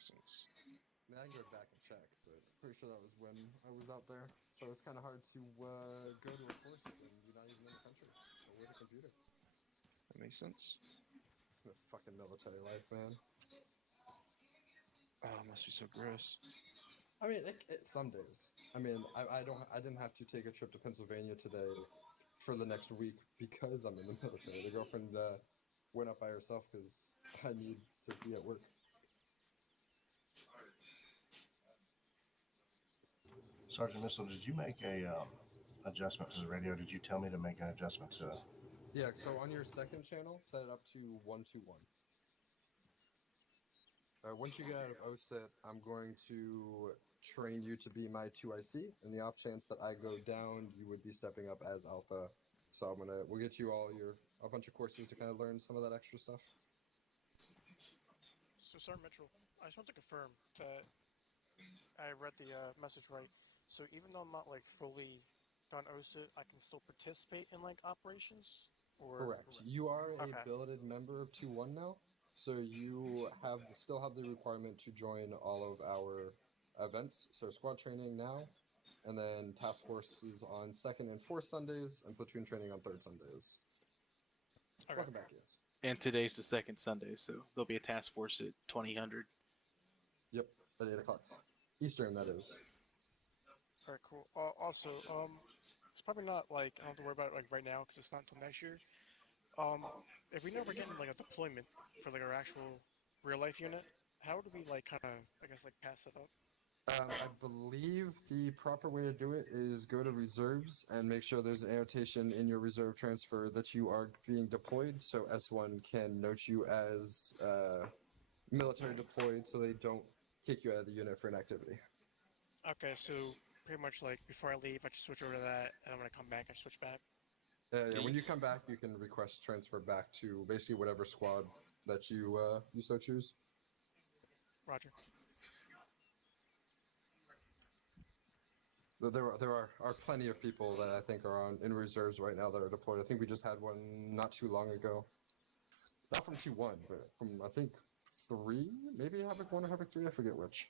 makes sense. I mean, I can go back and check, but pretty sure that was when I was out there. So it's kind of hard to go to a course when you're not even in the country or with a computer. That makes sense. The fucking military life, man. Oh, it must be so gross. I mean, some days. I mean, I didn't have to take a trip to Pennsylvania today for the next week because I'm in the military. The girlfriend went up by herself because I need to be at work. Sergeant Missile, did you make a adjustment to the radio? Did you tell me to make an adjustment to it? Yeah, so on your second channel, set it up to 121. Once you get out of OSIT, I'm going to train you to be my 2IC. In the off chance that I go down, you would be stepping up as Alpha. So we'll get you a bunch of courses to kind of learn some of that extra stuff. So, Sergeant Mitchell, I just want to confirm that I read the message right. So even though I'm not like fully done OSIT, I can still participate in like operations? Or... Correct. You are a Okay. billeted member of 2-1 now, so you still have the requirement to join all of our events. So squad training now, and then task forces on second and fourth Sundays, and platoon training on third Sundays. Okay. Welcome back, yes. And today's the second Sunday, so there'll be a task force at 2000. Yep, at 8 o'clock. Eastern, that is. Alright, cool. Also, it's probably not like, I don't have to worry about it like right now because it's not until next year. If we never get in like a deployment for like our actual real life unit, how do we like kind of, I guess, like pass it up? I believe the proper way to do it is go to reserves and make sure there's an annotation in your reserve transfer that you are being deployed, so S1 can note you as military deployed so they don't kick you out of the unit for inactivity. Okay, so pretty much like before I leave, I just switch over to that, and when I come back, I switch back. Yeah, when you come back, you can request transfer back to basically whatever squad that you so choose. Roger. There are plenty of people that I think are in reserves right now that are deployed. I think we just had one not too long ago. Not from 2-1, but from, I think, 3? Maybe Havoc 1 or Havoc 3? I forget which.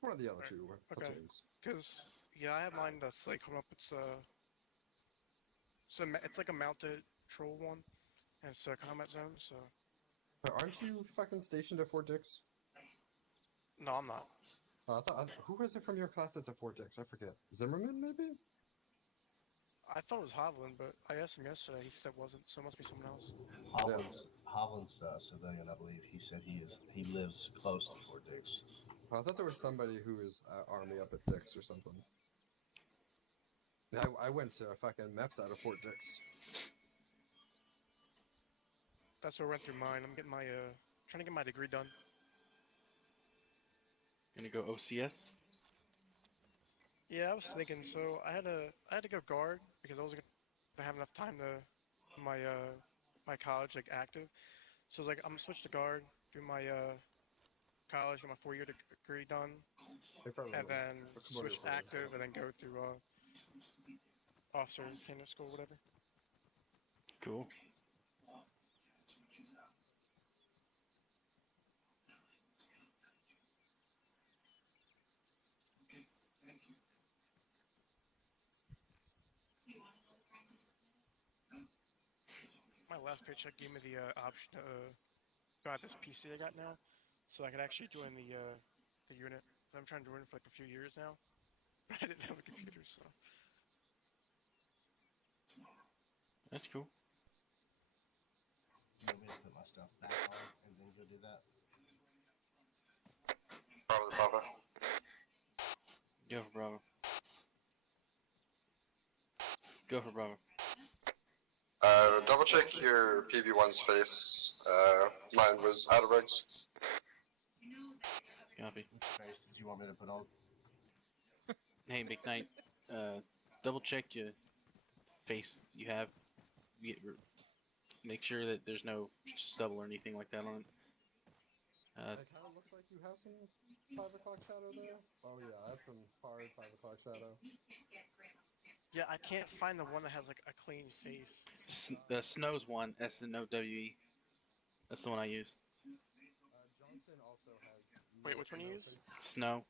One of the other two platoons. Because, yeah, I have mine that's like coming up. It's like a mounted troll one, and it's a combat zone, so... Aren't you fucking stationed at Fort Dix? No, I'm not. Who was it from your class that's at Fort Dix? I forget. Zimmerman, maybe? I thought it was Hovland, but I asked him yesterday. He said it wasn't, so it must be someone else. Hovland's civilian, I believe. He said he lives close to Fort Dix. I thought there was somebody who was Army up at Dix or something. I went to fucking MEPS out of Fort Dix. That's what I went through mine. I'm getting my, trying to get my degree done. Gonna go OCS? Yeah, I was thinking, so I had to go guard, because I wasn't gonna have enough time to, my, my college, like, active. So I was like, I'm gonna switch to guard, do my, college, get my 4-year degree done, and then switch active, and then go through, officer candidate school, whatever. Cool. My last paycheck gave me the option to buy this PC I got now, so I could actually join the unit. I'm trying to join it for like a few years now, but I didn't have a computer, so. That's cool. Do you want me to put my stuff back on and then go do that? Probably, Papa. Go for Bravo. Go for Bravo. Double check your PV1's face. Mine was out of regs. Copy. Which face did you want me to put on? Hey, McKnight, double check your face you have. Make sure that there's no stubble or anything like that on it. It kind of looks like you have some 5 o'clock shadow there. Oh yeah, that's some hard 5 o'clock shadow. Yeah, I can't find the one that has like a clean face. The Snow's one, SNOWE. That's the one I use. Johnson also Wait, which one you use? Snow.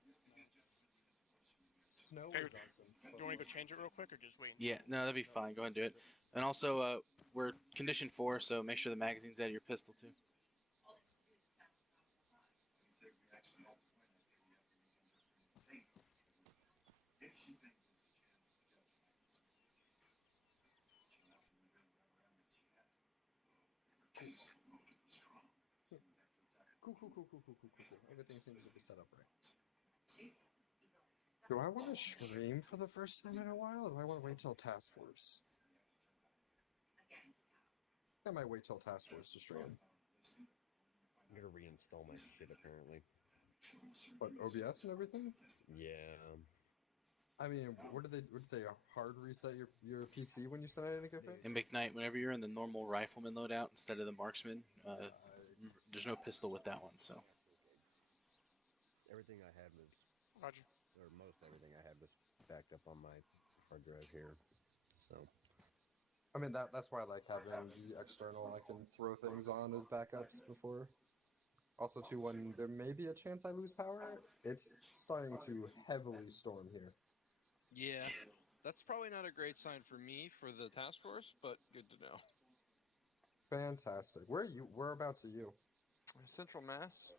Snow Okay, or Johnson? you want to go change it real quick, or just wait? Yeah, no, that'd be fine. Go ahead and do it. And also, we're condition 4, so make sure the magazine's out of your pistol too. Cool. Everything seems to be set up right. Do I want to stream for the first time in a while, or do I want to wait till Task Force? I might wait till Task Force to stream. I'm gonna reinstall my shit apparently. But OBS and everything? Yeah. I mean, what did they hard reset your PC when you sent it in a gift? And McKnight, whenever you're in the normal rifleman loadout instead of the marksman, there's no pistol with that one. So Everything I had was, Roger. or most everything I had was backed up on my hard drive here. So I mean, that's why I like having the external. I can throw things on as backups before. Also, too, when there may be a chance I lose power, it's starting to heavily storm here. Yeah, that's probably not a great sign for me for the task force, but good to know. Fantastic. Where are you? Whereabouts are you? Central Mass.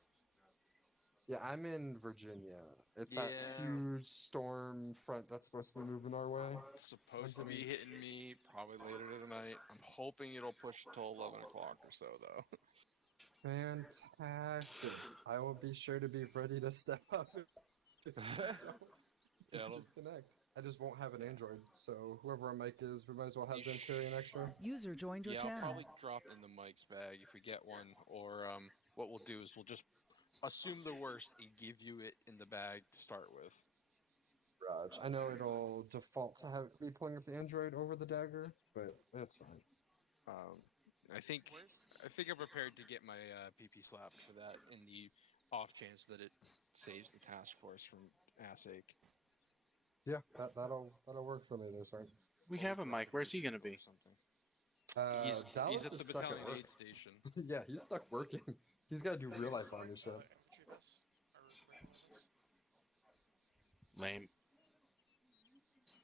Yeah, I'm in Virginia. It's that Yeah. huge storm front that's supposed to be moving our way. It's supposed to be hitting me probably later tonight. I'm hoping it'll push till 11 o'clock or so, though. Fantastic. I will be sure to be ready to step up. Yeah, it'll, Disconnect. I just won't have an Android, so whoever our mic is, we might as well have them carry an extra. User joined your I'll channel. probably drop in the Mike's bag if we get one, or what we'll do is we'll just assume the worst and give you it in the bag to start with. Raj, I know it'll default to have me pulling up the Android over the dagger, but it's fine. I think I'm prepared to get my PP slapped for that in the off chance that it saves the task force from ass-ache. Yeah, that'll work for me this time. we have a mic. Where's he gonna be? Dallas He's at is the stuck at battalion work. aid station. Yeah, he's stuck working. He's got to do real life on this shit. Lame.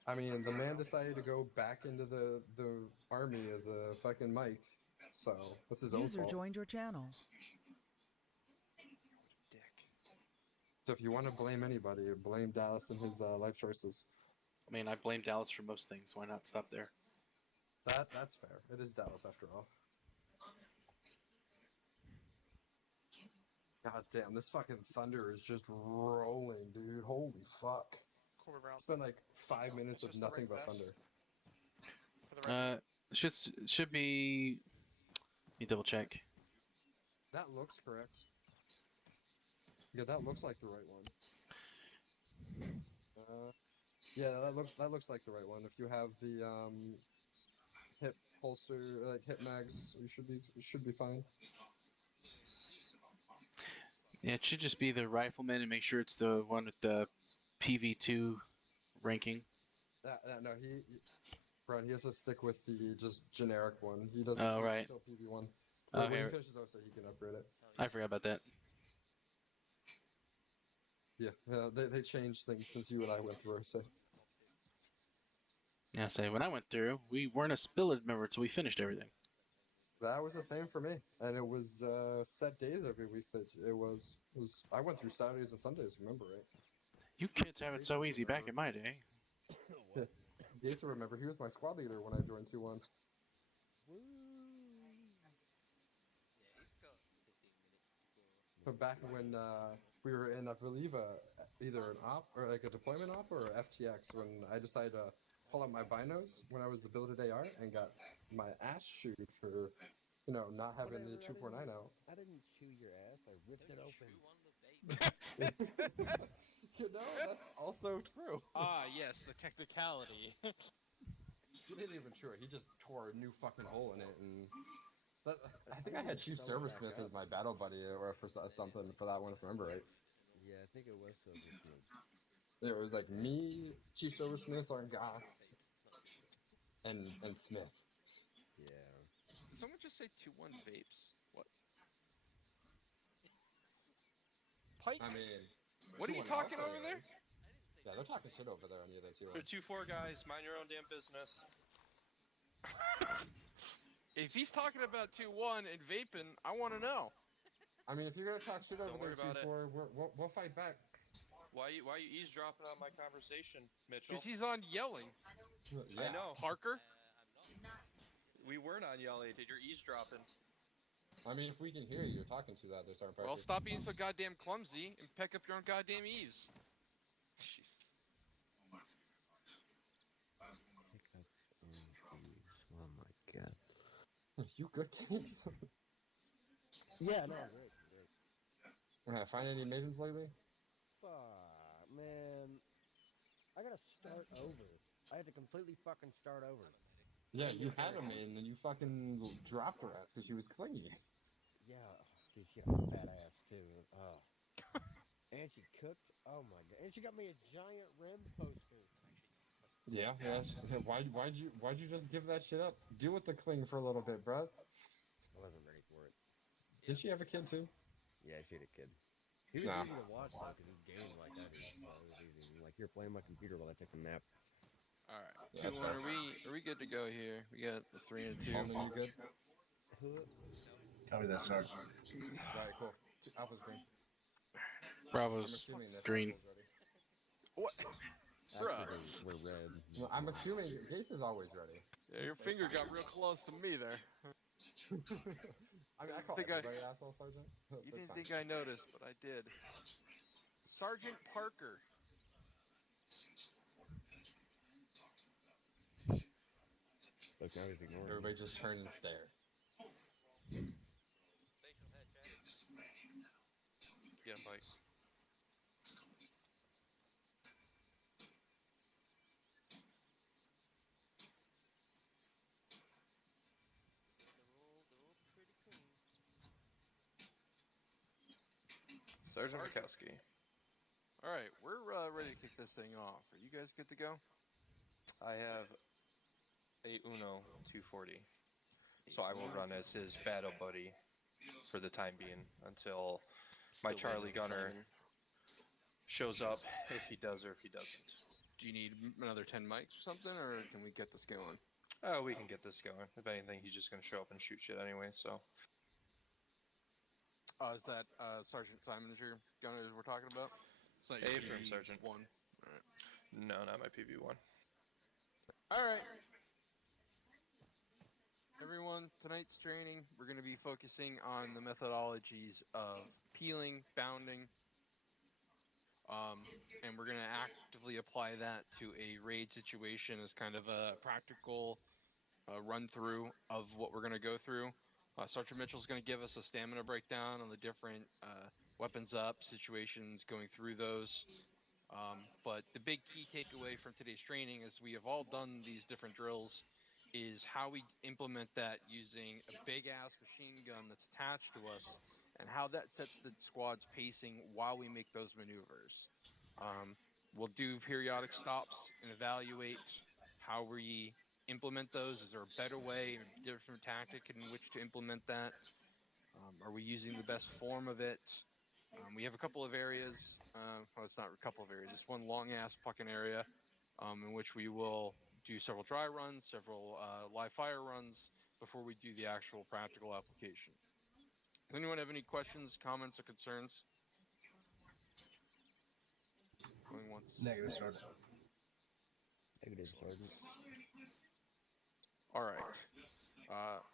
I mean, the man decided to go back into the army as a fucking Mike, so that's his own User fault. joined your channel. Dick. So if you want to blame anybody, blame Dallas and his life choices. I mean, I blame Dallas for most things. Why not stop there? That's fair. It is Dallas after all. God damn, this fucking thunder is just rolling, dude. Holy fuck. Corby Brown. It's been like 5 minutes of Is this the nothing right but vest? thunder. For the right Should be. Let me double check. That looks correct. Yeah, that looks like the right one. Yeah, that looks like the right one. If you have the hip holster, like hip mags, you should be fine. Yeah, it should just be the rifleman and make sure it's the one with the PV2 ranking. No, Brian, he has to stick with the just generic one. He doesn't. Oh, he's right. Still PV1. Okay. When he finishes OSA, he can upgrade it. I forgot about that. Yeah, they changed things since you and I went through OSA. Yeah, say when I went through, we weren't a spillage member until we finished everything. That was the same for me, and it was set days every week. That it was. I went through Saturdays and Sundays. Remember, right? You kids have it so easy back in my day. Yeah. Gates will remember. He was my squad leader when I joined 2-1. But back when we were in, I believe, either an op or like a deployment op or FTX, when I decided to pull out my binos when I was the billeted AR and got my ass chewed for, not having the 249 out. I didn't chew your ass. I ripped it open. That's also true. Ah, yes, the technicality. He didn't even chew it. He just tore a new fucking hole in it, and I think I had Chief Silversmith as my battle buddy or for something for that one, if I remember right. Yeah, I think it was Silversmith. It was like me, Chief Silversmith, Argas, and Smith. Yeah. Did someone just say 2-1 vapes? What? Pike? I mean, What are you 2-1 talking Alpha over there? is. Yeah, they're talking shit over there on the other two. They're 2-4 guys. Mind your own damn business. If he's talking about 2-1 and vaping, I want to know. I mean, if you're gonna talk shit over Don't there, worry about it. 2-4, we'll fight back. Why you eavesdropping on my conversation, Mitchell? Because he's on yelling. Yeah. I know. Parker? We weren't on yelling, dude. You're eavesdropping. I mean, if we can hear you talking to that, there's our Well, stop being so goddamn clumsy and pick up your own goddamn eaves. Jeez. Oh my god. You good kids? Yeah, no, great. Find any maidens lately? Fuck, man. I gotta start over. I had to completely fucking start over. Yeah, you had a maiden and you fucking dropped her ass because she was clingy. Yeah, dude, she had a fat ass too. Oh. And she cooked. Oh my god. And she got me a giant rim poster. Yeah, yes. Why'd you just give that shit up? Deal with the cling for a little bit, bruh. I wasn't ready for it. Did she have a kid too? Yeah, she had a kid. He was Nah. easy to watch though, because he's game like I do. So it was easy. Like, you're playing my computer while I take a nap. All right, Yeah, that's 2-1. fair. Are we good to go here? We got the 3 and 2. Alden, you good? Copy that, Sergeant. Right, cool. Alpha's green. I'm Bravo's assuming this green. asshole's ready. What? Bruh. Actually, we're red. Well, I'm assuming Gates is always ready. Yeah, your finger got real close to me there. I mean, I call Think I- everybody asshole, Sergeant. So You it's didn't fine. think I noticed, but I did. Sergeant Parker. Look, now he's ignoring me. Everybody just turn and stare. Get him, Pike. Sergeant Mikowski. All right, we're ready to kick this thing off. Are you guys good to go? I have a Uno 240, so I will run as his battle buddy for the time being until my Still waiting Charlie on the Gunner siren. shows up, if he does or if he doesn't. Do you need another 10 mics or something, or can we get this going? Oh, we can get this going. If anything, he's just going to show up and shoot shit anyway, so. Is that Sergeant Simon is your gunner we're talking about? It's not Hey, your from PV Sergeant. one. No, not my PV1. All right. Everyone, tonight's training, we're going to be focusing on the methodologies of peeling, bounding, and we're going to actively apply that to a raid situation as kind of a practical run through of what we're going to go through. Sergeant Mitchell's going to give us a stamina breakdown on the different weapons up situations, going through those. But the big key takeaway from today's training, as we have all done these different drills, is how we implement that using a big ass machine gun that's attached to us, and how that sets the squad's pacing while we make those maneuvers. We'll do periodic stops and evaluate how we implement those. Is there a better way, a different tactic in which to implement that? Are we using the best form of it? We have a couple of areas. Well, it's not a couple of areas. It's one long ass fucking area in which we will do several dry runs, several live fire runs before we do the actual practical application. Does anyone have any questions, comments, or concerns? Going once. Negative, Sergeant. Negative, Sergeant. All right.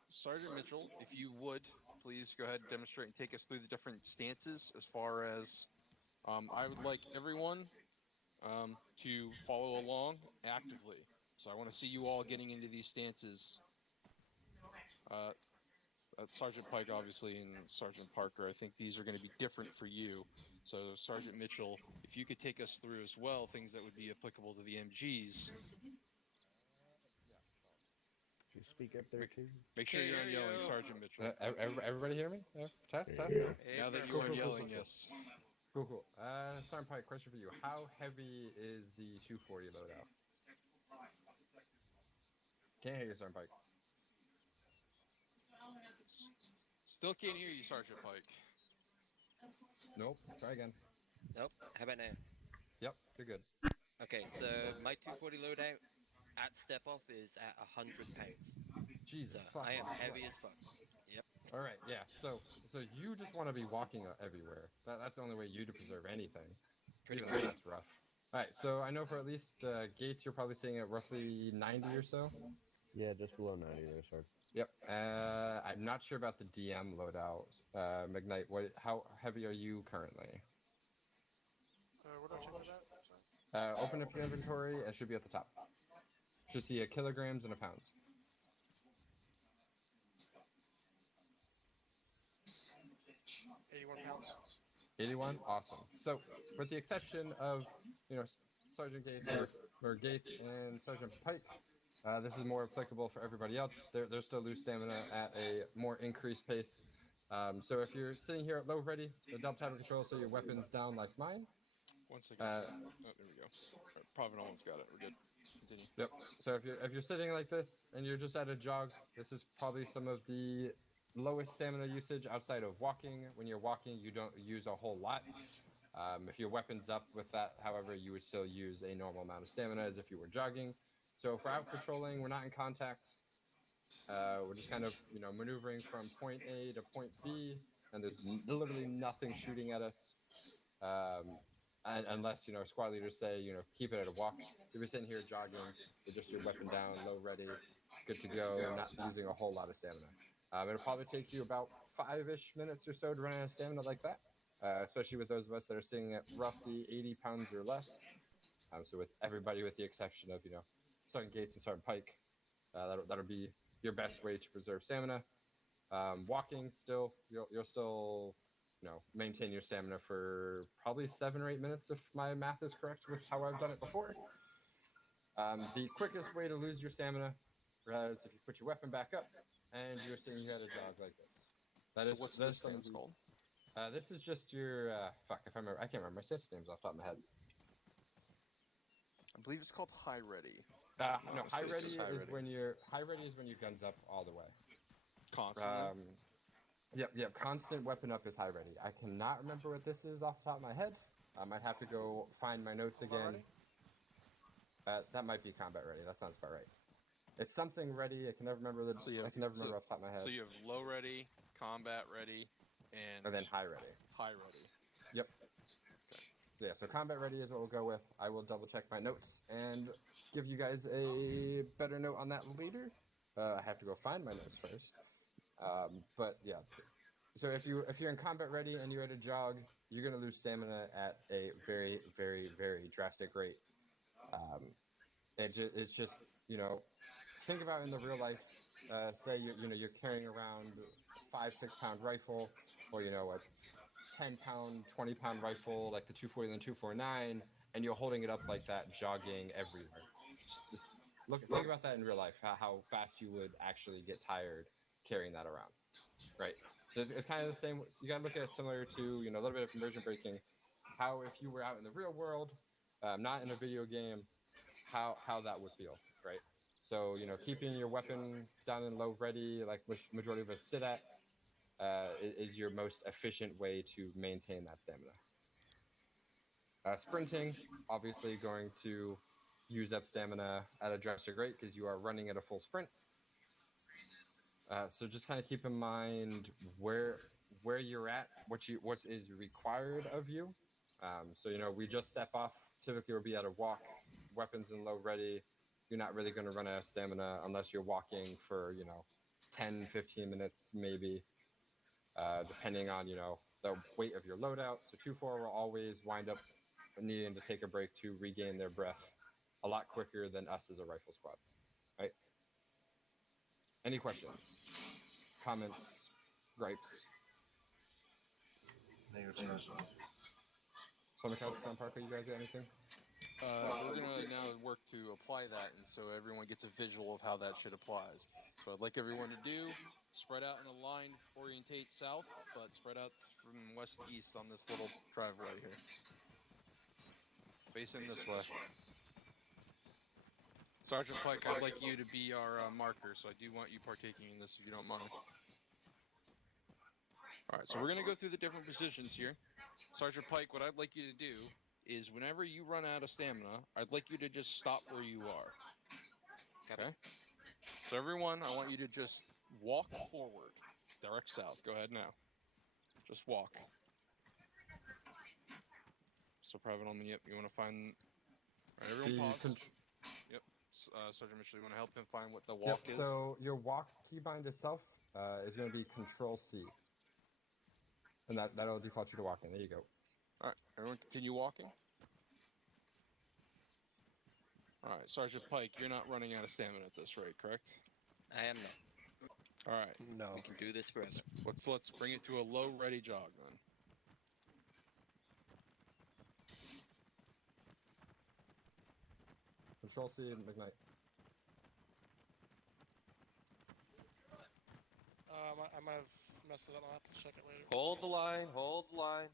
Sergeant Mitchell, if you would, please go ahead and demonstrate and take us through the different stances as far as I would like everyone to follow along actively. So I want to see you all getting into these stances. Sergeant Pike, obviously, and Sergeant Parker, I think these are going to be different for you. So Sergeant Mitchell, if you could take us through as well things that would be applicable to the MGs. Should you speak up there, too? Make sure Can't you're hear yelling, you. Sergeant Mitchell. Everybody hear me? Test, Yeah. test. Hey, Now that from you are Cool, yelling, cool. yes. Cool. Sergeant Pike, question for you. How heavy is the 240 loadout? Can't hear you, Sergeant Pike. Still can't hear you, Sergeant Pike. Nope. Try again. Nope. How about now? Yep, you're good. Okay, so my 240 loadout at step off is at 100 pounds. Jesus So fucking I am heavy Christ. as fuck. Yep. All right, yeah. So you just want to be walking everywhere. That's the only way you to preserve anything. Pretty Even much. that's rough. All right, so I know for at least Gates, you're probably sitting at roughly 90 or so. Yeah, just below 90 there, sir. Yep. I'm not sure about the DM loadout. McKnight, how heavy are you currently? What do I check for that? Sorry. Open up your inventory. It should be at the top. Should see a kilograms and a pounds. 81 pounds. 81. Awesome. So, with the exception of Sergeant Gates or Gates and Sergeant Pike, this is more applicable for everybody else. They're still lose stamina at a more increased pace. So if you're sitting here at low ready, the double tap control, so your weapon's down like mine. 1 second. Oh, there we go. Right, Providence got it. We're good. Continue. Yep. So if you're sitting like this and you're just at a jog, this is probably some of the lowest stamina usage outside of walking. When you're walking, you don't use a whole lot. If your weapon's up with that, however, you would still use a normal amount of stamina as if you were jogging. So if we're out patrolling, we're not in contact. We're just kind of maneuvering from point A to point B, and there's literally nothing shooting at us. Unless squad leaders say keep it at a walk. You'll be sitting here jogging with just your weapon down, low ready, good to go, not using a whole lot of stamina. It'll probably take you about 5-ish minutes or so to run out of stamina like that, especially with those of us that are sitting at roughly 80 pounds or less. So with everybody with the exception of Sergeant Gates and Sergeant Pike, that'll be your best way to preserve stamina. Walking still, you'll still maintain your stamina for probably 7 or 8 minutes if my math is correct with how I've done it before. The quickest way to lose your stamina is if you put your weapon back up and you're sitting here at a jog like this. So what's this stance called? This is just your fuck. If I remember, I can't remember my stance names off the top of my head. I believe it's called high ready. No, high Stasis ready high is ready. when your guns up all the way. Constantly. Yep. Constant weapon up is high ready. I cannot remember what this is off the top of my head. I might have to go find my notes again. That might be combat ready. That sounds about right. It's something ready. I can never remember I can never remember off the top of my head. So you have low ready, combat ready, and then high ready. High ready. Yep. Okay. Yeah. So combat ready is what we'll go with. I will double check my notes and give you guys a better note on that later. I have to go find my notes first. But yeah, so if you're in combat ready and you're at a jog, you're gonna lose stamina at a very, very, very drastic rate. It's just think about in the real life. Say you're carrying around a 5-6 pound rifle, or a 10-pound, 20-pound rifle like the 240 and the 249, and you're holding it up like that, jogging everywhere. Just think about that in real life. How fast you would actually get tired carrying that around, right? So it's kind of the same. So you gotta look at it similar to a little bit of immersion breaking. How if you were out in the real world, not in a video game, how that would feel, right? So keeping your weapon down and low ready, like which majority of us sit at, is your most efficient way to maintain that stamina. Sprinting, obviously going to use up stamina at a drastic rate because you are running at a full sprint. So just kind of keep in mind where you're at, what is required of you. So we just step off. Typically, we'll be at a walk, weapons in low ready. You're not really going to run out of stamina unless you're walking for 10, 15 minutes maybe, depending on the weight of your loadout. So 2-4 will always wind up needing to take a break to regain their breath a lot quicker than us as a rifle squad, right? Any questions, comments, gripes? Negative. Sonic House, John Parker, you guys got anything? We're gonna now work to apply that, and so everyone gets a visual of how that shit applies. So I'd like everyone to spread out in a line, orientate south, but spread out from west to east on this little driveway here. Facing this way. Sergeant Pike, I'd like you to be our marker, so I do want you partaking in this if you don't mind. All right, so we're gonna go through the different positions here. Sergeant Pike, what I'd like you to do is whenever you run out of stamina, I'd like you to just stop where you are. Copy. Okay? So everyone, I want you to just walk forward, direct south. Go ahead now. Just walk. So Private Ullman, yep, you want to find... All right, everyone The pause. con- Yep. Sergeant Mitchell, you want to help him find what the walk Yep, is? so your walk keybind itself is going to be Control C. And that'll default you to walking. There you go. All right, everyone continue walking. All right, Sergeant Pike, you're not running out of stamina at this rate, correct? I am not. All right, No. We can do this forever. let's bring it to a low ready jog then. Control C and McKnight. I might have messed it up. I'll have to check it later. Hold the line. Hold the line.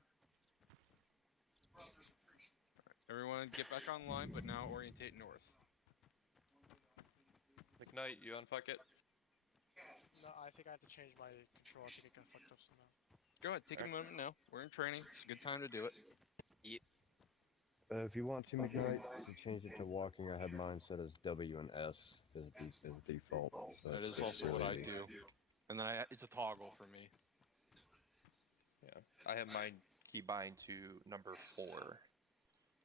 Everyone get back online, but now orientate north. McKnight, you unfuck it. No, I think I have to change my control. I think it got fucked up somehow. Go ahead, take a moment now. We're in training. It's a good time to do it. If you want to, McKnight, to change it to walking, I had mine set as W and S as default. So That is also what I do. And then it's a toggle for me. Yeah, I have mine keybind to number 4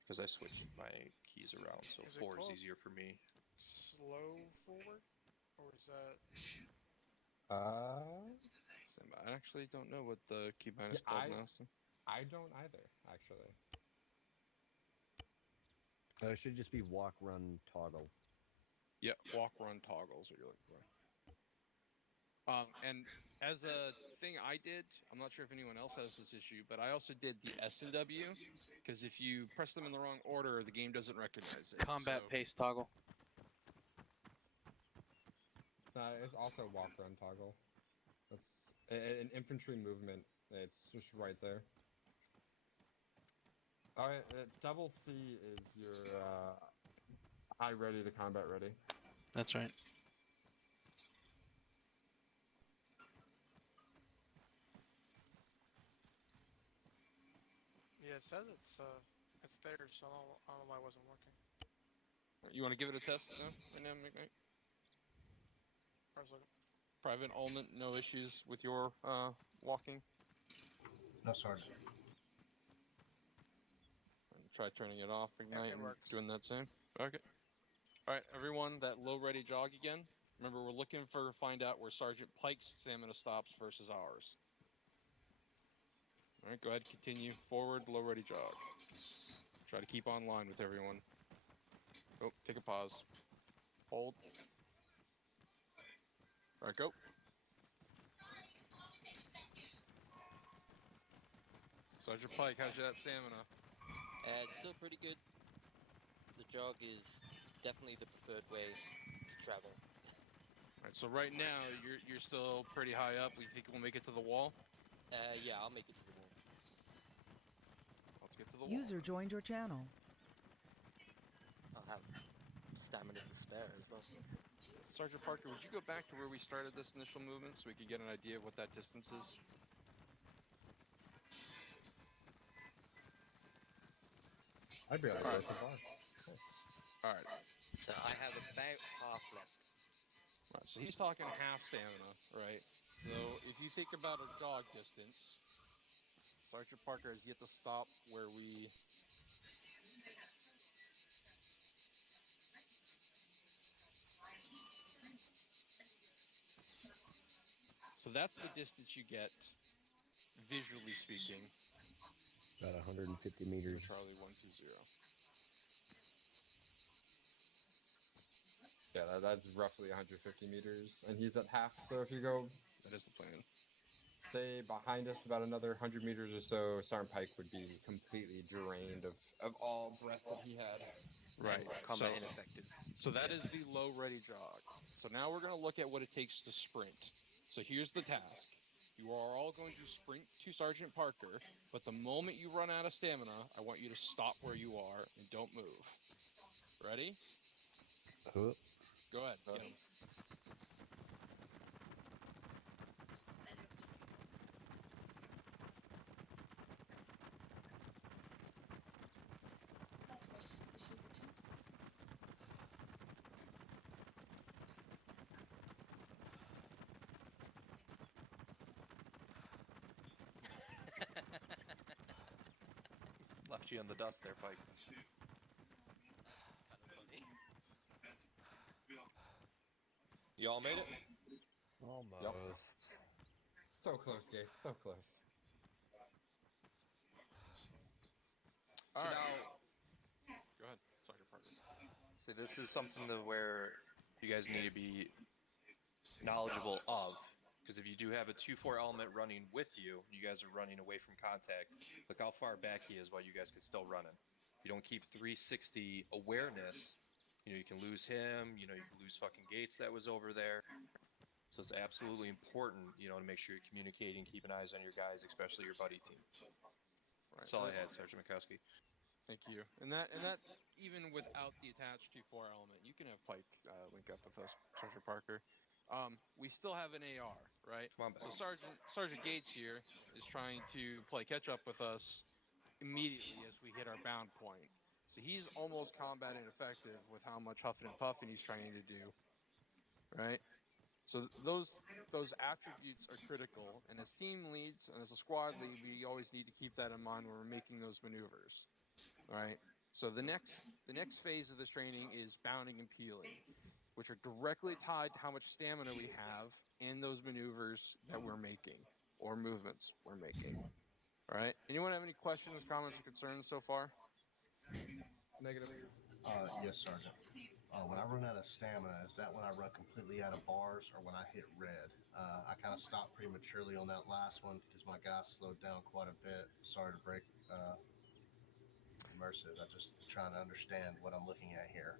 because I switched my keys around, so Is it 4 is called- easier for me. Slow forward? Or is that... Stand by. I actually don't know what the keybind is Yeah, called now. So. I don't either, actually. It should just be walk, run, toggle. Yeah, walk, run, toggle is what you're looking for. And as a thing I did, I'm not sure if anyone else has this issue, but I also did the S and W, because if you press them in the wrong order, the game doesn't recognize it. Combat so- pace toggle. It's also walk, run, toggle. That's an infantry movement. It's just right there. All right, double C is your high ready to combat ready. That's right. Yeah, it says it's there, so I don't know why it wasn't working. You want to give it a test now? Right now, McKnight? I was looking. Private Ullman, no issues with your walking? No, Sergeant. Try turning it off, McKnight, it and works. doing that same. Okay. All right, everyone, that low ready jog again. Remember, we're looking for find out where Sergeant Pike's stamina stops versus ours. All right, go ahead, continue forward, low ready jog. Try to keep online with everyone. Oh, take a pause. Hold. All right, go. Sergeant Pike, how's that stamina? It's still pretty good. The jog is definitely the preferred way to travel. All right, so right now you're still pretty high up. We think we'll make it to the wall. Yeah, I'll make it to the wall. Let's get to the wall. User joined your channel. I'll have stamina to spare as well. Sergeant Parker, would you go back to where we started this initial movement so we could get an idea of what that distance is? I'd be like, All right. All right. So I have about half left. Right, so he's talking half stamina, right? So if you think about a jog distance, Sergeant Parker has yet to stop where we... So that's the distance you get, visually speaking. About 150 meters. Charlie 120. Yeah, that's roughly 150 meters, and he's at half. So if you go, That is the plan. say, behind us about another 100 meters or so, Sergeant Pike would be completely drained of all breath that he had. Right. Combat ineffective. So that is the low ready jog. So now we're going to look at what it takes to sprint. So here's the task. You are all going to sprint to Sergeant Parker, but the moment you run out of stamina, I want you to stop where you are and don't move. Ready? Huh. Go ahead. Get him. left you in the dust there, Pike. Kind of funny. You all made it? Almost. So close, Gates. So close. All So right. now, Go ahead, Sergeant Parker. see, this is something to where you guys need to be knowledgeable of. Because if you do have a 2-4 element running with you, you guys are running away from contact, look how far back he is while you guys could still run him. You don't keep 360 awareness, you can lose him, you can lose fucking Gates that was over there. So it's absolutely important, to make sure you're communicating, keeping eyes on your guys, especially your buddy team. Right. That's all I had, Sergeant Mikowski. Thank you. And that even without the attached 2-4 element, you can have Pike link up with us, Sergeant Parker. We still have an AR, right? Come on back. So Sergeant Gates here is trying to play catch up with us immediately as we hit our bound point. So he's almost combat ineffective with how much huffing and puffing he's trying to do, right? So those attributes are critical, and as team leads and as a squad lead, we always need to keep that in mind when we're making those maneuvers. All right. So the next phase of this training is bounding and peeling, which are directly tied to how much stamina we have in those maneuvers that we're making or movements we're making. All right. Anyone have any questions, comments, or concerns so far? Negative. Yes, Sergeant. When I run out of stamina, is that when I run completely out of bars or when I hit red? I kind of stopped prematurely on that last one because my guy slowed down quite a bit. Sorry to break immersive. I'm just trying to understand what I'm looking at here.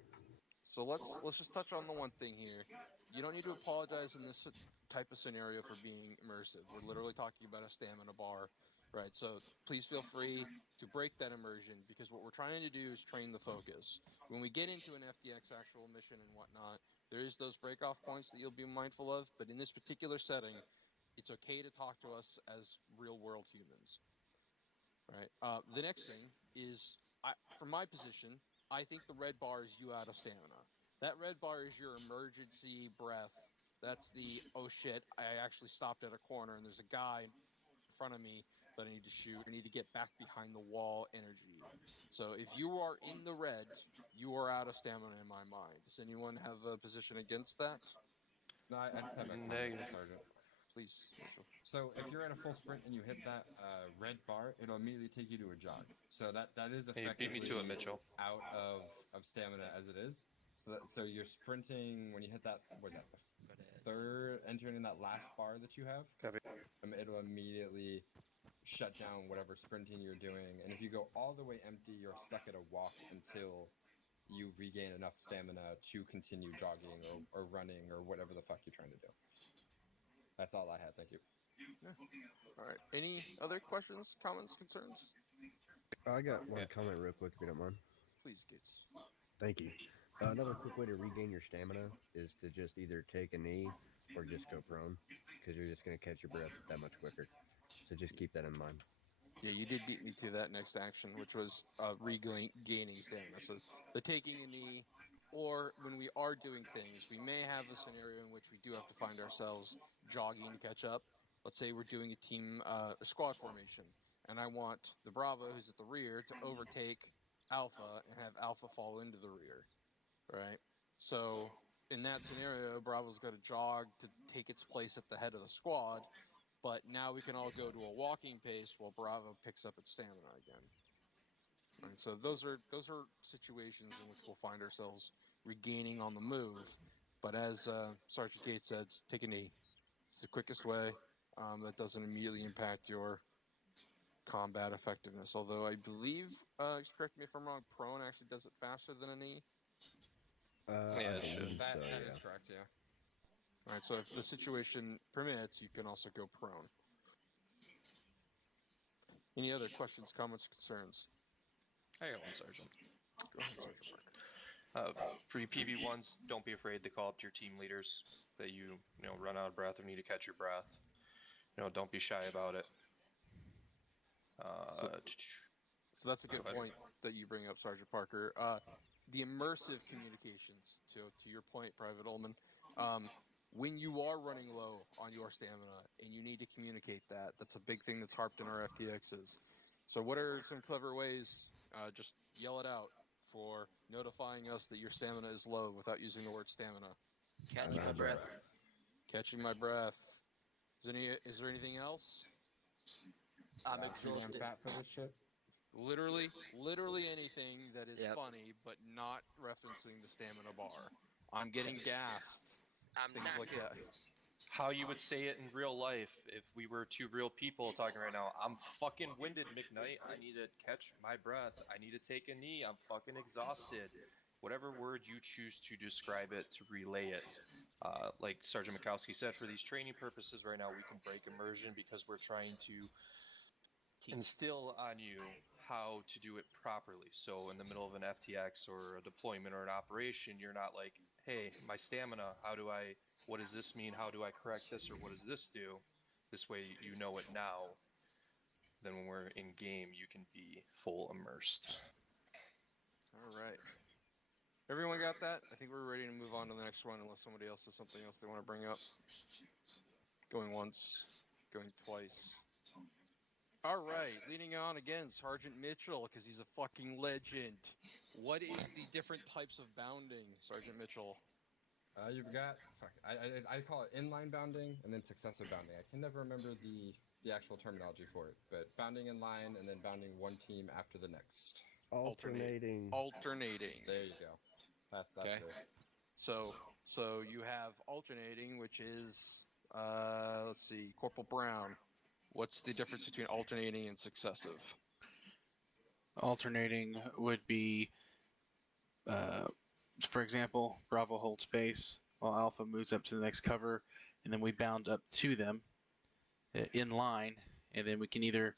So let's just touch on the one thing here. You don't need to apologize in this type of scenario for being immersive. We're literally talking about a stamina bar, right? So please feel free to break that immersion, because what we're trying to do is train the focus. When we get into an FDX actual mission and whatnot, there is those break-off points that you'll be mindful of, but in this particular setting, it's okay to talk to us as real-world humans. Right. The next thing is, from my position, I think the red bar is you out of stamina. That red bar is your emergency breath. That's the, oh shit, I actually stopped at a corner and there's a guy in front of me that I need to shoot. I need to get back behind the wall energy. So if you are in the reds, you are out of stamina in my mind. Does anyone have a position against that? No, I just have a comment, Negative. Sergeant. Please, Mitchell. So if you're in a full sprint and you hit that red bar, it'll immediately take you to a jog. So that is Hey, you beat me effectively to it, Mitchell. out of stamina as it is. So you're sprinting when you hit that. What is that? The third, entering in that last bar that you have. Copy. It'll immediately shut down whatever sprinting you're doing. And if you go all the way empty, you're stuck at a walk until you regain enough stamina to continue jogging or running or whatever the fuck you're trying to do. That's all I had. Thank you. Yeah. All right. Any other questions, comments, concerns? I got one comment real quick, if you don't mind. Please, Gates. Thank you. Another quick way to regain your stamina is to just either take a knee or just go prone, because you're just going to catch your breath that much quicker. So just keep that in mind. Yeah, you did beat me to that next action, which was regaining stamina. So the taking a knee, or when we are doing things, we may have a scenario in which we do have to find ourselves jogging to catch up. Let's say we're doing a squad formation, and I want the Bravo, who's at the rear, to overtake Alpha and have Alpha fall into the rear, right? So in that scenario, Bravo's got to jog to take its place at the head of the squad, but now we can all go to a walking pace while Bravo picks up its stamina again. Right, so those are situations in which we'll find ourselves regaining on the move. But as Sergeant Gates said, take a knee. It's the quickest way. That doesn't immediately impact your combat effectiveness. Although I believe, correct me if I'm wrong, prone actually does it faster than a knee. Yeah, I it should. believe That so, is yeah. correct. Yeah. All right, so if the situation permits, you can also go prone. Any other questions, comments, concerns? I got one, Sergeant. Go ahead, Sergeant Parker. For you PV1s, don't be afraid to call up to your team leaders that you run out of breath or need to catch your breath. Don't be shy about it. So that's a good point that you bring up, Sergeant Parker. The immersive communications, to your point, Private Ullman, when you are running low on your stamina and you need to communicate that, that's a big thing that's harped in our FTXs. So, what are some clever ways? Just yell it out for notifying us that your stamina is low without using the word stamina. Catching my breath. Catching my breath. Is there anything else? I'm Too damn exhausted. fat for this shit. Literally anything that is Yep. funny, but not referencing the stamina bar. I'm getting gassed. I'm Things like knackered. that. How you would say it in real life if we were two real people talking right now. I'm fucking winded, McKnight. I need to catch my breath. I need to take a knee. I'm fucking exhausted. Whatever word you choose to describe it, to relay it. Like Sergeant Mikowski said, for these training purposes right now, we can break immersion because we're trying to instill on you how to do it properly. So in the middle of an FTX or a deployment or an operation, you're not like, hey, my stamina, what does this mean? How do I correct this? Or what does this do? This way you know it now. Then when we're in game, you can be full immersed. All right. Everyone got that? I think we're ready to move on to the next one unless somebody else has something else they want to bring up. Going once, going twice. All right, leading on again, Sergeant Mitchell, because he's a fucking legend. What is the different types of bounding, Sergeant Mitchell? You've got I call it inline bounding and then successive bounding. I can never remember the actual terminology for it, but bounding in line and then bounding one team after the next. Alternating. Alternating. There you go. That's Okay. it. So you have alternating, which is let's see, Corporal Brown. What's the difference between alternating and successive? Alternating would be, for example, Bravo holds base while Alpha moves up to the next cover, and then we bound up to them in line, and then we can either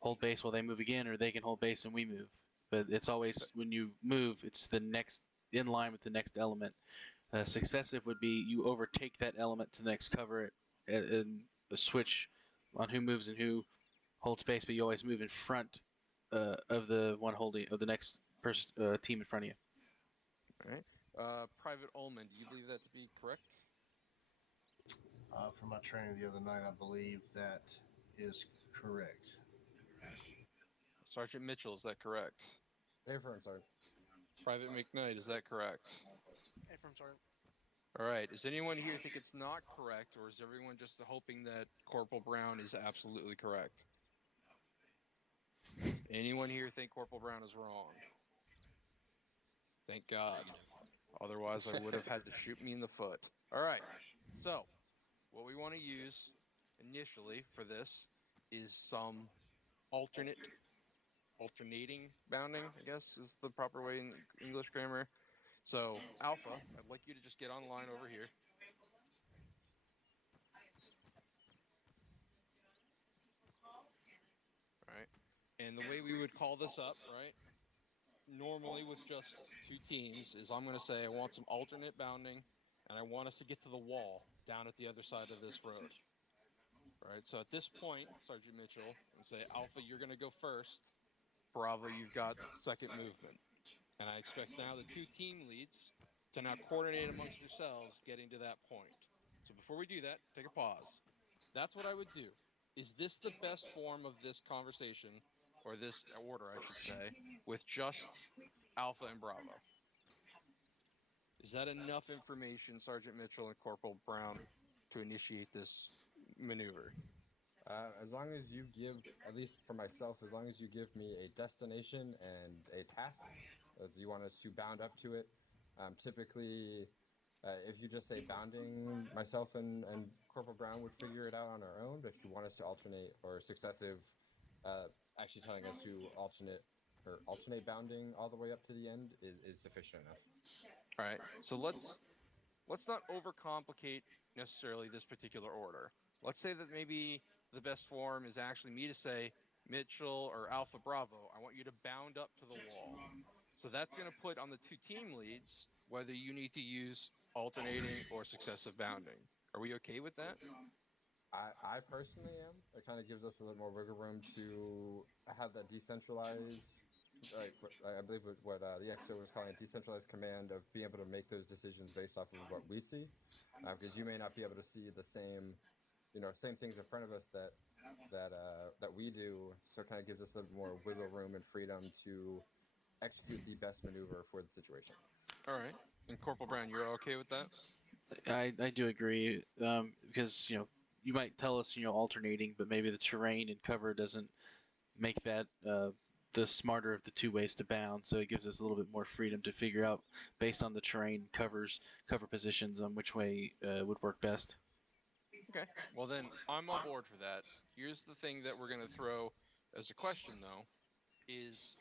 hold base while they move again, or they can hold base and we move. But it's always, when you move, it's the next in line with the next element. Successive would be you overtake that element to the next cover and a switch on who moves and who holds base, but you always move in front of the one holding of the next person team in front of you. All right. Private Ullman, do you believe that to be correct? From my training the other night, I believe that is correct. Sergeant Mitchell, is that correct? Affirm, Sergeant. Private McKnight, is that correct? Affirm, Sergeant. All right. Does anyone here think it's not correct, or is everyone just hoping that Corporal Brown is absolutely correct? Does anyone here think Corporal Brown is wrong? Thank God. Otherwise, I would have had to shoot me in the foot. All right. So, what we want to use initially for this is some alternating bounding, I guess is the proper way in English grammar. So, Alpha, I'd like you to just get online over here. Right. And the way we would call this up, right? Normally with just two teams is I'm going to say I want some alternate bounding and I want us to get to the wall down at the other side of this road. Right. So at this point, Sergeant Mitchell, and say Alpha, you're going to go first. Bravo, you've got second movement. And I expect now the two team leads to now coordinate amongst yourselves getting to that point. So before we do that, take a pause. That's what I would do. Is this the best form of this conversation, or this order, I should say, with just Alpha and Bravo? Is that enough information, Sergeant Mitchell and Corporal Brown, to initiate this maneuver? As long as you give, at least for myself, as long as you give me a destination and a task, as you want us to bound up to it. Typically, if you just say bounding, myself and Corporal Brown would figure it out on our own. But if you want us to alternate or successive, actually telling us to alternate bounding all the way up to the end is sufficient enough. All right. So let's not overcomplicate necessarily this particular order. Let's say that maybe the best form is actually me to say, Mitchell or Alpha Bravo, I want you to bound up to the wall. So that's going to put on the two team leads whether you need to use alternating or successive bounding. Are we okay with that? I personally am. It kind of gives us a little more wiggle room to have that decentralized, like I believe what the XO was calling a decentralized command of being able to make those decisions based off of what we see, because you may not be able to see the same same things in front of us that we do. So it kind of gives us a little more wiggle room and freedom to execute the best maneuver for the situation. All right. And Corporal Brown, you're okay with that? I do agree, because you might tell us alternating, but maybe the terrain and cover doesn't make that the smarter of the two ways to bound. So it gives us a little bit more freedom to figure out based on the terrain cover positions on which way would work best. Okay. Well, then I'm on board for that. Here's the thing that we're going to throw as a question, though, is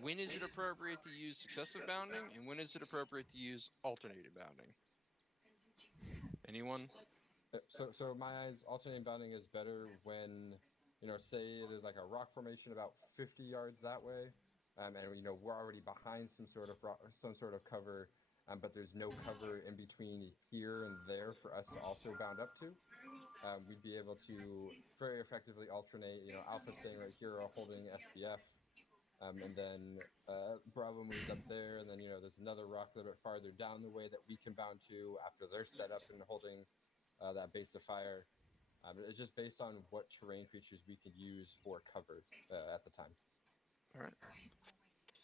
when is it appropriate to use successive bounding and when is it appropriate to use alternating bounding? Anyone? So my eyes, alternating bounding is better when, say there's like a rock formation about 50 yards that way, and we're already behind some sort of cover, but there's no cover in between here and there for us to also bound up to. We'd be able to very effectively alternate, Alpha staying right here holding SBF, and then Bravo moves up there, and then there's another rock a little bit farther down the way that we can bound to after they're set up and holding that base of fire. It's just based on what terrain features we could use for cover at the time. All right.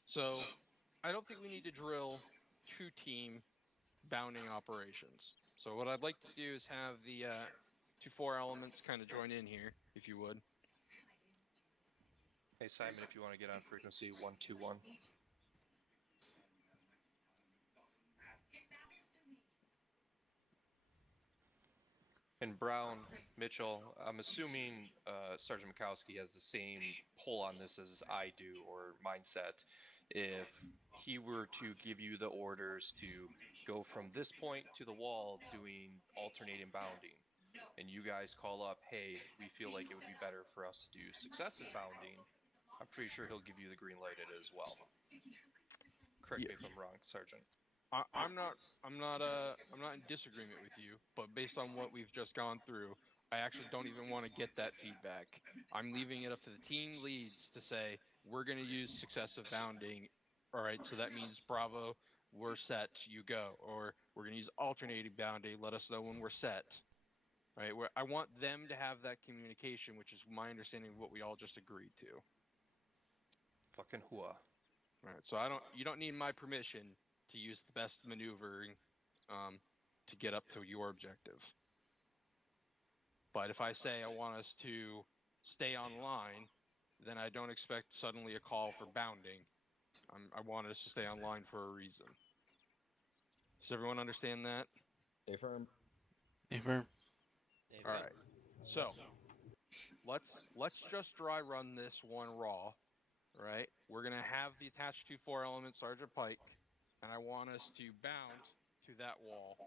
So I don't think we need to drill 2-team bounding operations. So what I'd like to do is have the 2-4 elements kind of join in here, if you would. Hey Simon, if you want to get on frequency 121. And Brown, Mitchell, I'm assuming Sergeant Mikowski has the same pull on this as I do, or mindset. If he were to give you the orders to go from this point to the wall doing alternating bounding, and you guys call up, hey, we feel like it would be better for us to do successive bounding, I'm pretty sure he'll give you the green light as well. Correct me if I'm wrong, Sergeant. I'm not in disagreement with you, but based on what we've just gone through, I actually don't even want to get that feedback. I'm leaving it up to the team leads to say we're going to use successive bounding. All right, so that means Bravo, we're set, you go, or we're going to use alternating bounding. Let us know when we're set. Right, where I want them to have that communication, which is my understanding of what we all just agreed to. Fucking hua. All right, so you don't need my permission to use the best maneuvering to get up to your objective. But if I say I want us to stay online, then I don't expect suddenly a call for bounding. I want us to stay online for a reason. Does everyone understand that? Affirm. Affirm. All right. So let's just dry run this one raw. Right? We're gonna have the attached 2-4 element, Sergeant Pike, and I want us to bound to that wall.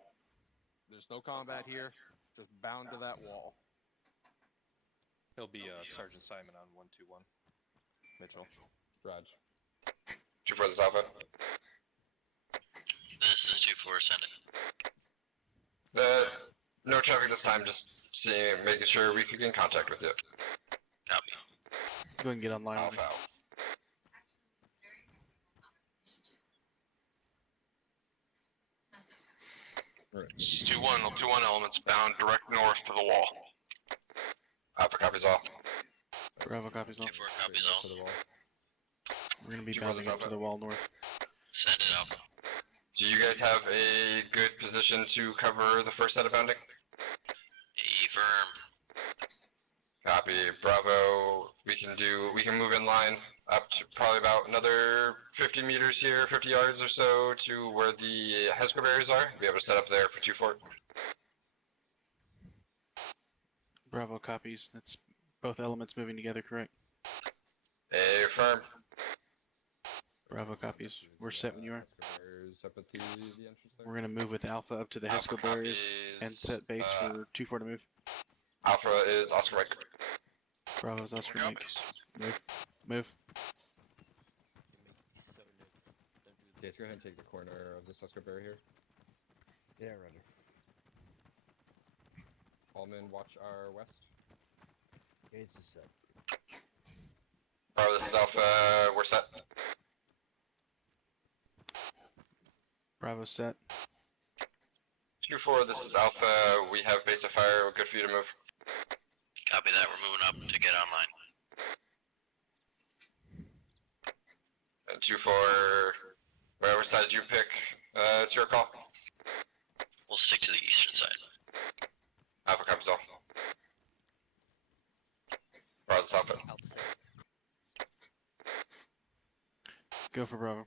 There's no combat here, just bound to that wall. He'll be Sergeant Simon on 121. Mitchell. Raj. 2-4, this Alpha. This is 2-4, send it. No traffic this time, just making sure we can get in contact with you. Copy. Go ahead and get online. Alpha out. Right. 2-1 elements bound direct north to the wall. Alpha copies all. Bravo copies all. 2-4 copies all. To the wall. We're going to be You bounding brothers up to Alpha? the wall north. Send it, Alpha. Do you guys have a good position to cover the first set of bounding? Affirm. Copy. Bravo. We can move in line up to probably about another 50 meters here, 50 yards or so to where the Hesco barriers are. Be able to set up there for 2-4. Bravo copies. That's both elements moving together, correct? Affirm. Bravo copies. We're set when you are. Barriers up at the entrance there. We're going to move with Alpha up to the Alpha Hesco barriers and copies, set base for 2-4 to move. Alpha is Oscar Mike. Bravo's Oscar Mike. Move. Move. Okay, let's go ahead and take the corner of the Hesco barrier here. Yeah, roger. Allman, watch our west. Gates is set. Bravo, this is Alpha. We're set. Bravo set. 2-4, this is Alpha. We have base of fire. We're good for you to move. Copy that. We're moving up to get online. And 2-4, whatever side you pick, it's your call. We'll stick to the eastern side. Alpha comes off. Bravo Alpha. Alpha set. Go for Bravo.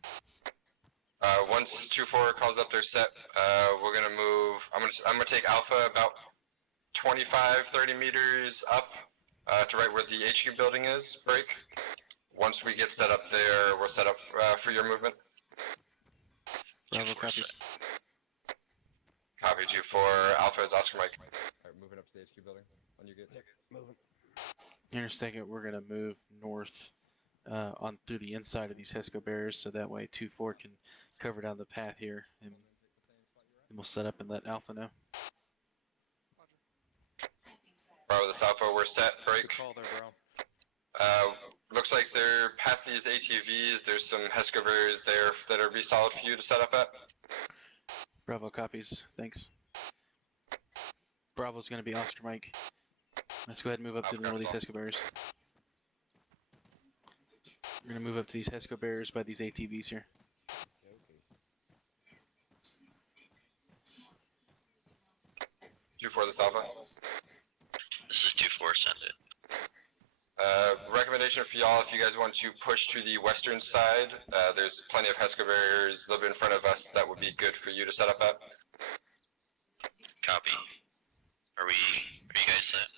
Once 2-4 calls up their set, we're gonna move. I'm gonna take Alpha about 25, 30 meters up to right where the HQ building is. Break. Once we get set up there, we're set up for your movement. Bravo 2-4 copies. set. Copy 2-4. Alpha is Oscar Mike. Alright, moving up to the HQ building. On your gates. Moving. Interstate it, we're gonna move north on through the inside of these HESCO barriers, so that way 2-4 can cover down the path here, and we'll set up and let Alpha know. Bravo this Alpha, we're set. Break. Good call there, bro. Looks like they're past these ATVs. There's some HESCO barriers there that are be solid for you to set up at. Bravo copies, thanks. Bravo's gonna be Oscar Mike. Let's go ahead and move up to the middle of these HESCO barriers. We're gonna move up to these HESCO barriers by these ATVs here. Okay. 2-4 this Alpha. This is 2-4. Send it. Recommendation for y'all, if you guys want to push to the western side, there's plenty of HESCO barriers a little bit in front of us that would be good for you to set up at. Copy. Are you guys set?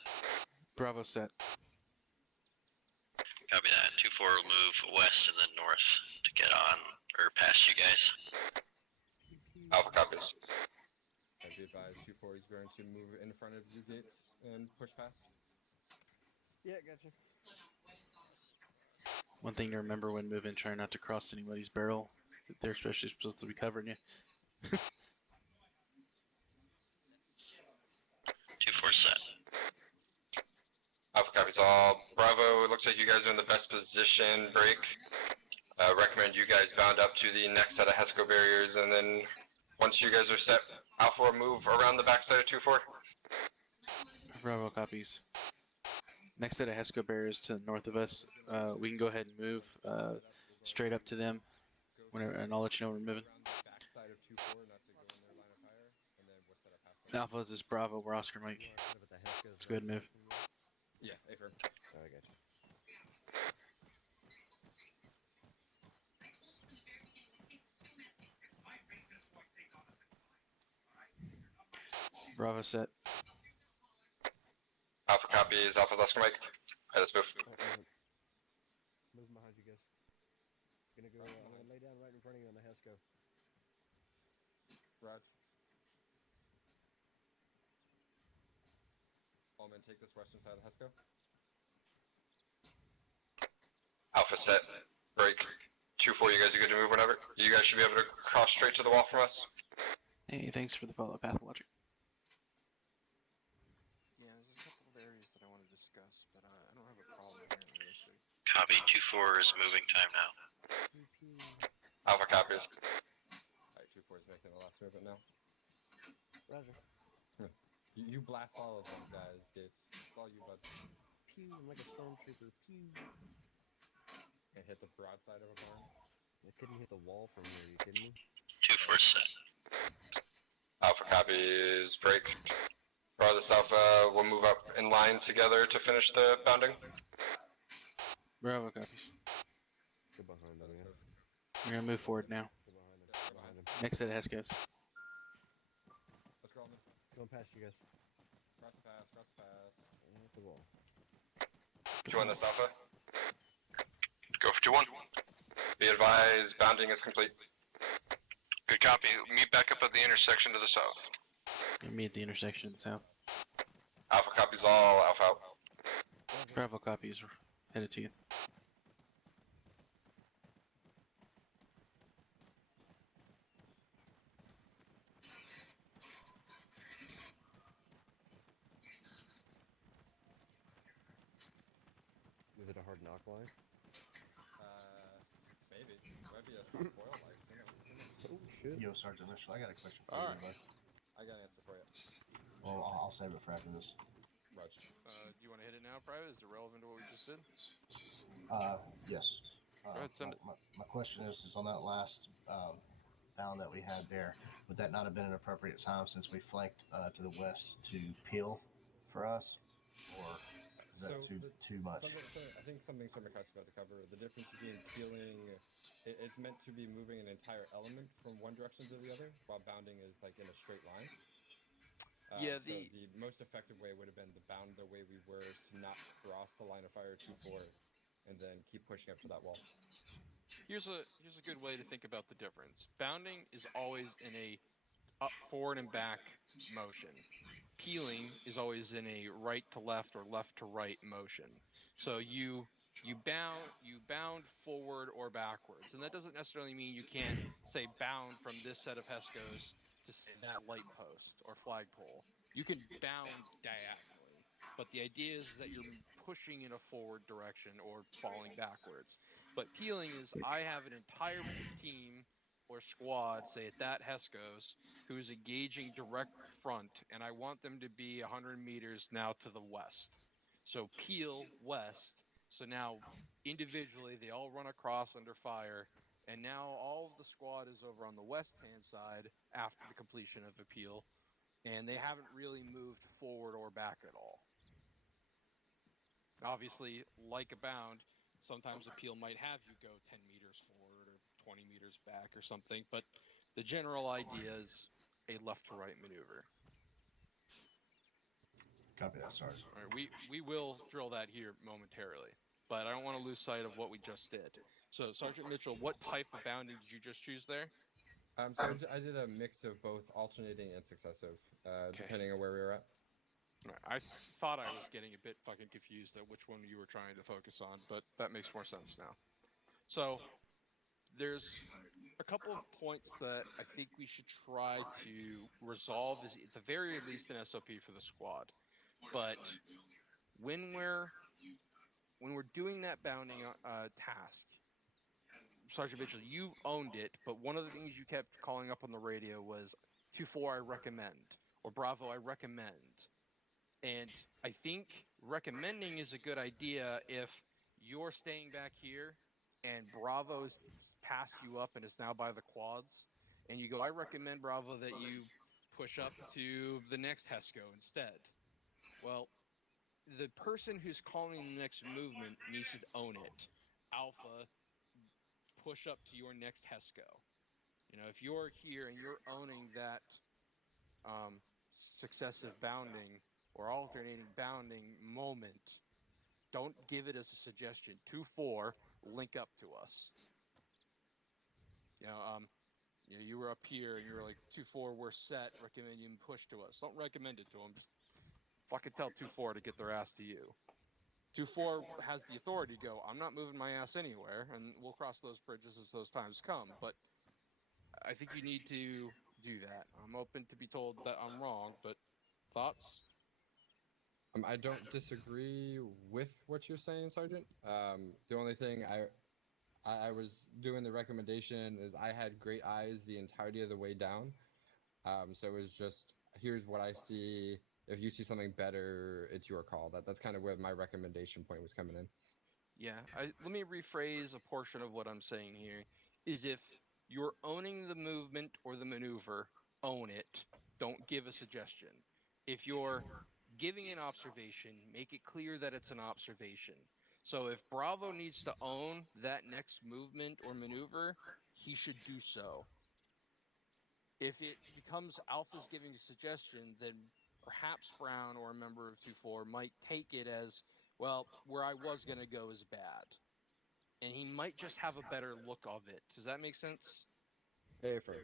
Bravo set. Copy that. 2-4 will move west and then north to get on, or past you guys. Alpha copies. Be advised, 2-4 is going to move in front of your gates and push past. Yeah, gotcha. One thing to remember when moving, try not to cross anybody's barrel. They're especially supposed to be covering you. 2-4 set. Alpha copies all. Bravo, it looks like you guys are in the best position. Break. Recommend you guys bound up to the next set of HESCO barriers, and then once you guys are set, Alpha will move around the backside of 2-4. Bravo copies. Next set of HESCO barriers to the north of us. We can go ahead and move straight up to them, whenever, and I'll let you know when we're moving. Backside of 2-4, not to go in their line of fire, and then we'll set up past them. Alpha, this is Bravo. We're Oscar Mike. Let's go ahead and move. Yeah, affirm. Oh, I gotcha. Bravo set. Alpha copies. Alpha's Oscar Mike. Alright, let's move. Moving behind you guys. I'm gonna lay down right in front of you on the HESCO. Raj. Allman, take this western side of the HESCO. Alpha set. Break. 2-4, you guys are good to move whenever. You guys should be able to cross straight to the wall from us. Hey, thanks for the follow-up, Pathologic. Yeah, there's a couple of areas that I want to discuss, but I don't have a problem here, honestly. Copy. 2-4 is moving time now. Alpha copies. Alright, 2-4 is making the last movement now. Roger. You blast all of them guys, Gates. It's all you, bud. Pew, I'm like a stormtrooper. Pew. And hit the broadside of a barn. I couldn't hit the wall from here, you kidding me? 2-4 set. Alpha copies. Break. Bravo this Alpha will move up in line together to finish the bounding. Bravo copies. Go behind them, yeah. We're gonna move forward now. Go behind them. Go behind them. Next set of HESCOs. Let's go, Allman. Going past you guys. Cross the pass, cross the pass. And hit the wall. 2-1 this Alpha. Go for 2-1. Be advised, bounding is complete. Good copy. Meet back up at the intersection to the south. Gonna meet at the intersection to the south. Alpha copies all. Alpha out. Bravo copies. We're headed to you. Is it a hard knock line? Maybe. Might be a soft boil life, you know. Oh, shit. Yo, Sergeant Mitchell, I got a question for Alright. you, bud. I got an answer for you. Well, I'll save it for after this. Roger. Do you want to hit it now, Private? Is it relevant to what we just did? Yes. Go ahead, send it. My question is on that last bound that we had there, would that not have been an appropriate time since we flanked to the west to peel for us, or is that too much? I think something Summercast got to cover the difference between peeling. It's meant to be moving an entire element from one direction to the other, while bounding is like in a straight line. Yeah, So the most effective way would have been to bound the way we were, is to not cross the line of fire 2-4, and then keep pushing up to that wall. here's a good way to think about the difference. Bounding is always in a up, forward, and back motion. Peeling is always in a right to left or left to right motion. So you bound forward or backwards, and that doesn't necessarily mean you can't say bound from this set of Hescos to say that light post or flagpole. You can bound diagonally, but the idea is that you're pushing in a forward direction or falling backwards. But peeling is I have an entire team or squad, say at that Hescos, who's engaging direct front, and I want them to be 100 meters now to the west. So peel west. So now individually they all run across under fire, and now all of the squad is over on the west hand side after the completion of a peel, and they haven't really moved forward or back at all. Obviously, like a bound, sometimes a peel might have you go 10 meters forward or 20 meters back or something, but the general idea is a left to right maneuver. Copy that, Sarge. All right, we will drill that here momentarily, but I don't want to lose sight of what we just did. So, Sergeant Mitchell, what type of bounding did you just choose there? So I did a mix of both alternating and successive, depending on where we were at. I thought I was getting a bit fucking confused at which one you were trying to focus on, but that makes more sense now. So, there's a couple of points that I think we should try to resolve, is at the very least an SOP for the squad. But when we're doing that bounding task, Sergeant Mitchell, you owned it, but one of the things you kept calling up on the radio was 2-4 I recommend, or Bravo I recommend. And I think recommending is a good idea if you're staying back here and Bravo's passed you up and is now by the quads, and you go, I recommend, Bravo, that you push up to the next HESCO instead. Well, the person who's calling the next movement needs to own it. Alpha, push up to your next HESCO. You know, if you're here and you're owning that successive bounding or alternating bounding moment, don't give it as a suggestion. 2-4, link up to us. You were up here and you were like, 2-4, we're set. Recommend you push to us. Don't recommend it to them. Just fucking tell 2-4 to get their ass to you. 2-4 has the authority to go, I'm not moving my ass anywhere, and we'll cross those bridges as those times come. But I think you need to do that. I'm open to be told that I'm wrong, but thoughts? I don't disagree with what you're saying, Sergeant. The only thing I was doing the recommendation is I had great eyes the entirety of the way down. So it was just, here's what I see. If you see something better, it's your call. That's kind of where my recommendation point was coming in. Yeah, let me rephrase a portion of what I'm saying here. Is if you're owning the movement or the maneuver, own it. Don't give a suggestion. If you're giving an observation, make it clear that it's an observation. So if Bravo needs to own that next movement or maneuver, he should do so. If it becomes Alpha's giving a suggestion, then perhaps Brown or a member of 2-4 might take it as, well, where I was going to go is bad. And he might just have a better look of it. Does that make sense? Affirm.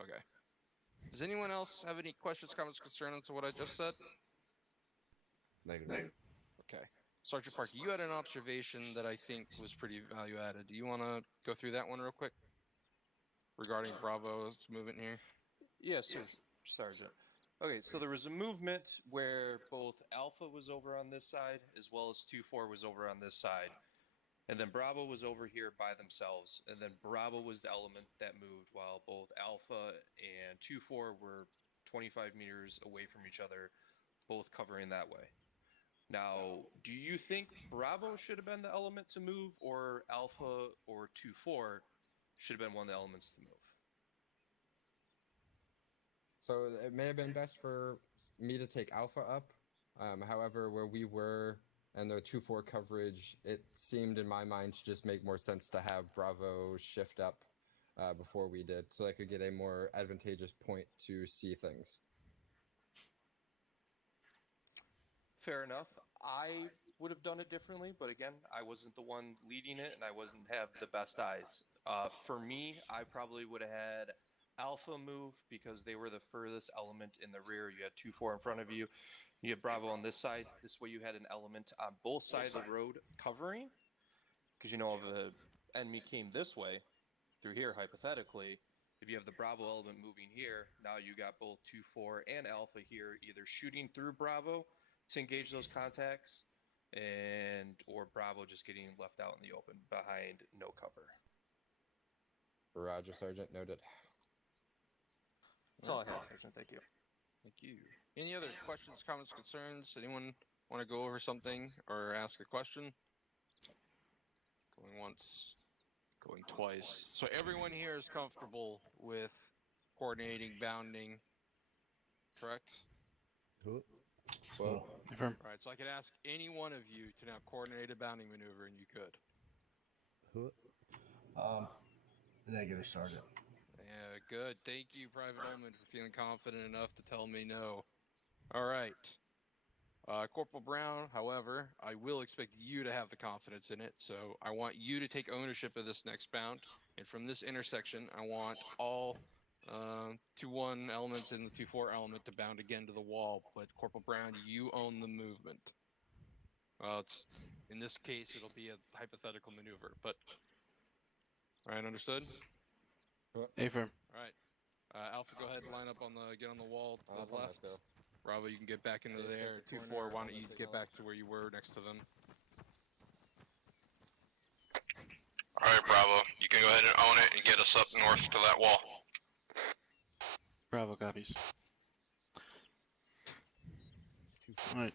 Okay. Does anyone else have any questions, comments, concerns to what I just said? Negative. Okay. Sergeant Parker, you had an observation that I think was pretty value added. Do you want to go through that one real quick regarding Bravo's movement here? Yes, sir, Sergeant. Okay, so there was a movement where both Alpha was over on this side as well as 2-4 was over on this side. And then Bravo was over here by themselves. And then Bravo was the element that moved while both Alpha and 2-4 were 25 meters away from each other both covering that way. Now, do you think Bravo should have been the element to move, or Alpha or 2-4 should have been one of the elements to move? So it may have been best for me to take Alpha up. However, where we were and the 2-4 coverage, it seemed in my mind to just make more sense to have Bravo shift up before we did, so I could get a more advantageous point to see things. Fair enough. I would have done it differently, but again, I wasn't the one leading it, and I wasn't have the best eyes. For me, I probably would have had Alpha move because they were the furthest element in the rear. You had 2-4 in front of you. You had Bravo on this side. This way, you had an element on both sides of the road covering. Because you know, if the enemy came this way, through here, hypothetically, if you have the Bravo element moving here, now you got both 2-4 and Alpha here, either shooting through Bravo to engage those contacts, or Bravo just getting left out in the open behind no cover. Roger, Sergeant. Noted. That's all I had, Sergeant. Thank you. Thank you. Any other questions, comments, concerns? Anyone want to go over something or ask a question? Going once, going twice. So everyone here is comfortable with coordinating, bounding, correct? Well, Confirm. All right, so I could ask any one of you to now coordinate a bounding maneuver, and you could. Negative, Sergeant. Yeah, good. Thank you, Private Ullman, for feeling confident enough to tell me no. All right. Corporal Brown, however, I will expect you to have the confidence in it, so I want you to take ownership of this next bound. And from this intersection, I want all 2-1 elements in the 2-4 element to bound again to the wall. But Corporal Brown, you own the movement. It's in this case, it'll be a hypothetical maneuver, but all right, understood? Affirm. All right. Alpha, go ahead and line up on the get on the wall to Up the on left. this, go. Bravo, you can get back into Hey, there. second 2-4, corner why on don't the you thing get on back left. to where you were next to them? Alright, Bravo. You can go ahead and own it and get us up north to that wall. Bravo copies. Alright.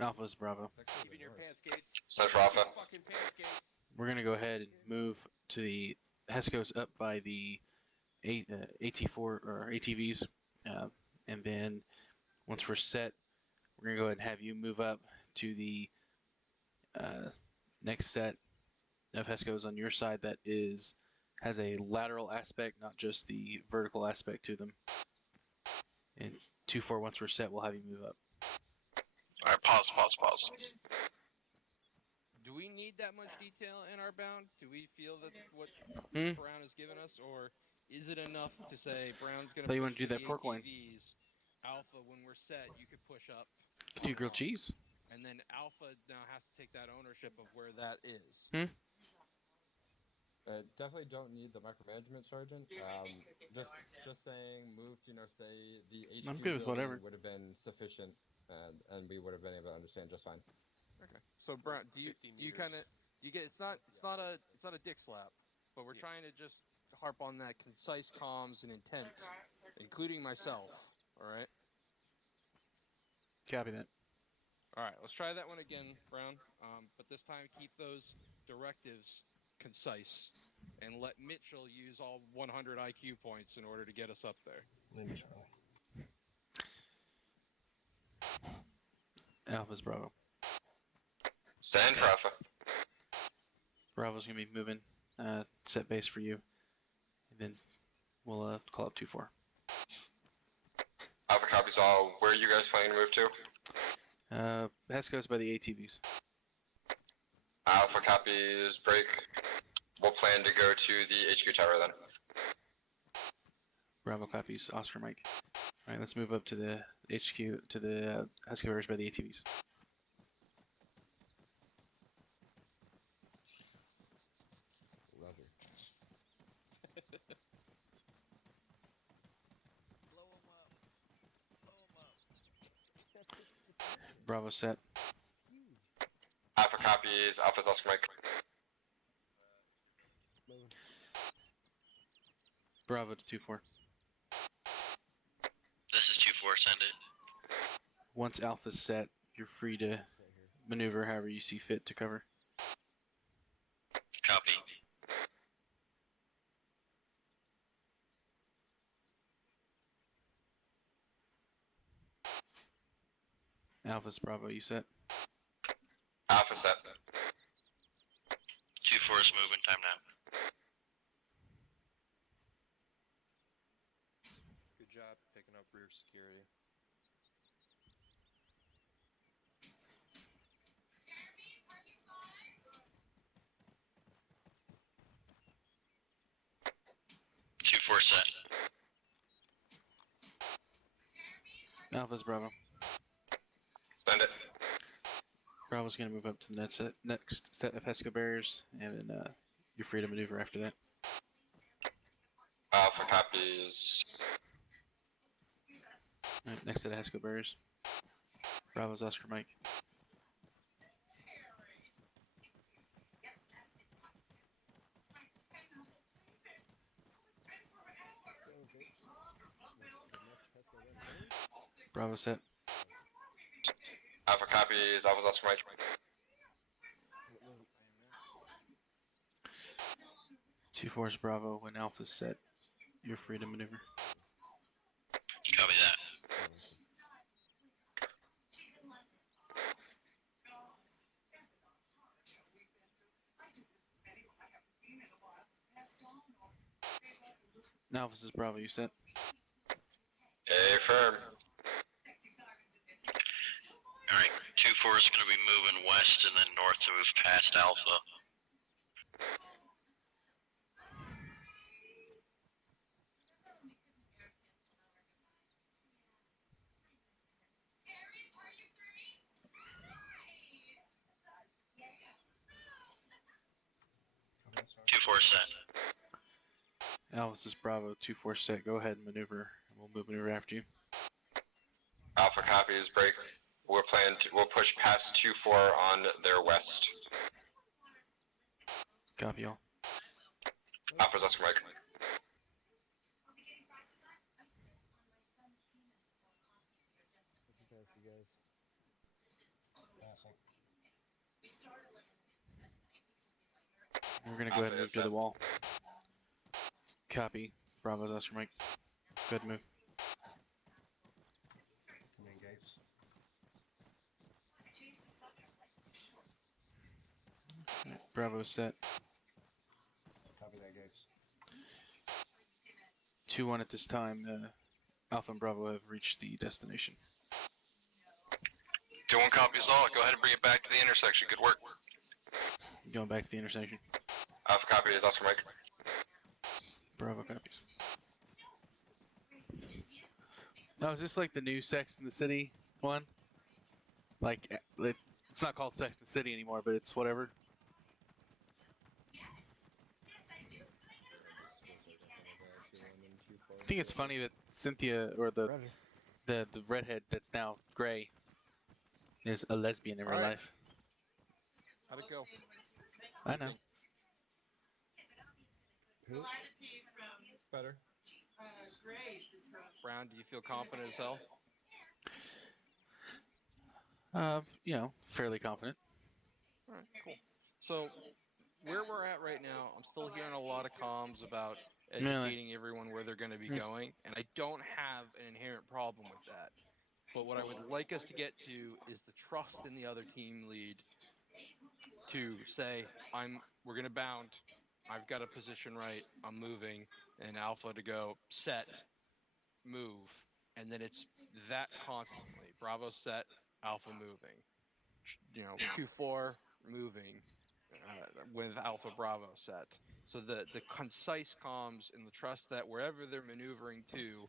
Alpha's Bravo. Keeping your pants, Gates. Send for Alpha. Fucking pants, Gates. We're gonna go ahead and move to the Hesco's up by the AT4 or ATVs, and then once we're set, we're gonna go ahead and have you move up to the next set of Hesco's on your side that has a lateral aspect, not just the vertical aspect to them. And 2-4, once we're set, we'll have you move up. Alright, pause. Do we need that much detail in our bound? Do we feel that what Brown has given us, or is it enough to say Brown's going to Thought you push wanted to do through that the pork loin. ATVs, Alpha, when we're set, you could push up, Do grilled cheese? and then Alpha now has to take that ownership of where that is. Definitely don't need the micromanagement, Sergeant. Just saying, move to say the HQ I'm good with building whatever. would have been sufficient, and we would have been able to understand just fine. Okay. So Brown, do you kind of get it's not a dick slap, but we're trying to just harp on that concise comms and intent, including myself. All right. Copy that. All right, let's try that one again, Brown. But this time, keep those directives concise, and let Mitchell use all 100 IQ points in order to get us up there. Maybe Charlie. Alpha's Bravo. Send for Alpha. Bravo's gonna be moving set base for you, and then we'll call up 2-4. Alpha copies all. Where are you guys planning to move to? Hesco's by the ATVs. Alpha copies break. We'll plan to go to the HQ tower then. Bravo copies Oscar Mike. All right, let's move up to the HQ to the Hesco areas by the ATVs. Roger. Blow him up. Blow him up. Bravo set. Alpha copies. Alpha's Oscar Mike. Bravo to 2-4. This is 2-4, send it. Once Alpha's set, you're free to maneuver however you see fit to cover. Copy. Alpha's Bravo, you set? Alpha set. 2-4 is moving. Time now. Good job picking up rear security. Two four set. Alpha's Bravo. Send it. Bravo's gonna move up to the next set of Hesco barriers, and then you're free to maneuver after that. Alpha copies. Alright, next set of Hesco barriers. Bravo's Oscar Mike. Bravo set. Alpha copies. Alpha's Oscar Mike. 2-4's Bravo. When Alpha's set, you're free to maneuver. Copy that. Alpha's is Bravo, you set? Affirm. Alright, 2-4 is going to be moving west and then north to move past Alpha. Two four set. Alpha's is Bravo. 2-4 set. Go ahead and maneuver, and we'll maneuver after you. Alpha copies. Break. We'll push past 2-4 on their west. Copy all. Alpha's Oscar Mike. We're gonna go ahead and move to the wall. Copy. Bravo's Oscar Mike. Good move. Main gates. Right, Bravo's set. Copy that gates. 2-1 at this time. Alpha and Bravo have reached the destination. 2-1 copies all. Go ahead and bring it back to the intersection. Good work. Going back to the intersection. Alpha copies. Oscar Mike. Bravo copies. Oh, is this like the new Sex in the City one? Like, it's not called Sex in the City anymore, but it's whatever. I think it's funny that Cynthia, or the redhead that's now gray, is a lesbian in real life. How'd it go? I know. Who? Better. Brown, do you feel confident as hell? Fairly confident. Alright, cool. So, where we're at right now, I'm still hearing a lot of comms about educating everyone where they're going to be going, and I don't have an inherent problem with that. But what I would like us to get to is the trust in the other team lead to say, we're going to bound, I've got a position right, I'm moving, and Alpha to go, set, move, and then it's that constantly. Bravo set, Alpha moving. 2-4 moving with Alpha Bravo set. So the concise comms and the trust that wherever they're maneuvering to,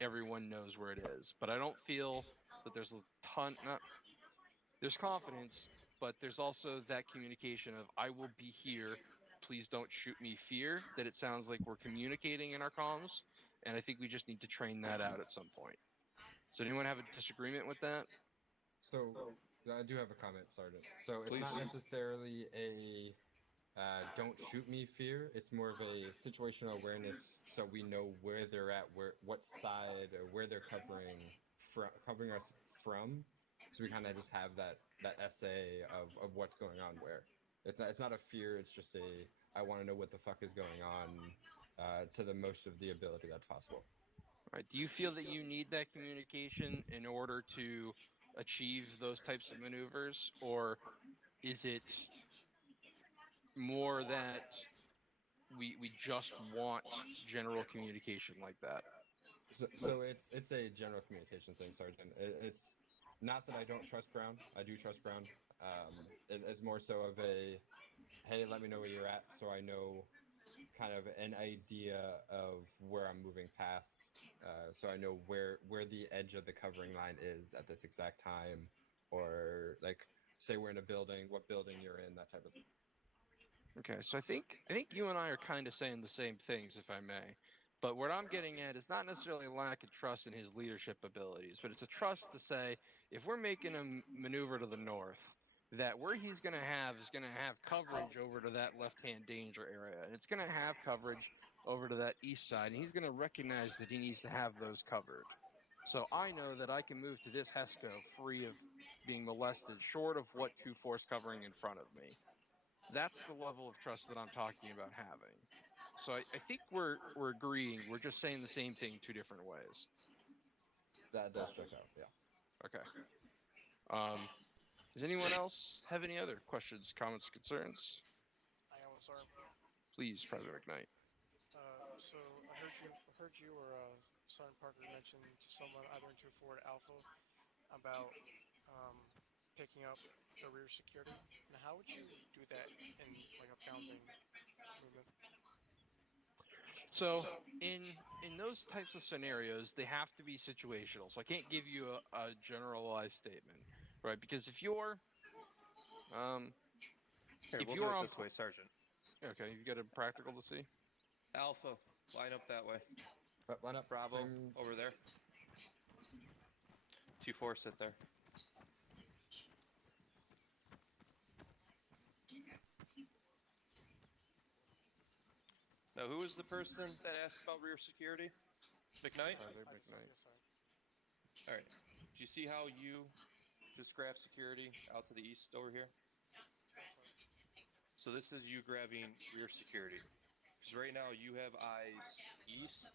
everyone knows where it is. But I don't feel that there's a ton. There's confidence, but there's also that communication of I will be here. Please don't shoot me. Fear that it sounds like we're communicating in our comms, and I think we just need to train that out at some point. So anyone have a disagreement with that? So, I do have a comment, Sergeant. So, it's not necessarily a don't shoot me fear. It's more of a situational awareness, so we know where they're at, what side, or where they're covering us from, so we kind of just have that essay of what's going on where. It's not a fear. It's just a I want to know what the fuck is going on to the most of the ability that's possible. Right. Do you feel that you need that communication in order to achieve those types of maneuvers, or is it more that we just want general communication like that? So it's a general communication thing, Sergeant. It's not that I don't trust Brown. I do trust Brown. It's more so of a, hey, let me know where you're at, so I know kind of an idea of where I'm moving past, so I know where the edge of the covering line is at this exact time, or like say we're in a building, what building you're in, that type of thing. Okay, so I think you and I are kind of saying the same things, if I may. But what I'm getting at is not necessarily a lack of trust in his leadership abilities, but it's a trust to say if we're making a maneuver to the north, that where he's going to have is going to have coverage over to that left-hand danger area, and it's going to have coverage over to that east side, and he's going to recognize that he needs to have those covered. So I know that I can move to this HESCO free of being molested, short of what two force covering in front of me. That's the level of trust that I'm talking about having. So I think we're agreeing. We're just saying the same thing two different ways. That does check out, yeah. Okay. Does anyone else have any other questions, comments, concerns? I am sorry. Please, President McKnight. So I heard you or Sergeant Parker mention to someone either in 2-4 or Alpha about um, picking up the rear security. Now, how would you do that in like a bounding movement? So in those types of scenarios, they have to be situational. So I can't give you a generalized statement, right? Because if you're Here, if we'll you're do it on this way, Sergeant. okay, you got a practical to see. Alpha, line up that way. Line up. Bravo, Same... over there. 2-4, sit there. Now, who was the person that asked about rear security? McKnight? McKnight. Yes, sir. All right. Do you see how you just grab security out to the east over here? So this is you grabbing rear security. Because right now you have eyes east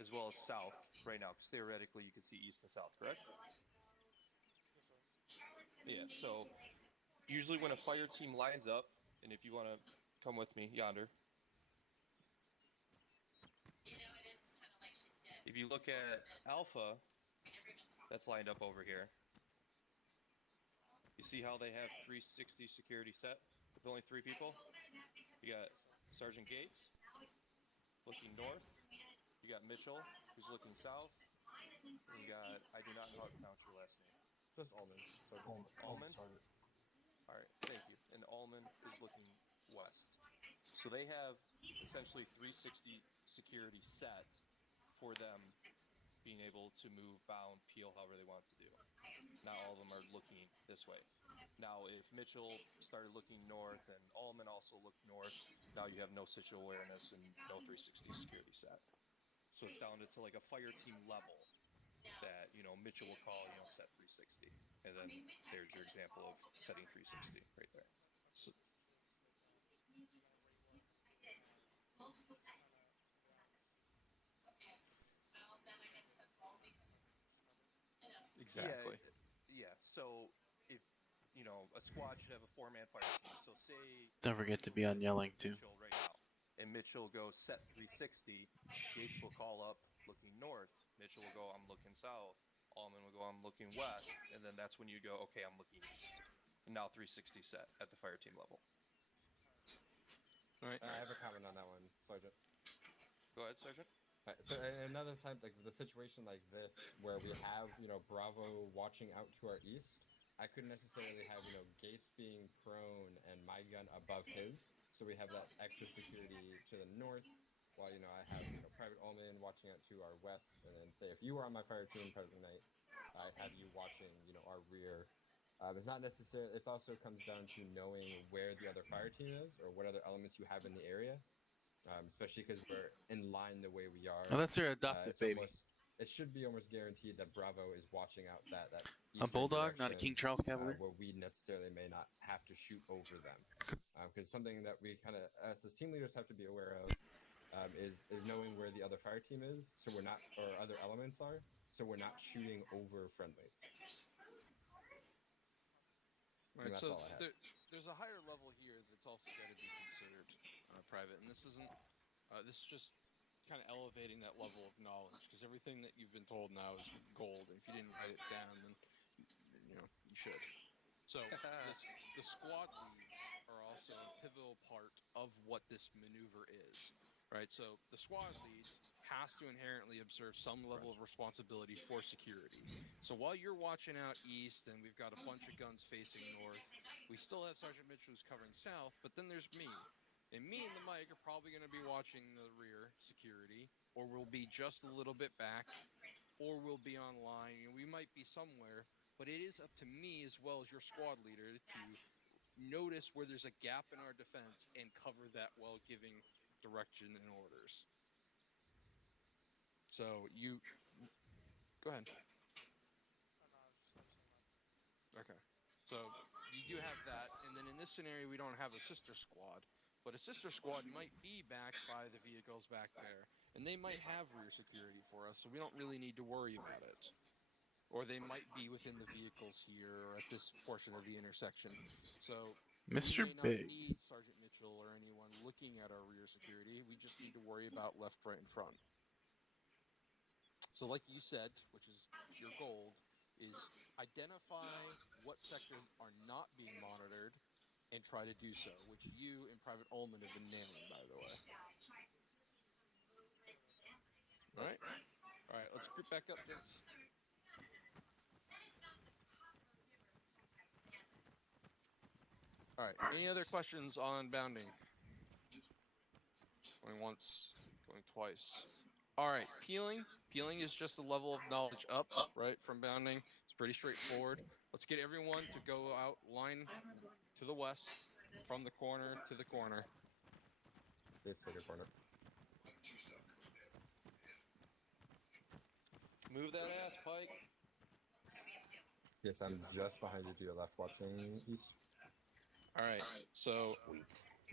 as well as south right now. Because theoretically you can see east and south, correct? Yes, sir. Yeah, so usually when a fire team lines up, and if you want to come with me yonder. If you look at Alpha, that's lined up over here. You see how they have 360 security set with only 3 people? You got Sergeant Gates looking north. You got Mitchell who's looking south. And you got, I do not know how to pronounce your last name. Just Allman. Allman? All right, thank you. And Allman is looking west. So they have essentially 360 security set for them being able to move, bound, peel, however they want to do. Not all of them are looking this way. Now, if Mitchell started looking north and Allman also looked north, now you have no situational awareness and no 360 security set. So it's down to like a fire team level that, Mitchell will call, set 360. And then there's your example of setting 360 right there. So, exactly. Yeah. So if, a squad should have a 4-man fire team. So say Don't forget to be on yelling too. Mitchell right now, and Mitchell goes set 360. Gates will call up looking north. Mitchell will go, I'm looking south. Allman will go, I'm looking west. And then that's when you go, okay, I'm looking east. And now 360 set at the fire team level. All right. I have a comment on that one, Sergeant. Go ahead, Sergeant. Right, so another time, like the situation like this, where we have, Bravo watching out to our east, I couldn't necessarily have, Gates being prone and my gun above his, so we have that extra security to the north, while, I have, Private Allman watching out to our west, and then say if you were on my fire team, President Knight, I have you watching, our rear. It's not necessarily, it also comes down to knowing where the other fire team is, or what other elements you have in the area. Especially because we're in line the way we are. Oh, that's your adopted baby. Almost, it should be almost guaranteed that Bravo is watching out that A eastern bulldog, not a direction, King Charles Cavalier. where we necessarily may not have to shoot over them. Because something that we kind of, us as team leaders, have to be aware of is knowing where the other fire team is, so we're not, or other elements are, so we're not shooting over friendlies. Right. And that's So all I have. there's a higher level here that's also got to be considered, private, and this isn't. This is just kind of elevating that level of knowledge, because everything that you've been told now is gold. And if you didn't write it down, then you should. So the squad leads are also a pivotal part of what this maneuver is, right? So the squad lead has to inherently observe some level of responsibility for security. So while you're watching out east and we've got a bunch of guns facing north, we still have Sergeant Mitchell who's covering south, but then there's me. And me and the Mike are probably going to be watching the rear security, or we'll be just a little bit back, or we'll be online. We might be somewhere, but it is up to me as well as your squad leader to notice where there's a gap in our defense and cover that while giving direction and orders. So you go ahead. Okay. So you do have that, and then in this scenario we don't have a sister squad, but a sister squad might be back by the vehicles back there, and they might have rear security for us, so we don't really need to worry about it. Or they might be within the vehicles here or at this portion of the intersection. So we Mr. may not Big. need Sergeant Mitchell or anyone looking at our rear security. We just need to worry about left, right, and front. So like you said, which is your gold, is identify what sectors are not being monitored and try to do so, which you and Private Ullman have been nailing, by the way. All right. All right, let's group back up, gents. All right. Any other questions on bounding? Going once, going twice. All right. Peeling. Peeling is just a level of knowledge up, right, from bounding. It's pretty straightforward. Let's get everyone to go out line to the west from the corner to the corner. It's the corner. Move that ass, Pike. Yes, I'm just behind you to your left, watching east. All right. So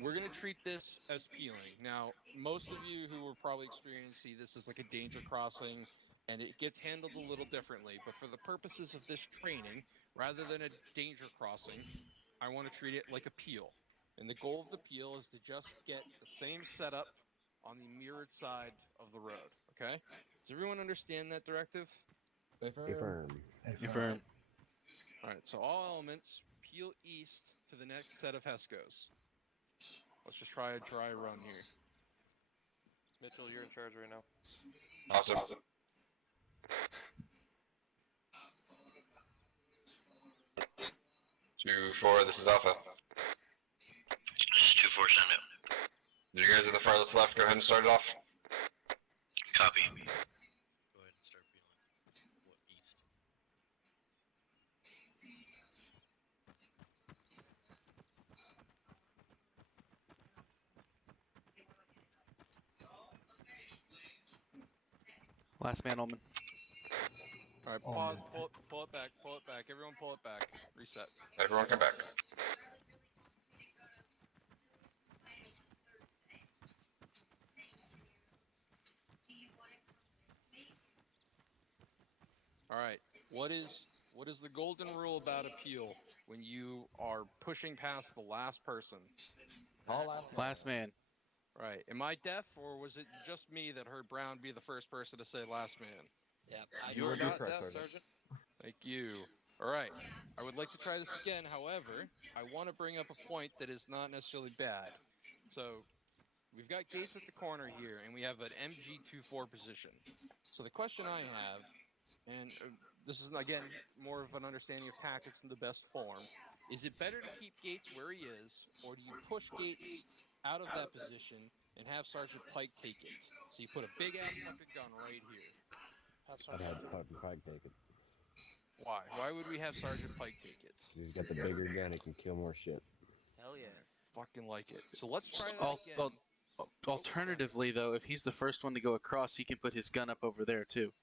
we're going to treat this as peeling. Now, most of you who were probably experienced see this as like a danger crossing, and it gets handled a little differently. But for the purposes of this training, rather than a danger crossing, I want to treat it like a peel. And the goal of the peel is to just get the same setup on the mirrored side of the road. Okay? Does everyone understand that directive? Affirm. Confirm. All right. So all elements peel east to the next set of Hescos. Let's just try a dry run here. Mitchell, you're in charge right now. Awesome. 2-4, this is Alpha. This is 2-4, send it. You guys are the farthest left, go ahead and start it off. Copy. Go ahead and start peeling. What, east? Last man, Ullman. All right, pause, pull it back, everyone pull it back, reset. Everyone come back. All right, what is the golden rule about appeal when you are pushing past the last person? Last man. Right, am I deaf, or was it just me that heard Brown be the first person to say last man? Yep. You are not correct, deaf, Sergeant. Sergeant. Thank you. All right, I would like to try this again, however, I want to bring up a point that is not necessarily bad. So, we've got gates at the corner here, and we have an MG24 position. So the question I have, and this is, again, more of an understanding of tactics in the best form, is it better to keep Gates where he is, or do you push Gates out of that position and have Sergeant Pike take it? So you put a big-ass fucking gun right here. I'd have fucking Pike take it. Why? Why would we have Sergeant Pike take it? He's got the bigger gun, he can kill more shit. Hell yeah. Fucking like it. So let's try that again. Alternatively, though, if he's the first one to go across, he can put his gun up over there, too.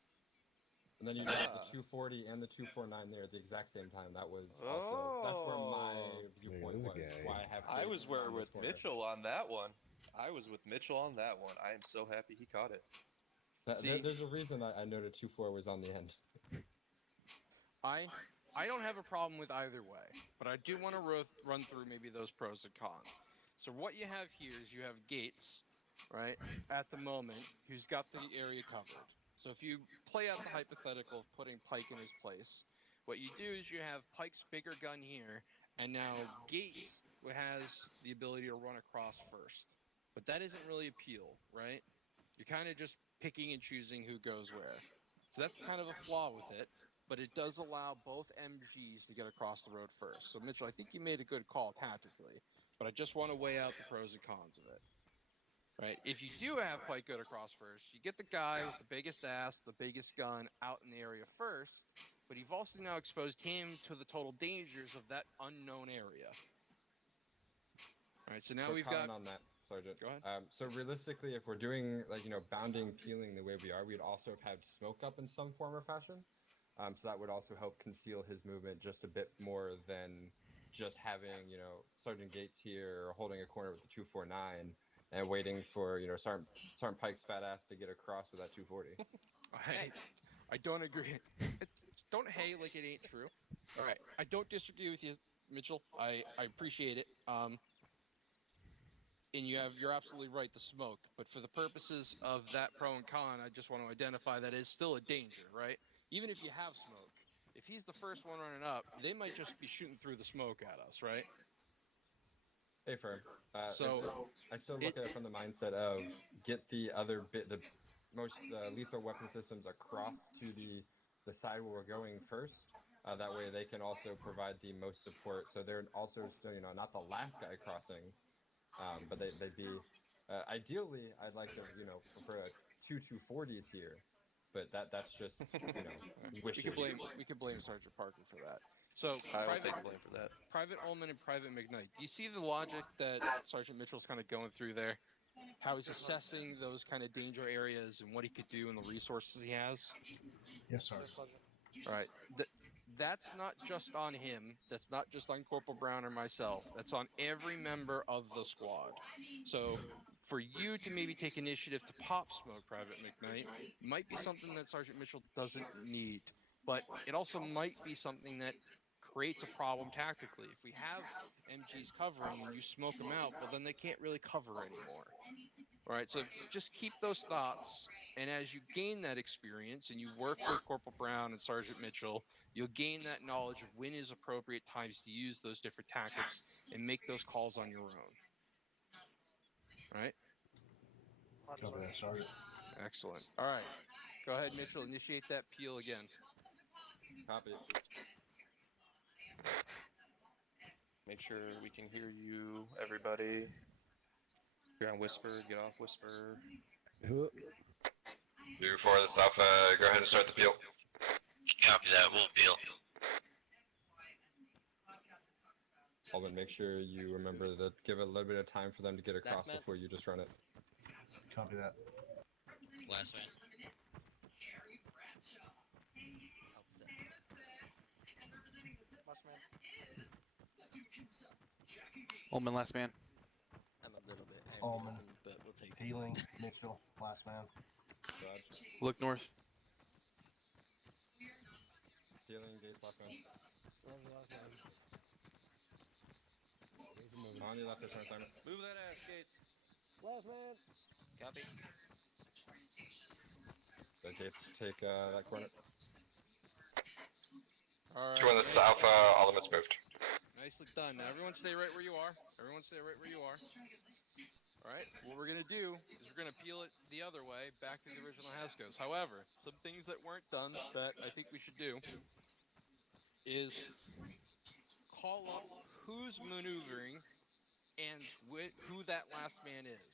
And then you'd have Ah. the 240 and the 249 there at the exact same time. That was also that's where my Oh. viewpoint There's a was. guy. Why I have I was gates where on this with corner. Mitchell on that one. I was with Mitchell on that one. I am so happy he caught it. See- There's a reason I noted 2-4 was on the end. I don't have a problem with either way, but I do want to run through maybe those pros and cons. So what you have here is you have Gates, right, at the moment, who's got the area covered. So if you play out the hypothetical of putting Pike in his place, what you do is you have Pike's bigger gun here, and now Gates has the ability to run across first. But that isn't really appeal, right? You're kind of just picking and choosing who goes where. So that's kind of a flaw with it, but it does allow both MGs to get across the road first. So Mitchell, I think you made a good call tactically, but I just want to weigh out the pros and cons of it. Right? If you do have Pike go across first, you get the guy with the biggest ass, the biggest gun out in the area first, but you've also now exposed him to the total dangers of that unknown area. All right, so now we've got on that, Sergeant. Go ahead. So realistically, if we're doing bounding, peeling the way we are, we'd also have had smoke up in some form or fashion. So that would also help conceal his movement just a bit more than just having Sergeant Gates here holding a corner with the 249 and waiting for Sergeant Pike's fat ass to get across with that 240. I don't agree. Don't hey like it ain't true. All right, I don't disagree with you, Mitchell. I appreciate it. And you're absolutely right, the smoke. But for the purposes of that pro and con, I just want to identify that it's still a danger, right? Even if you have smoke, if he's the first one running up, they might just be shooting through the smoke at us, right? Hey, firm. So I still look at it from the mindset of get the most lethal weapon systems across to the side where we're going first. That way they can also provide the most support. So they're also still not the last guy crossing, but they'd be ideally I'd like to prefer two 240s here, but that's just wishes. we could blame Sergeant Parker for that. So I will take the blame for that. Private Ullman and Private McKnight. Do you see the logic that Sergeant Mitchell's kind of going through there? How he's assessing those kind of danger areas and what he could do and the resources he has? Yes, sir. Yes, Sergeant. All right. That's not just on him. That's not just on Corporal Brown or myself. That's on every member of the squad. So for you to maybe take initiative to pop smoke, Private McKnight, might be something that Sergeant Mitchell doesn't need. But it also might be something that creates a problem tactically. If we have MGs covering and you smoke them out, well, then they can't really cover anymore. All right, so just keep those thoughts. And as you gain that experience and you work with Corporal Brown and Sergeant Mitchell, you'll gain that knowledge of when is appropriate times to use those different tactics and make those calls on your own. All right? Copy that, Sergeant. Excellent. All right. Go ahead, Mitchell. Initiate that peel again. Copy. Make sure we can hear you, everybody. If you're on whisper, get off whisper. 2-4, this Alpha, go ahead and start the peel. Copy that. We'll peel. Alvin, make sure you remember that give it a little bit of time for them to get across man. before you just run it. Copy that. Last man. Last man. Ullman, last man. I'm a little bit angry Almond. with him, but we'll take it. Peeling, Mitchell, last man. Dodge. Look north. Healing, Gates, last man. On your left, turn timer. Move that ass, Gates. Copy. The Gates take that corner. All right. 2-1, this Alpha, all limits moved. Nicely done. Now everyone stay right where you are. Everyone stay right where you are. All right. What we're going to do is we're going to peel it the other way back to the original Hascos. However, some things that weren't done that I think we should do is call up who's maneuvering and who that last man is.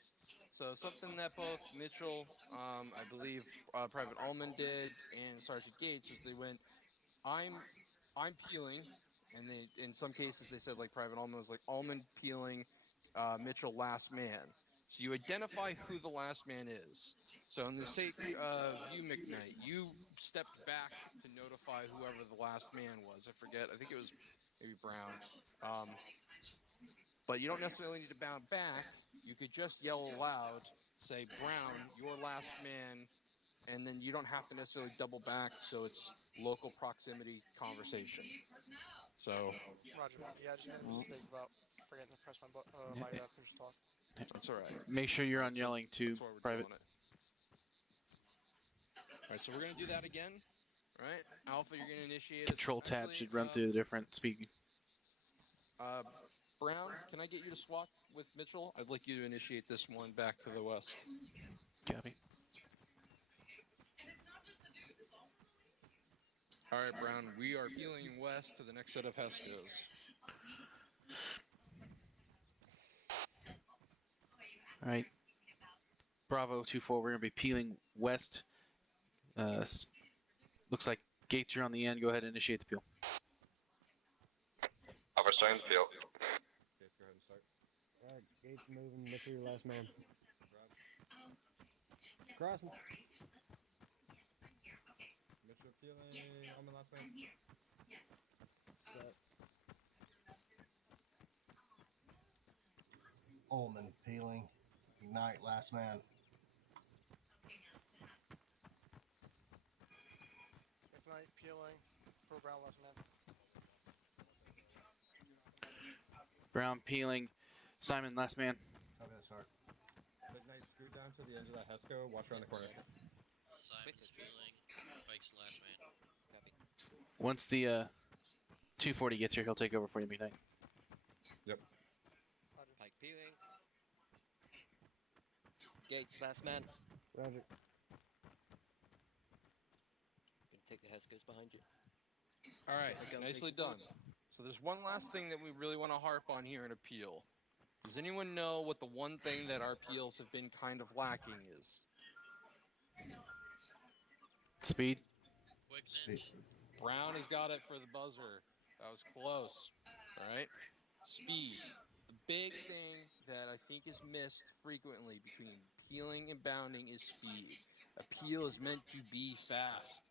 So something that both Mitchell, I believe Private Ullman did, and Sergeant Gates is they went, I'm peeling, and they in some cases they said like Private Ullman was like Ullman peeling, Mitchell last man. So you identify who the last man is. So in the sake of you, McKnight, you stepped back to notify whoever the last man was. I forget. I think it was maybe Brown. But you don't necessarily need to bound back. You could just yell aloud, say, Brown, your last man, and then you don't have to necessarily double back, so it's local proximity conversation. So Roger that. Yeah, I just made a mistake about forgetting to press Yeah, my push talk. that's all right. Make sure you're All on right, so yelling too, that's why we're Private. doing it. All right, so we're gonna do that again. All right, Alpha, you're gonna initiate us. Control tab Actually, should run through the different speed. Brown, can I get you to swap with Mitchell? I'd like you to initiate this one back to the west. Copy. All right, Brown, we are peeling west to the next set of Heskos. All right. Bravo 2-4. We're gonna be peeling west. Looks like gates are on the end. Go ahead and initiate the peel. Alpha starting to peel. Gates, go ahead and start. Alright, gates moving. Look for your last man. Crossing. Mitchell peeling. I'm the last man. Set. Ullman peeling. Ignite, last man. McKnight peeling for Brown last man. Brown peeling. Simon last man. Okay, start. Midnight, scoot down to the edge of that Hesco. Watch around the corner. Simon's feeling. Mike's the last man. Copy. Once the 240 gets here, he'll take over for you, Midnight. Pike peeling. Gates, last man. Roger. Gonna take the Heskos behind you. All right, Gun nicely facing forward. done. So there's one last thing that we really want to harp on here in appeal. Does anyone know what the one thing that our peels have been kind of lacking is? Speed. Quickness. Brown has got it for the buzzer. That was close. All right. Speed. The big thing that I think is missed frequently between peeling and bounding is speed. A peel is meant to be fast.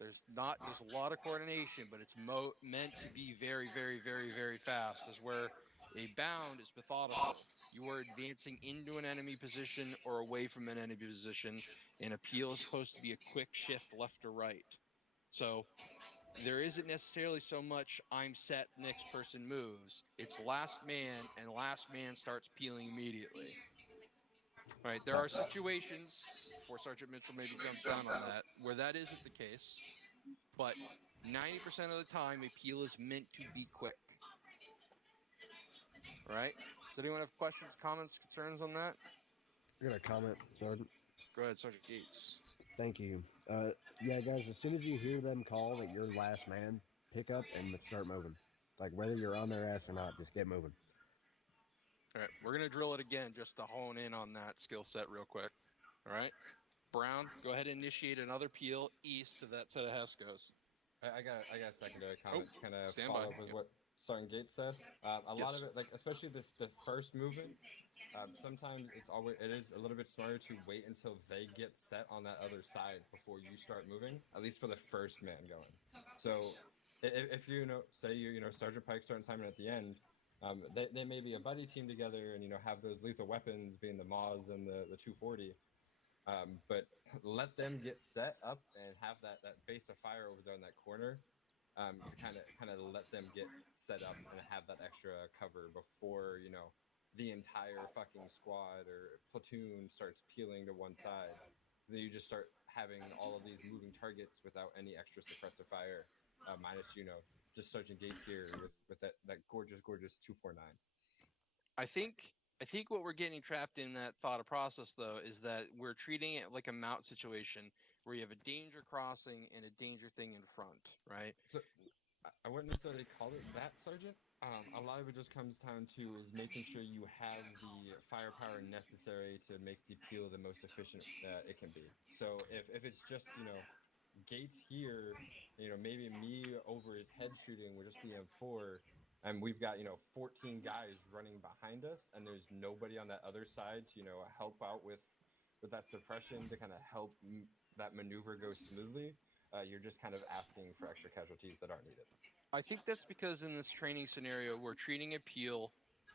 There's a lot of coordination, but it's meant to be very, very, very, very fast. Is where a bound is methodical. You are advancing into an enemy position or away from an enemy position, and a peel is supposed to be a quick shift left or right. So there isn't necessarily so much I'm set, next person moves. It's last man, and last man starts peeling immediately. All right, there are situations, before Sergeant Mitchell maybe jumps down on that, where that isn't the case, but 90% of the time, a peel is meant to be quick. All right? Does anyone have questions, comments, concerns on that? I got a comment, Sergeant. Go ahead, Sergeant Gates. Thank you. Yeah, guys, as soon as you hear them call that you're last man, pick up and start moving. Like, whether you're on their ass or not, just get moving. All right, we're going to drill it again just to hone in on that skill set real quick. All right? Brown, go ahead and initiate another peel east of that set of Heskos. I got a secondary comment to kind of stand follow by. up with Yep. what Sergeant Gates said. A lot Yes. of it, like especially the first movement, sometimes it is a little bit smarter to wait until they get set on that other side before you start moving. At least for the first man going. So if you know, say you know Sergeant Pike, Sergeant Simon at the end, they may be a buddy team together and have those lethal weapons being the Maws and the 240. But let them get set up and have that base of fire over there in that corner. Kind of let them get set up and have that extra cover before the entire fucking squad or platoon starts peeling to one side. Then you just start having all of these moving targets without any extra suppressive fire, minus just Sergeant Gates here with that gorgeous 249. I think what we're getting trapped in that thought of process though is that we're treating it like a mount situation where you have a danger crossing and a danger thing in front, right? So I wouldn't necessarily call it that, Sergeant. A lot of it just comes down to is making sure you have the firepower necessary to make the peel the most efficient it can be. So if it's just Gates here, maybe me over his head shooting with just the M4, and we've got 14 guys running behind us, and there's nobody on that other side to help out with that suppression to kind of help that maneuver go smoothly, you're just kind of asking for extra casualties that aren't needed. I think that's because in this training scenario, we're treating Appeal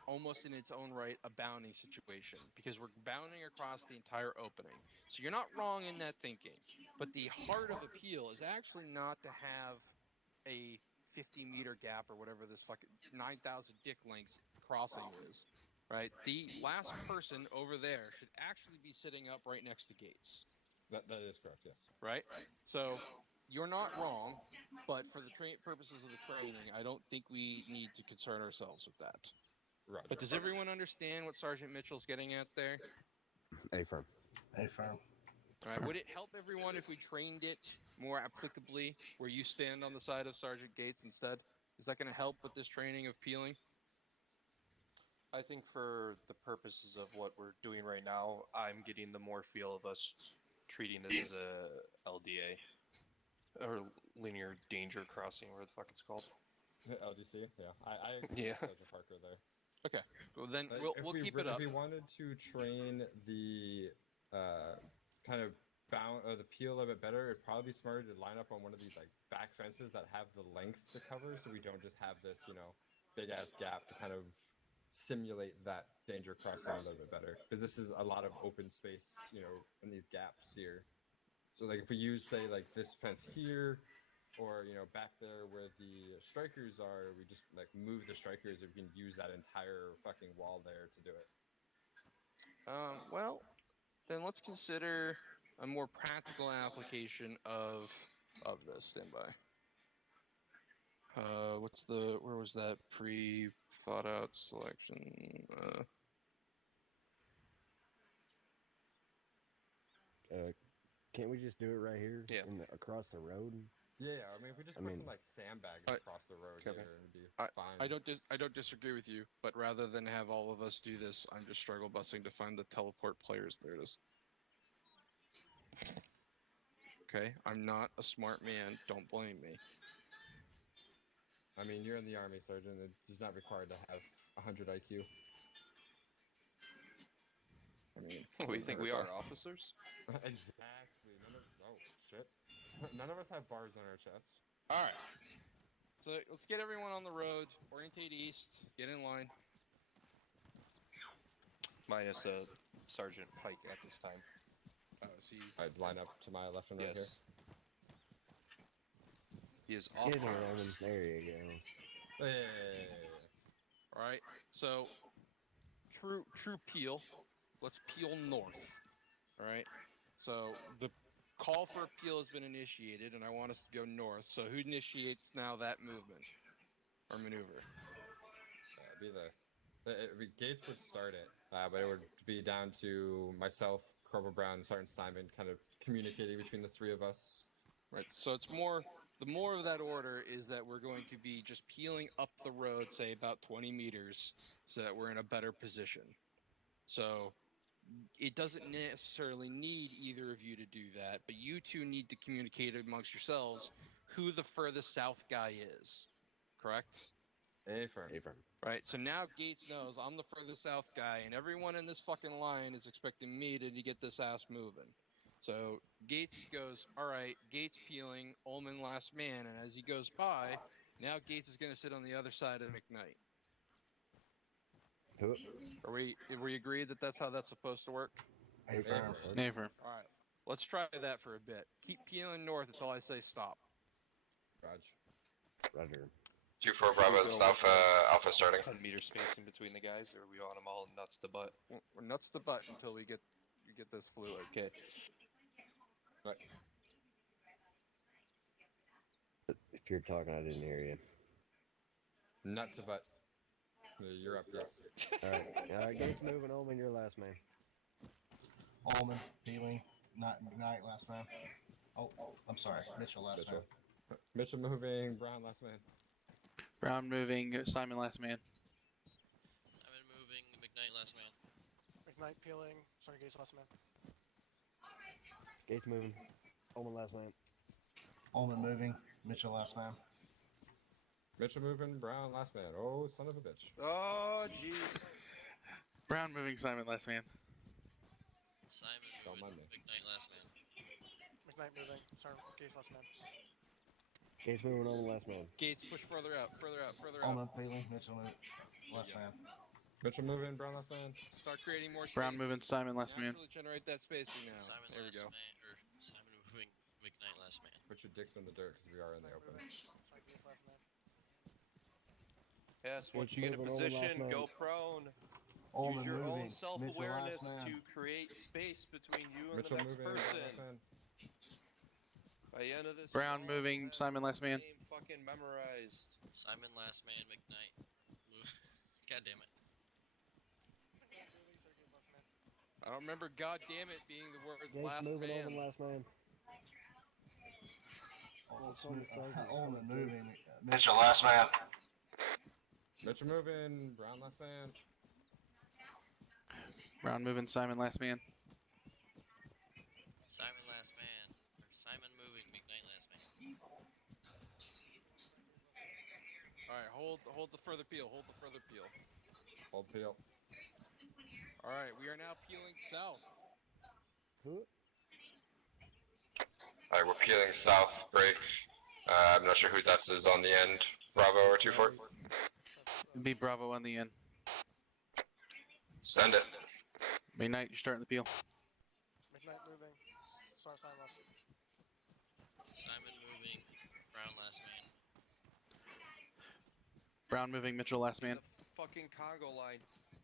almost in its own right a bounding situation because we're bounding across the entire opening. So you're not wrong in that thinking. But the heart of Appeal is actually not to have a 50-meter gap or whatever this fucking 9,000 dick lengths crossing is, right? The last person over there should actually be sitting up right next to Gates. That is correct, yes. Right? So you're not wrong, but for the purposes of the training, I don't think we need to concern ourselves with that. Roger. But does everyone understand what Sergeant Mitchell's getting at there? A-firm. A-firm. All right. Would it help everyone if we trained it more applicably where you stand on the side of Sergeant Gates instead? Is that going to help with this training of peeling? I think for the purposes of what we're doing right now, I'm getting the more feel of us treating this as a LDA or linear danger crossing, whatever the fuck it's called. LDC, yeah. I agree Yeah. with Sergeant Parker there. Okay. Well, then If we'll we keep it up. If we wanted to train the kind of the peel a bit better, it'd probably be smarter to line up on one of these like back fences that have the length to cover, so we don't just have this big ass gap to kind of simulate that danger crossing a little bit better, because this is a lot of open space in these gaps here. So like if we use say like this fence here, or back there where the strikers are, we just like move the strikers if we can use that entire fucking wall there to do it. Well, then let's consider a more practical application of this. Stand by. Where was that pre-thought out selection? Can't we just do it right here? Yeah. Across the road? Yeah, I mean if we just put some like sandbags across the road Kevin, here, it'd be fine. I don't disagree with you, but rather than have all of us do this, I'm just struggle busing to find the teleport players. There it is. Okay, I'm not a smart man. Don't blame me. I mean, you're in the Army, Sergeant. It's not required to have 100 IQ. I mean, We think we are officers? Exactly. Oh, shit. None of us have bars on our chest. All right. So let's get everyone on the road. Orientate east. Get in line. Minus Sergeant Pike at this time. See. I'd line up to my left and right here. Yes. He is off. Get here, Roman. There you go. Hey. All right. So true peel. Let's peel north. All right. So the call for appeal has been initiated, and I want us to go north. So who initiates now that movement or maneuver? Gates would start it, but it would be down to myself, Corporal Brown, Sergeant Simon, kind of communicating between the three of us. Right. So it's more. The more of that order is that we're going to be just peeling up the road, say about 20 meters, so that we're in a better position. So it doesn't necessarily need either of you to do that, but you two need to communicate amongst yourselves who the furthest south guy is. Correct? A-firm. Right, so now Gates knows I'm the furthest south guy, and everyone in this fucking line is expecting me to get this ass moving. So Gates goes, all right, Gates peeling, Ullman last man, and as he goes by, now Gates is going to sit on the other side of McKnight. Are we agreed that that's how that's supposed to work? A-firm. Never. All right, let's try that for a bit. Keep peeling north until I say stop. Roger. 2-4 Bravo, it's Alpha starting. 10 meter spacing between the guys, or we want them all nuts to butt? We're nuts to butt until we get this fluid. Okay. Right. If you're talking, I didn't hear you. Nut to butt. You're up, Gates. Alright, Gates moving, Ullman, you're last man. Ullman, peeling, not McKnight last man. Oh, I'm sorry, Mitchell last man. Mitchell moving, Brown last man. Brown moving, Simon last man. Simon moving, McKnight last man. McKnight peeling, Sergeant Gates last man. Gates moving, Ullman last man. Ullman moving, Mitchell last man. Mitchell moving, Brown last man. Oh, son of a bitch. Oh, jeez. Brown moving, Simon last man. Simon Don't moving. mind me. McKnight last man. McKnight moving. Sorry, Gates last man. Gates moving on the last man. Gates, push further out, further out, further out. Almond peeling, Mitchell move. Last man. Mitchell moving, Brown last man. Start creating more space. Brown moving, Simon last man. Naturally generate that spacing now. Simon There we last go. man, or Simon moving. McKnight last man. Put your dicks in the dirt because we are in the McKnight open. moving. Sorry, Gates last man. Yes, once Gates you get in moving on the last position, man. go prone. Almond Use your moving. own Mitchell self-awareness last man. to create space between you and Mitchell the next moving, Brown person. last man. By the end of this, Brown you all moving, have Simon last man. name fucking memorized. Simon last man. McKnight. Move. God damn it. McKnight moving. Sorry, Gates last man. I don't remember "God damn it" being the words Gates last moving on man. the last man. Almond moving. Mitchell last man. Mitchell moving, Brown last man. Brown moving, Simon last man. Simon last man. Or Simon moving. McKnight last man. All right, hold the further peel. Hold the further peel. Hold peel. All right, we are now peeling south. Who? Alright, we're peeling south, break. I'm not sure who that is on the end. Bravo or 2-4? It'd be Bravo on the end. Send it. McKnight, you're starting the peel. McKnight moving. Sorry, Simon last. Simon moving. Brown last man. Brown moving, Mitchell last man. The fucking Congo line.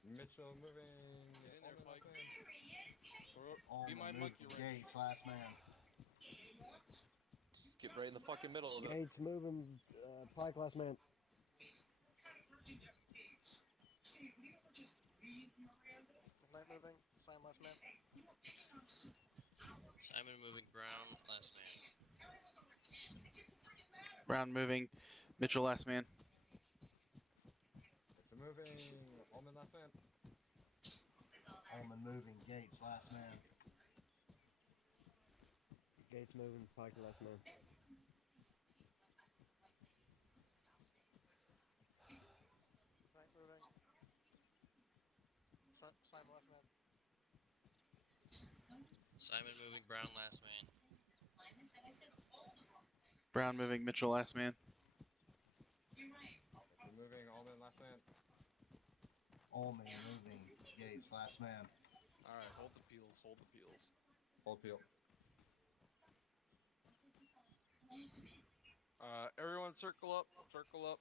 Mitchell moving. Get in there, Almond last Pike. man. Be my Almond monkey moving. wrench. Gates last man. Just get right in the fucking middle of it. Gates moving, Pike last man. McKnight moving. Simon last man. Simon moving. Brown last man. Brown moving, Mitchell last man. Mitchell moving, Almond last man. Almond moving. Gates last man. Gates moving, Pike last man. McKnight moving. Simon last man. Simon moving. Brown last man. Brown moving, Mitchell last man. Mitchell moving, Almond last man. Almond moving. Gates last man. All right, hold the peels. Hold the peels. Hold peel. Everyone, circle up. Circle up.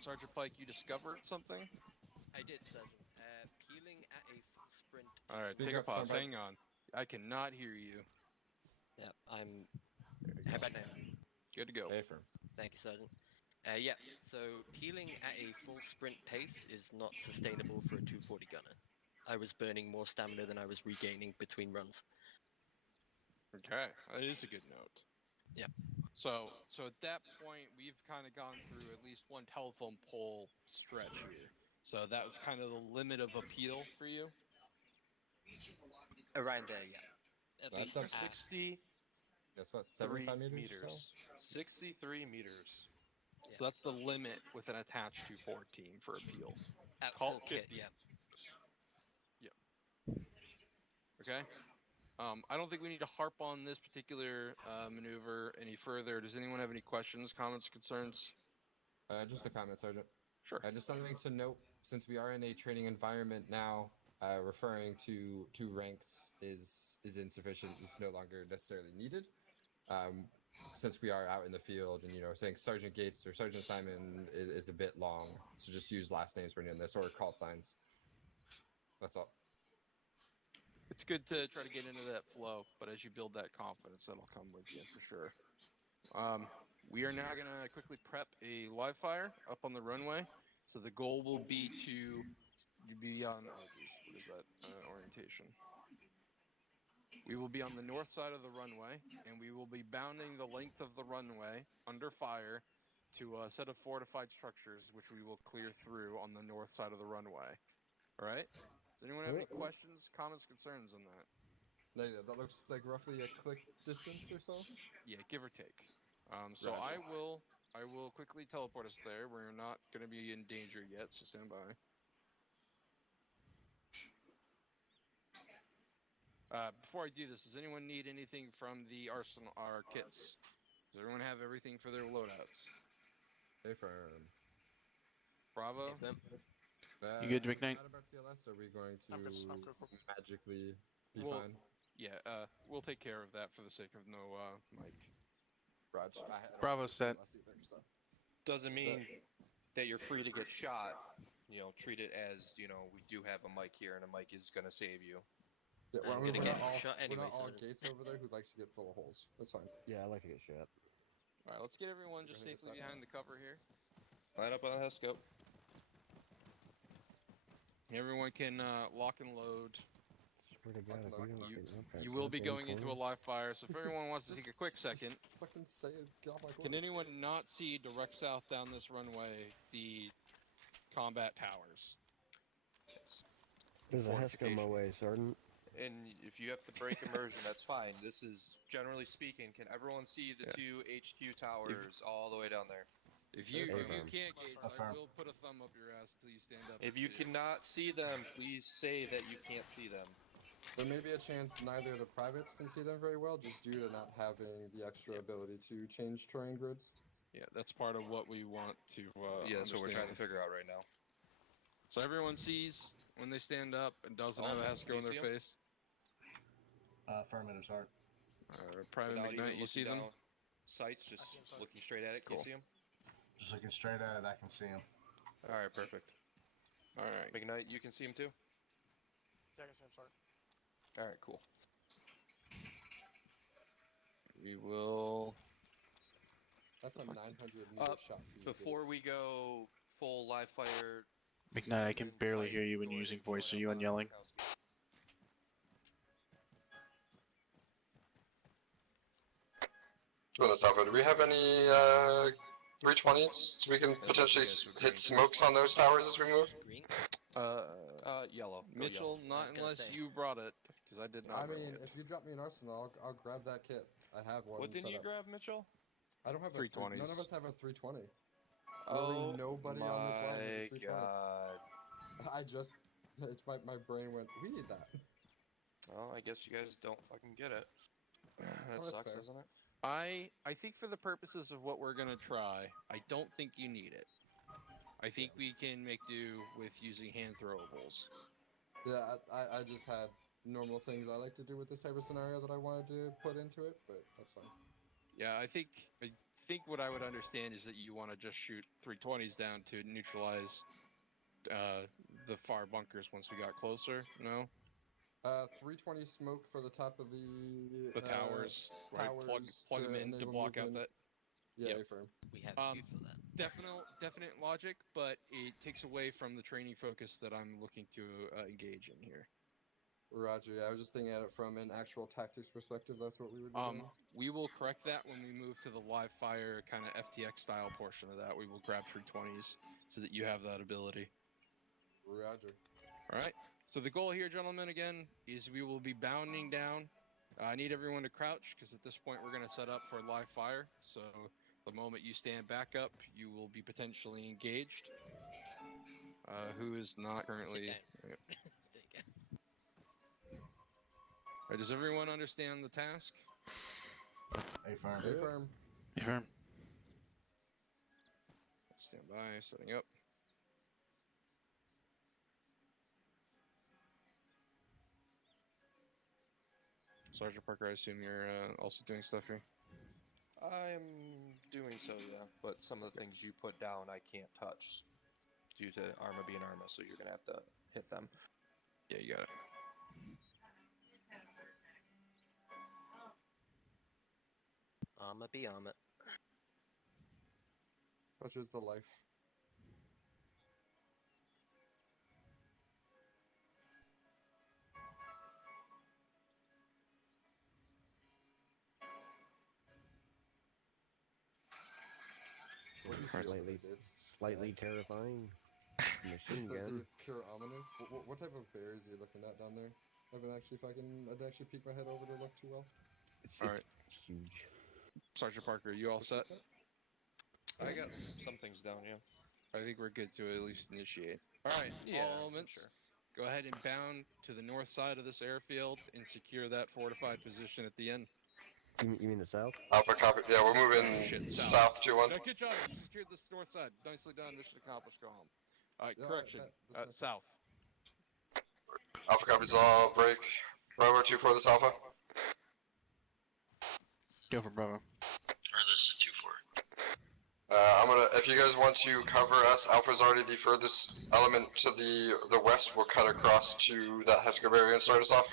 Sergeant Pike, you discovered something? I did, Sergeant. Peeling at a full sprint. All right, Speak take a up, pause. somebody. Hang on. I cannot hear you. Yeah, I'm. How about now? Good to go. Affirm. Thank you, Sergeant. Yeah, so peeling at a full sprint pace is not sustainable for a 240 gunner. I was burning more stamina than I was regaining between runs. Okay, that is a good note. Yeah. So at that point, we've kind of gone through at least one telephone pole stretch here. So that was kind of the limit of appeal for you. Around there, yeah. At That's least a- 63 That's what, 75 meters, or so? 63 meters. So that's the limit with an attached 214 team for appeal. at Call- full kit, yeah. Okay. I don't think we need to harp on this particular maneuver any further. Does anyone have any questions, comments, concerns? Just a comment, Sergeant. Sure. Just something to note, since we are in a training environment now, referring to two ranks is insufficient. It's no longer necessarily needed. Since we are out in the field, and saying Sergeant Gates or Sergeant Simon is a bit long, so just use last names when you're in this or call signs. That's all. It's good to try to get into that flow, but as you build that confidence, that'll come with you for sure. We are now going to quickly prep a live fire up on the runway. So the goal will be to be on, oh geez, what is that orientation? We will be on the north side of the runway, and we will be bounding the length of the runway under fire to a set of fortified structures, which we will clear through on the north side of the runway. All right? Does anyone have any questions, comments, concerns on that? Negative. That looks like roughly a click distance or so. Yeah, give or take. So Roger. I will quickly teleport us there. We're not going to be in danger yet, so stand by. Before I do this, does anyone need anything from the arsenal, our kits? Does everyone have everything for their loadouts? Affirm. Bravo. Affirm. You good, Is McKnight? that about CLS? Are we going to I'm good. magically be Well, fine? Yeah, we'll take care of that for the sake of no Mike. Raj. I don't Bravo have set. CLS either, so. Doesn't mean that you're free to get shot. You know, treat it as, you know, we do have a mic here and a mic is gonna save you. Yeah, well, I'm I mean, gonna we're get not all, shot we're anyway, not all so gates over there who likes to get full of holes. That's fine. Yeah, I like to get shot. All right, let's get everyone just Go ahead, safely it's not behind the cover here. Line up on the Hesco. Everyone can lock and load. Swear to God, if we don't get impact, You will be damn going into a corner. live fire, so if everyone wants to take a quick second, Fucking say it. Get off my can corner. anyone not see direct south down this runway the combat towers? There's a Hesco my Fortification. way, Sergeant. And if you have to break immersion, that's fine. This is, generally speaking, can everyone see the two HQ towers all the way down there? If you Affirm. can't, Gates, I Affirm. will put a thumb up your ass till you stand up. If and you see it. cannot see them, please say that you can't see them. There may be a chance neither of the privates can see them very well, just due to not having the extra ability to change terrain grids. Yeah, that's part of what we want to Yeah, that's what we're trying to understand. figure out right now. So everyone sees when they stand up and doesn't have a Almond, Hesco you in their see 'em? face. Affirmative, Art. Private Without even McKnight, you see looking them? down sights, I see 'em, just sorry. looking straight at it. Can Cool. you see them? Just looking straight at it, I can see him. All right, perfect. All right. McKnight, you can see them too? Yeah, I can see him. Sorry. All right, cool. We will. That's a 900 meter shot. for you, Before Gates. we go full live fire. McKnight, I can Steven, barely Pike, hear you when you're Jordan, using voice. join Are you up on yelling? Gronkowski. Well, that's Alpha. Do we have any 320s so we can Yeah, potentially yes, we're hit green. smokes on those towers as we move? green. Yellow. Go Mitchell, yellow. not was gonna unless say. you brought it, because I did not. I bring mean, it. if you drop me an arsenal, I'll grab that kit. I have one. What didn't set you up. grab, Mitchell? I don't have a 320s. None of us have a 320. Oh nobody on this line has a my 320. god. I just, it's my brain went. We need that. Well, I guess you guys don't fucking get it. That that's sucks, fair. doesn't it? I think for the purposes of what we're gonna try, I don't think you need it. I think we can make do with using hand throwables. Yeah, I just had normal things I like to do with this type of scenario that I wanted to put into it, but that's fine. Yeah, I think what I would understand is that you want to just shoot 320s down to neutralize the far bunkers once we got closer. No, 320 smoke for the top of the towers, right? Plug them in to block out that. Yeah, Yep. affirm. We have you for that. Definite logic, but it takes away from the training focus that I'm looking to engage in here. Roger. Yeah, I was just thinking at it from an actual tactics perspective. That's what we would be doing. We will correct that when we move to the live fire kind of FTX style portion of that. We will grab 320s so that you have that ability. Roger. All right. So the goal here, gentlemen, again, is we will be bounding down. I need everyone to crouch because at this point we're going to set up for live fire. So the moment you stand back up, you will be potentially engaged. Who is not currently? down. Yep. There you go. All right, does everyone understand the task? Affirm. Affirm. Affirm. Stand by, setting up. Sergeant Parker, I assume you're also doing stuff here. I'm doing so, yeah. But some of the things you put down, I can't touch due to Arma being Arma, so you're gonna have to hit them. Yeah, you got it. Armor be armor. Such is the life. What do you see over Slightly, there, Gates? slightly terrifying. Just Machine the gun. pure ominous. What type of bears are you looking at down there? I'd actually peek my head over to look too well. All right. Huge. Sergeant Parker, are you all set? Set? I got some things down, yeah. I think we're good to at least initiate. All right, Yeah, all for elements, sure. go ahead and bound to the north side of this airfield and secure that fortified position at the end. You mean the south? Alpha copy. Yeah, we're moving Shit, south 2-1. Good job, you secured this north side. Nicely done, mission accomplished, go home. All right, Yeah, correction, that's not south. Alpha copies all break. Bravo 2-4 this Alpha. Go for Bravo. Or this is 2-4. If you guys want to cover us, Alpha's already the furthest element to the west. We'll cut across to that Hesker barrier and start us off.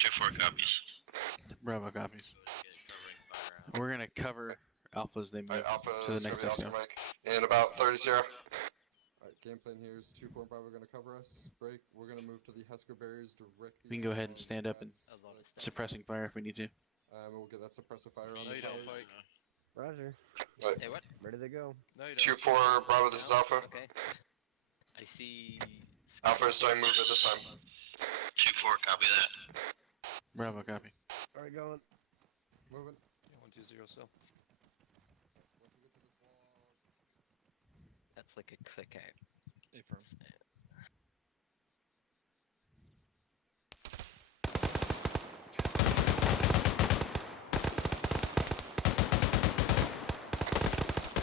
2-4 copies. Bravo copies. We're gonna cover Alpha as they move Alright, Alpha to the is gonna next be Oscar Esco. Mike. In about 30-0. Alright, game plan here is 2-4 Bravo gonna cover us. Break. We're gonna move to the Hesker barriers directly. We can go ahead and on stand up and west. A lot of stuff. suppressing fire if we need to. We'll get that suppressor fire on No, the you don't, towers. Pike. Roger. Hey, what? Ready to go. No, you don't. 2-4 Bravo, this is No? Alpha. Okay. I see. Alpha is starting movement this time. 2-4, copy that. Bravo copy. Alright, going. Moving. Yeah, 120 cell. That's like a click out. Affirm.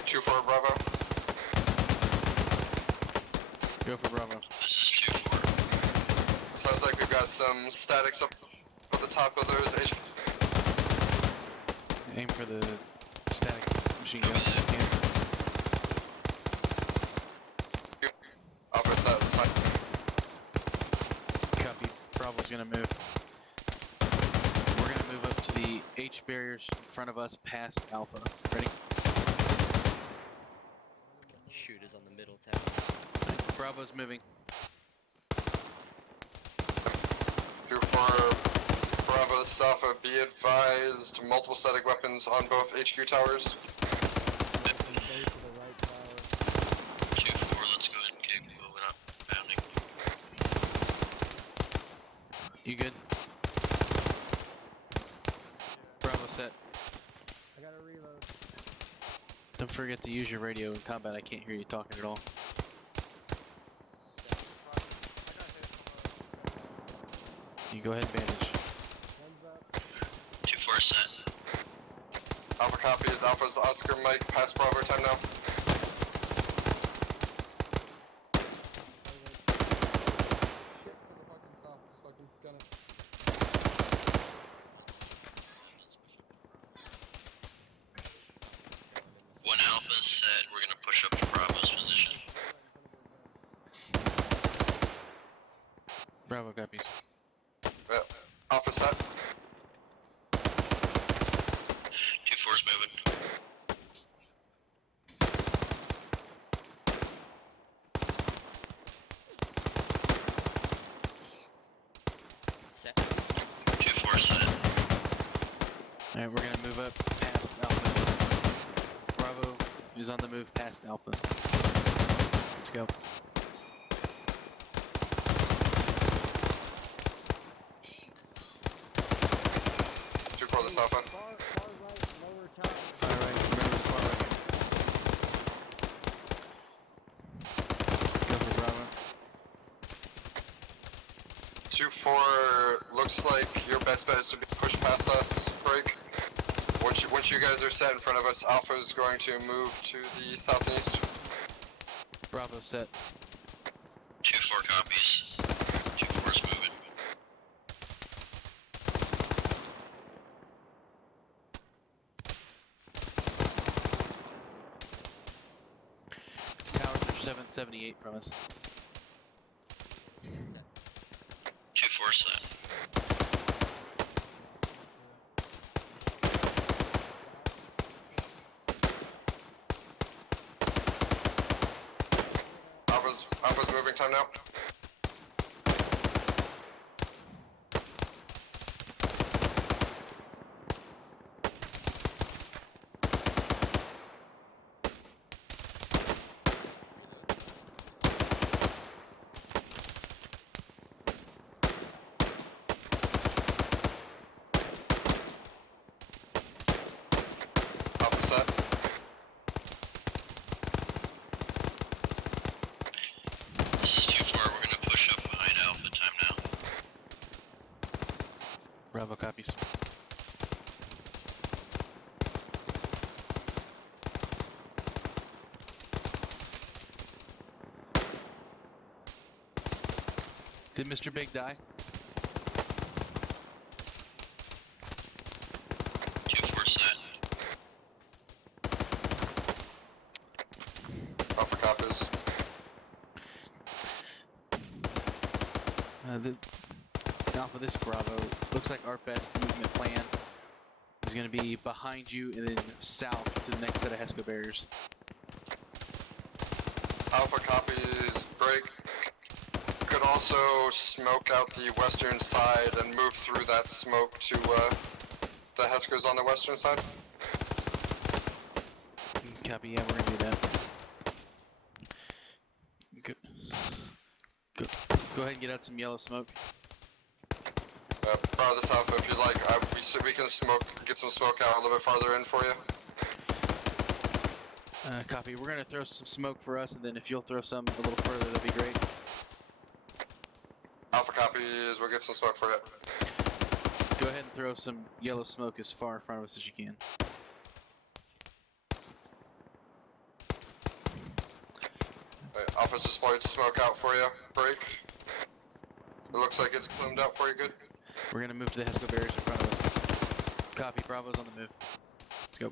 Two four Bravo. Go for Bravo. This is 2-4. Sounds like we've got some statics up at the top of those H. Aim for the static machine gun. Alpha set this time. Copy. Bravo's gonna move. We're gonna move up to the H barriers in front of us past Alpha. Ready? Shooters on the middle tower. Bravo's moving. 2-4 Bravo, this is Alpha. Be advised, multiple static weapons on both HQ towers. 2-4, let's go ahead and keep moving up. Bounding. You good? Bravo set. I gotta reload. Don't forget to use your radio in combat. I can't hear you talking at all. You go ahead and bandage. Hands up. 2-4 set. Alpha copies. Alpha's Oscar Mike. Past Bravo time now. Shit to the fucking south. Just fucking gun it. When Alpha's set, we're gonna push up to Bravo's position. Bravo copies. Yeah. Alpha set. 2-4's moving. Set. 2-4 set. Alright, we're gonna move up past Alpha. Bravo is on the move past Alpha. Let's go. Two four this Alpha. Far right, lower tower. Alright, remember the far right. Go for Bravo. 2-4 looks like your best bet is to be pushed past us. Break. Once you guys are set in front of us, Alpha is going to move to the south and east. Bravo set. 2-4 copies. 2-4's moving. Towers are 778 from us. Set. 2-4 set. Alpha's moving time now. Did Mr. Big die? 2-4 set. Alpha copies. Alpha, this is Bravo. Looks like our best movement plan is going to be behind you and then south to the next set of HESCO barriers. Alpha copies, break. Could also smoke out the western side and move through that smoke to the Heskers on the western side. Copy, yeah, we're going to do that. Go ahead and get out some yellow smoke. Bravo, this Alpha, if you like, we can get some smoke out a little bit farther in for you. Copy, we're going to throw some smoke for us, and then if you'll throw some a little further, that'd be great. Alpha copies, we'll get some smoke for you. Go ahead and throw some yellow smoke as far in front of us as you can. Right, Alpha's deployed smoke out for you. Break. It looks like it's plumed out for you, good? We're going to move to the HESCO barriers in front of us. Copy, Bravo's on the move. Let's go.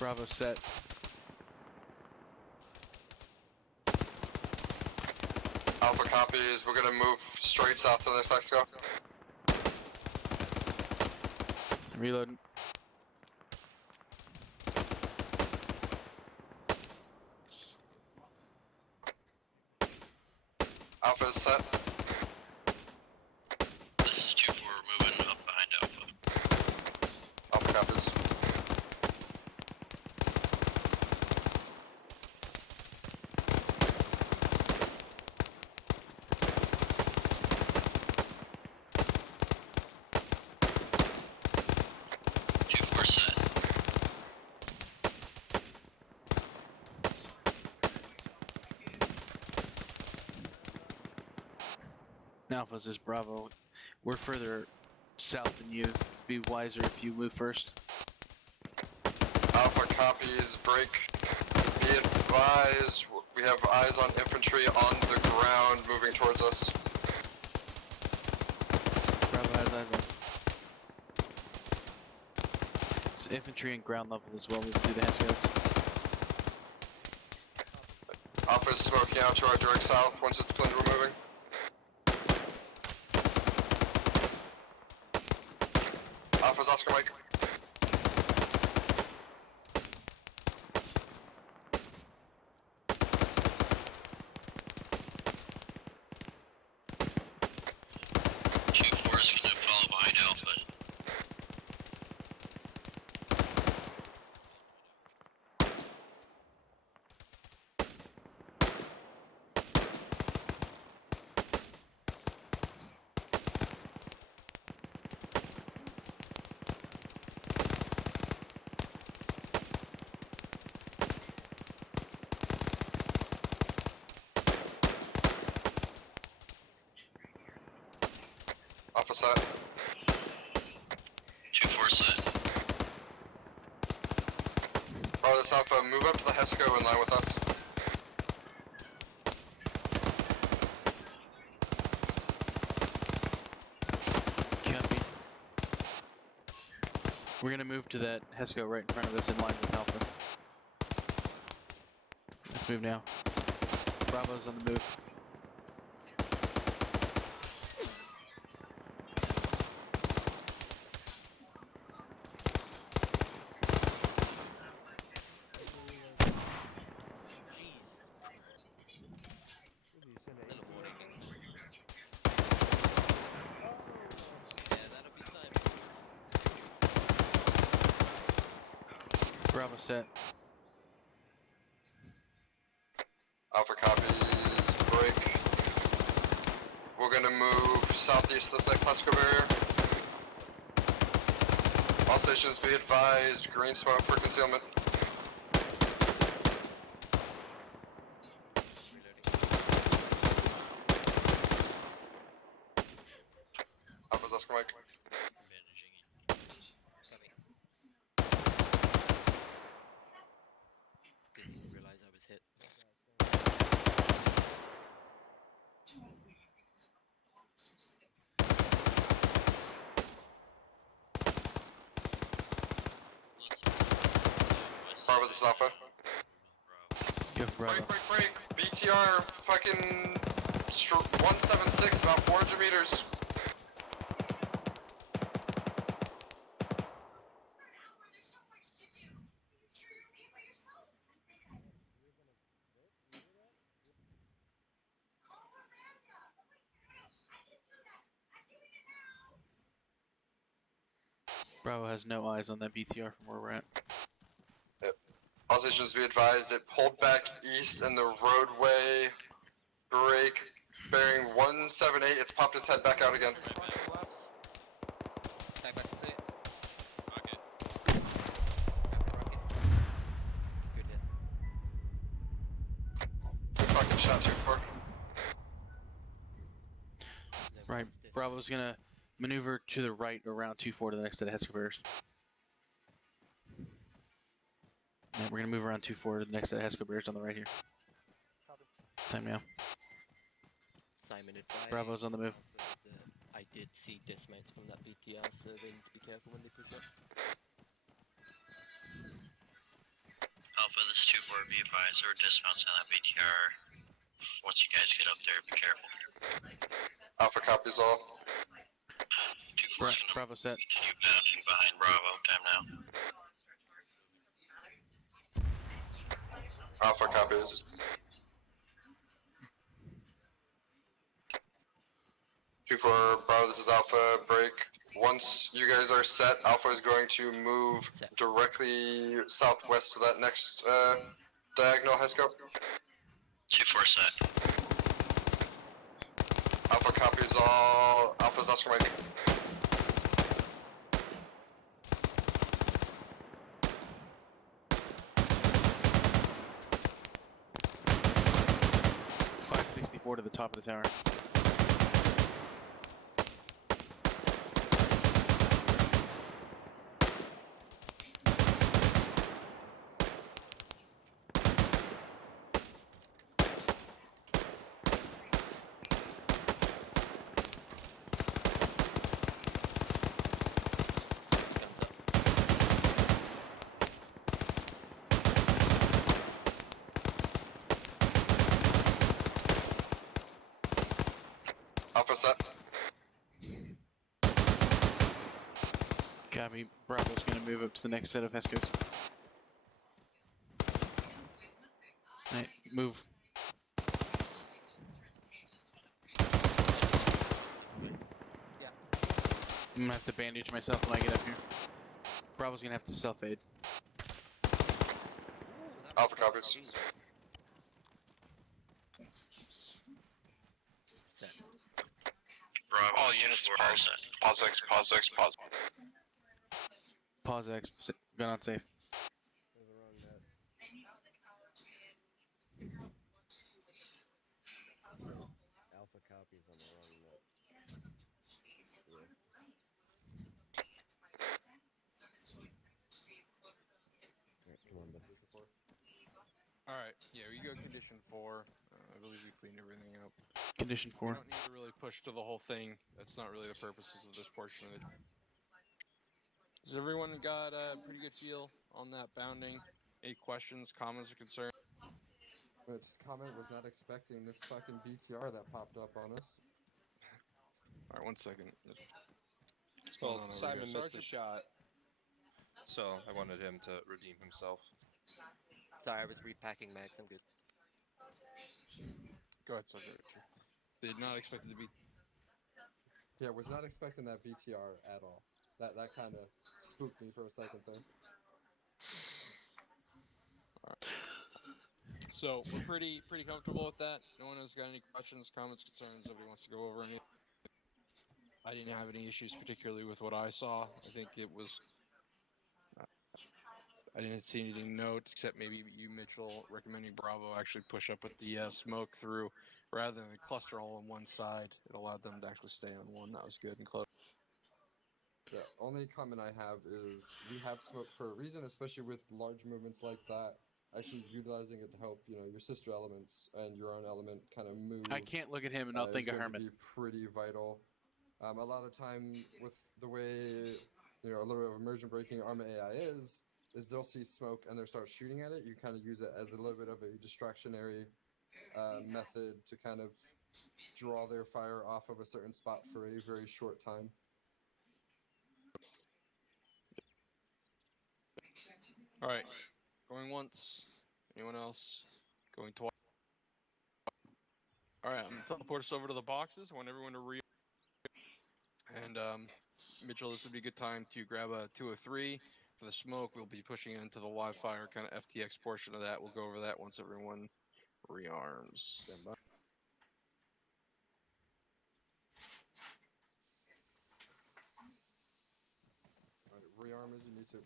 Bravo set. Alpha copies, we're gonna move straight south to the next Mexico. Reloading. Alpha is set. This is 2-4, we're moving up behind Alpha. Alpha copies. Alpha, this is Bravo. We're further south than you. Be wiser if you move first. Alpha copies, break. Be advised, we have eyes on infantry on the ground moving towards us. Bravo has eyes on. It's infantry and ground level as well. Moving through the HESCOs. Alpha is smoking out to our direct south. Once it's plumed, we're moving. Alpha's Oscar Mike. Two-4 is gonna follow behind Alpha. Alpha set. 2-4 set. Bravo, this Alpha, move up to the HESCO in line with us. Copy. We're gonna move to that HESCO right in front of us in line with Alpha. Let's move now. Bravo's on the move. Bravo set. Alpha copies, break. We're gonna move southeast to the next HESCO barrier. All stations be advised, green smoke for concealment. Alpha's Oscar Mike. Copy. Didn't even realize I was hit. Bravo, this is Alpha. Go for Bravo. Break. BTR fucking 176, about 400 meters. Bravo has no eyes on that BTR from where we're at. Yep. All stations be advised, it pulled back east in the roadway. Break. Bearing 178, it's popped its head back out again. Front to left. Back left clear. Rocket. Rocket. Good hit. Good fucking shot, 2-4. No Right, bullets this Bravo's way. gonna maneuver to the right around 2-4 to the next set of Hesco bears. And we're gonna move around 2-4 to the next set of Hesco bears on the right here. Copy. Time now. Simon advised. Bravo's on the move. I did see dismounts from that BTR, so they need to be careful when they push up. Alpha, this 2-4, be advised, there are dismounts on that BTR. Once you guys get up there, be careful. Alpha copies all. 2-4's gonna Bravo set. continue bounding behind Bravo. Time now. Alpha copies. Two for Bravo, this is Alpha, break. Once you guys are set, Alpha is going to move Set. directly southwest to that next diagonal Hesco. 2-4 set. Alpha copies all. Alpha's Oscar Mike. .564 to the top of the tower. Guns up. Alpha set. Copy. Bravo's gonna move up to the next set of Hescos. Alright, move. Yeah. I'm gonna have to bandage myself when I get up here. Bravo's gonna have to self-aid. Alpha copies. Set. Bravo, all units pause. Pause X, pause X, pause. Pause X. Gun on safe. There's a wrong net. Alpha copies on the wrong net. Yeah. Alright, come on, buddy. Alright, yeah, we go condition 4. I believe we cleaned everything up. Condition We 4. don't need to really push to the whole thing. That's not really the purposes of this portion of it. Has everyone got a pretty good feel on that bounding? Any questions, comments, or concerns? Its comment was not expecting this fucking BTR that popped up on us. Alright, 1 second. What's going on Well, over Simon here? missed the shot, so I wanted him to redeem himself. Sorry, I was repacking mags. I'm good. Go ahead, Sergeant Richard. Did not expect it to be. Yeah, was not expecting that BTR at all. That kind of spooked me for a second there. So we're pretty comfortable with that. No one has got any questions, comments, concerns. Nobody wants to go over anything. I didn't have any issues, particularly with what I saw. I think it was I didn't see anything note except maybe you, Mitchell, recommending Bravo actually push up with the smoke through rather than cluster all on one side. It allowed them to actually stay on one. That was good and close. The only comment I have is we have smoke for a reason, especially with large movements like that. Actually, utilizing it to help, your sister elements and your own element kind of move. I can't look at him and not is think of going to Hermit. be pretty vital. A lot of the time, with the way a little bit of immersion breaking Arma AI is they'll see smoke and they'll start shooting at it. You kind of use it as a little bit of a distractionary method to kind of draw their fire off of a certain spot for a very short time. All right, going once. Anyone else? Going twice. All right, I'm gonna teleport us over to the boxes. I want everyone to And Mitchell, this would be a good time to grab a 203 for the smoke. We'll be pushing into the live fire kind of FTX portion of that. We'll go over that once everyone rearms. Stand by. All right, rearm as you need to.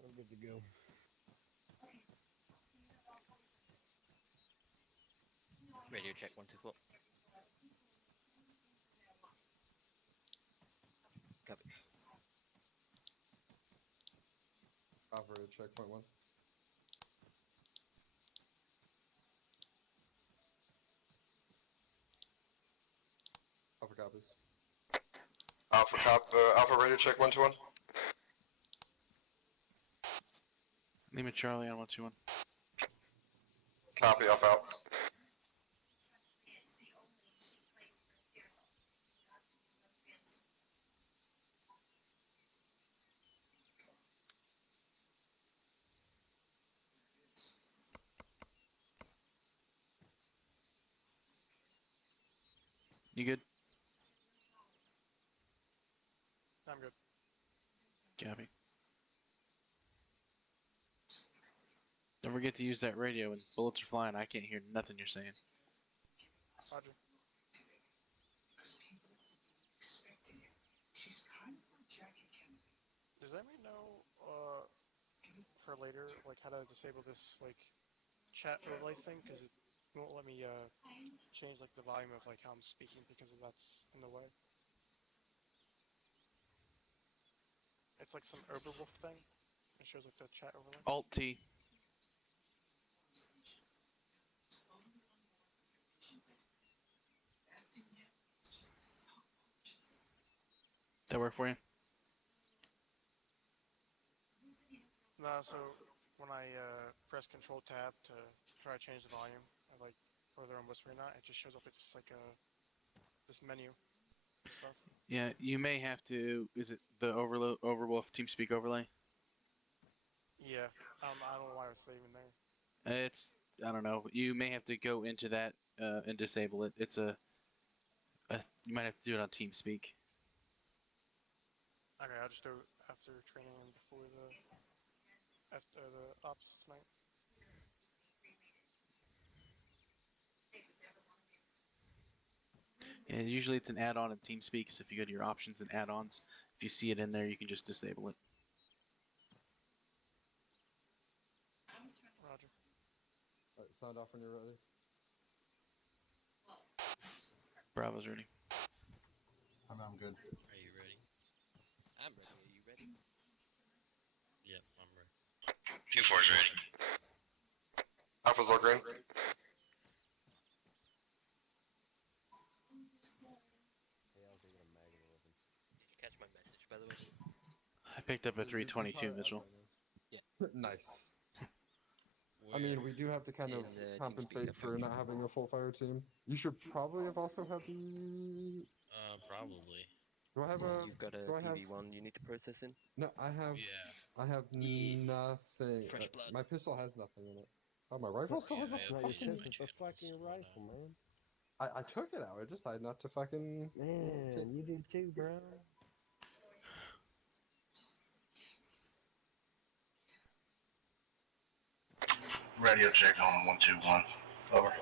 I'm good to go. Radio check 124. Copy. Operator checkpoint 1. Alpha copies. Alpha radio check 121. Lima Charlie on 121. Copy, Alpha out. You good? I'm good. Copy. Don't forget to use that radio when bullets are flying. I can't hear nothing you're saying. Roger. Does anybody know for later like how to disable this like chat overlay thing? Because it won't let me change like the volume of like how I'm speaking because of that's in the way. It's like some Overwolf thing. It shows like the chat overlay. Alt T. That work for you? No, so when I press Control Tab to try to change the volume, of, like whether I'm whispering or not, it just shows up. It's like this menu and stuff. Yeah, you may have to. Is it the Overwolf TeamSpeak overlay? Yeah, I don't know why it's even there. It's, I don't know. You may have to go into that and disable it. It's you might have to do it on TeamSpeak. Okay, I'll just do it after training and before the ops tonight. Yeah, usually it's an add-on in TeamSpeak, so if you go to your options and add-ons, if you see it in there, you can just disable it. Roger. Alright, sound off when you're ready. Bravo's ready. I'm good. Are you ready? I'm ready. Are you ready? Yep, I'm ready. 2-4's ready. Alpha's all green. Hey, I was gonna get a mag and a weapon. Did you catch my message, by the way? I picked up a 322, Mitchell. Nice. Where? I mean, we do have to kind of compensate for not having a full fire team. You should probably have also had the. Probably. Do I have a? You've got a do I have? DV1 you need to process in? No, I have. Yeah. I have Yeah. nothing. Fresh blood. My pistol has nothing in it. Oh, my rifle still has a Yeah, Not your I'll fucking. put it in my pistol, the channels. fucking Why rifle, not? man. I took it out. I decided not to fucking. Man, you did too, bro. Radio check on 121. Over.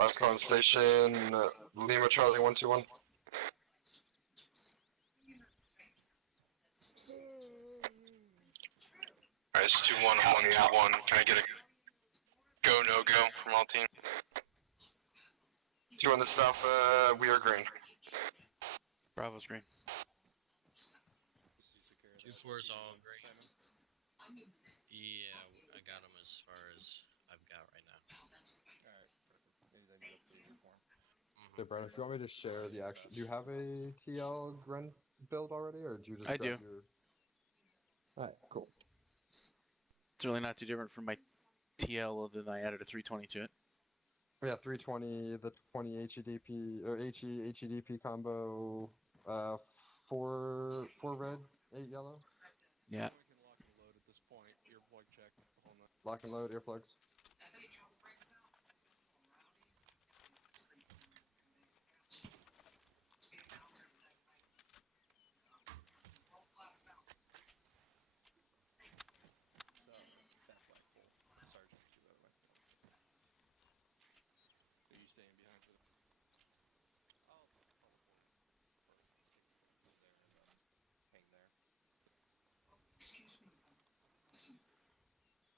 Oscon Station, Lima Charlie 121. Alright, it's 2-1 and 121. Can I get a go, no go from all teams? 2 on the south, we are green. Bravo's green. 2-4 is all green. Yeah, I got him as far as I've got right now. Alright, perfect. Maybe then you go for your reform. Hey, Brian, if you want me to share the actual, do you have a TL Gren build already, or did you just I grab do. your? All right, cool. It's really not too different from my TL, other than I added a 320 to it. Yeah, 320, the 20 HEDP or HEDP combo, 4 red, 8 yellow. Yeah. We can lock and load at this point. Earplug check. The whole nut. Lock and load earplugs. So, that flagpole. Sergeant, too, by the way. Are you staying behind for the... I'll teleport first. Move there and then hang there.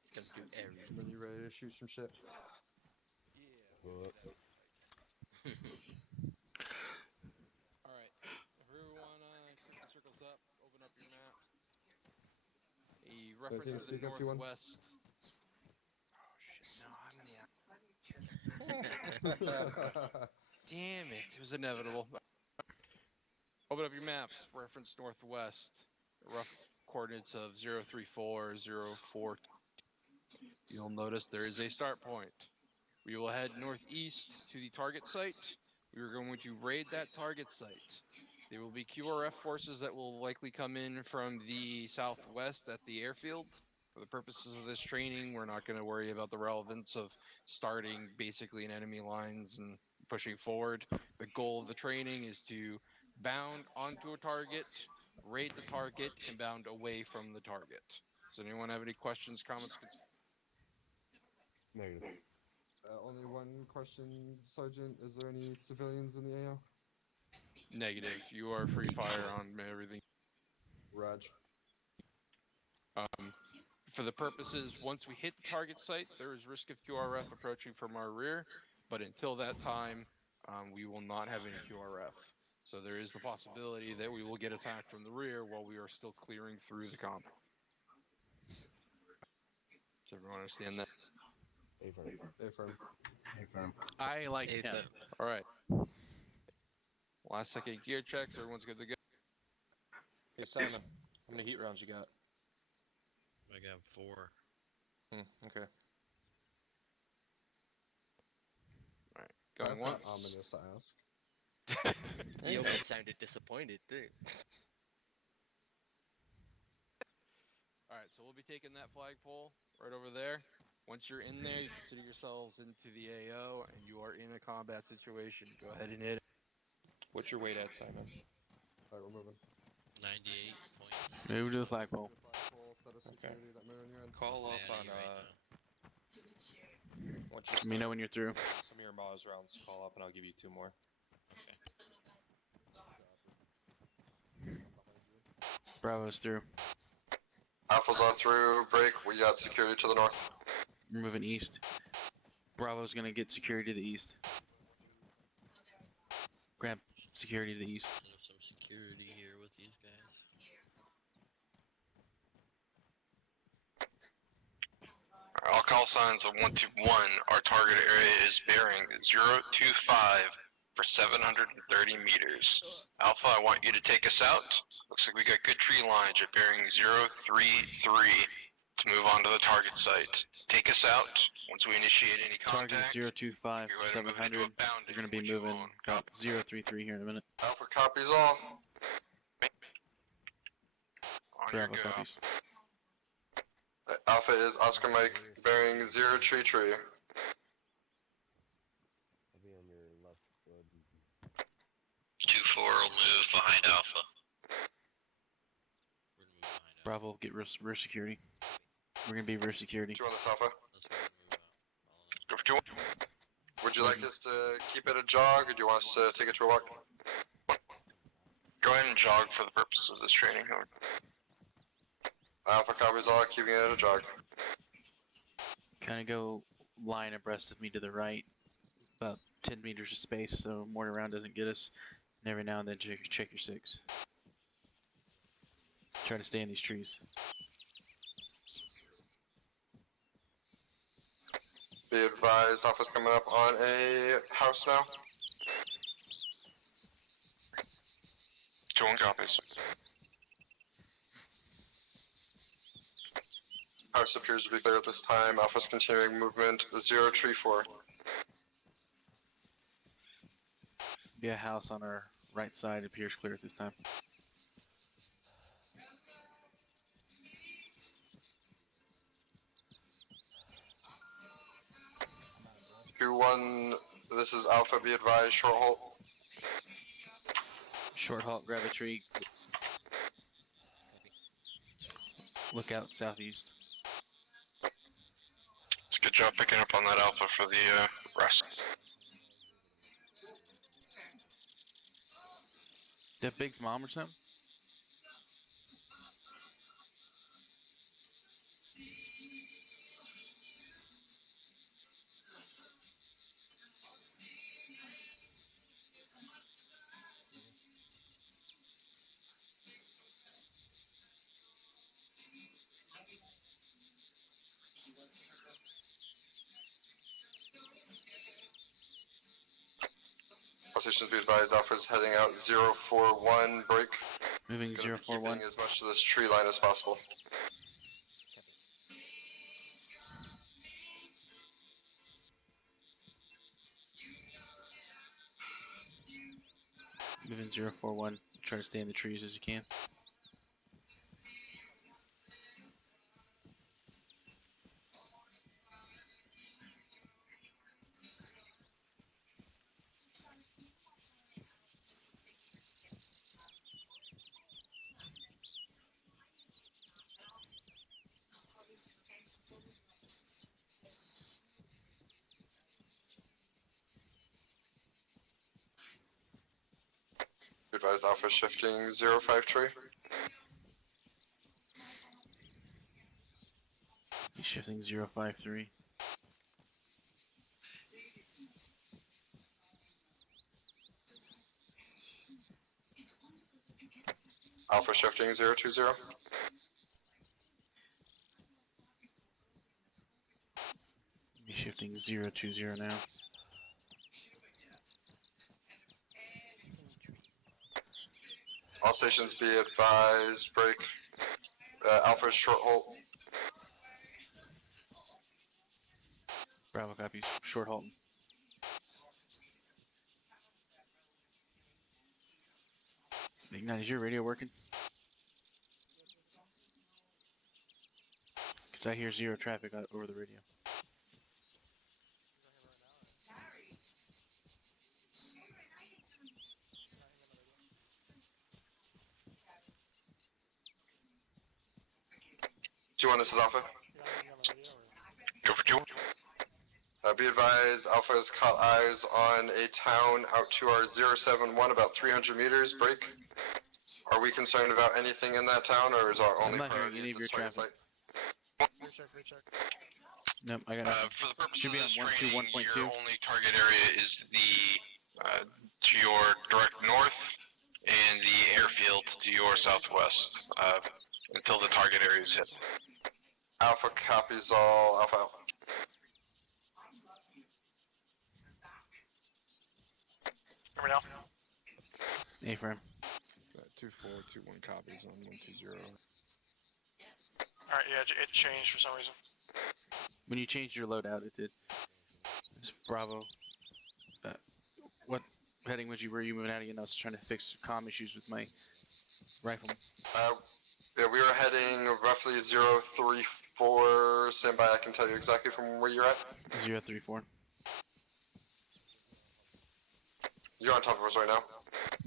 It's gonna do Ares. When you ready to shoot some shit. Yeah. Whoop. Alright, everyone, keep the circles up. Open up your maps. A reference to the speak up to one? northwest. Oh shit! No, I'm in the. Damn it! It was inevitable. Open up your maps. Reference northwest. Rough coordinates of 034, 04. You'll notice there is a start point. We will head northeast to the target site. We are going to raid that target site. There will be QRF forces that will likely come in from the southwest at the airfield. For the purposes of this training, we're not going to worry about the relevance of starting basically in enemy lines and pushing forward. The goal of the training is to bound onto a target, raid the target, and bound away from the target. Does anyone have any questions, comments, concerns? Negative. Only one question, Sergeant. Is there any civilians in the AO? Negative. You are free fire on everything. Raj. For the purposes, once we hit the target site, there is risk of QRF approaching from our rear, but until that time, we will not have any QRF. So there is the possibility that we will get attacked from the rear while we are still clearing through the comp. Does everyone understand that? Affirm. I like him. All right. Last second gear checks. Everyone's good to go. Hey, Simon. How many heat rounds you got? I got 4. Okay. All right. Going That's once. not ominous to ask. He almost sounded disappointed too. All right, so we'll be taking that flagpole right over there. Once you're in there, you consider yourselves into the AO, and you are in a combat situation. Go ahead and hit it. What's your weight at, Simon? Alright, we're moving. 98 points. Move to the flagpole. Set up Okay. security, let me know when you're in. Call up Yeah, on, you right now. once you Let me know when you're through. some of your Mars rounds, call up and I'll give you 2 more. Bravo's through. Alpha's on through, break, we got security to the north. We're moving east. Bravo's gonna get security to the east. Grab security to the east. Set up some security here with these guys. All call signs of 121. Our target area is bearing 025 for 730 meters. Alpha, I want you to take us out. Looks like we got good tree lines at bearing 033 to move on to the target site. Take us out. Once we initiate any contact, Target 025 you're going to move into 700. a bounding. We're gonna be which you moving won't about copy. 033 here in a minute. Alpha copies all. On your Bravo go. copies. Alpha is Oscar Mike, bearing 0 tree. behind Alpha. Bravo, get rear security. We're gonna be rear security. 2 on this Alpha. Go for 2. Would you like us to keep it a jog, or do you want us to take it to a walk? Go ahead and jog for the purposes of this training. Alpha copies all, keeping it at a jog. Kind of go line abreast of me to the right, about 10 meters of space, so mortar round doesn't get us. And every now and then check your 6. Try to stay in these trees. Be advised, Alpha's coming up on a house now. 2-1 copies. House appears to be clear at this time. Alpha's continuing movement 034. Be a house on our right side appears clear at this time. 2-1, this is Alpha, be advised, short halt. Short halt, grab a tree. Look out southeast. It's a good job picking up on that Alpha for the rest. That Big's mom or something? All stations be advised, Alpha's heading out 041, break. Moving Gonna be 041. keeping as much of this tree line as possible. Moving 041. Try to stay in the trees as you can. Be advised, Alpha shifting 053. He's shifting 053. Alpha shifting 020. He's shifting 020 now. All stations be advised, break. Alpha short halt. Bravo copies. Short halt. Ignite, is your radio working? Because I hear 0 traffic over the radio. Two on this is Alpha. Go for 2. Be advised, Alpha has caught eyes on a town out to our 071, about 300 meters, break. Are we concerned about anything in that town, or is our only I'm not hearing priority any of your this target traffic. site? Recheck. Nope, I got it. For the purpose Should of be on this 121.2. training, your only target area is the to your direct north and the airfield to your southwest until the target area is hit. Alpha copies all, Alpha Alpha. Over now. A-frame. 2421 copies on 120. Alright, yeah, it changed for some reason. When you changed your loadout, it did. Bravo. What heading were you moving out again? I was trying to fix comm issues with my rifle. Yeah, we were heading roughly 034. Stand by, I can tell you exactly from where you're at. 034. You're on top of us right now.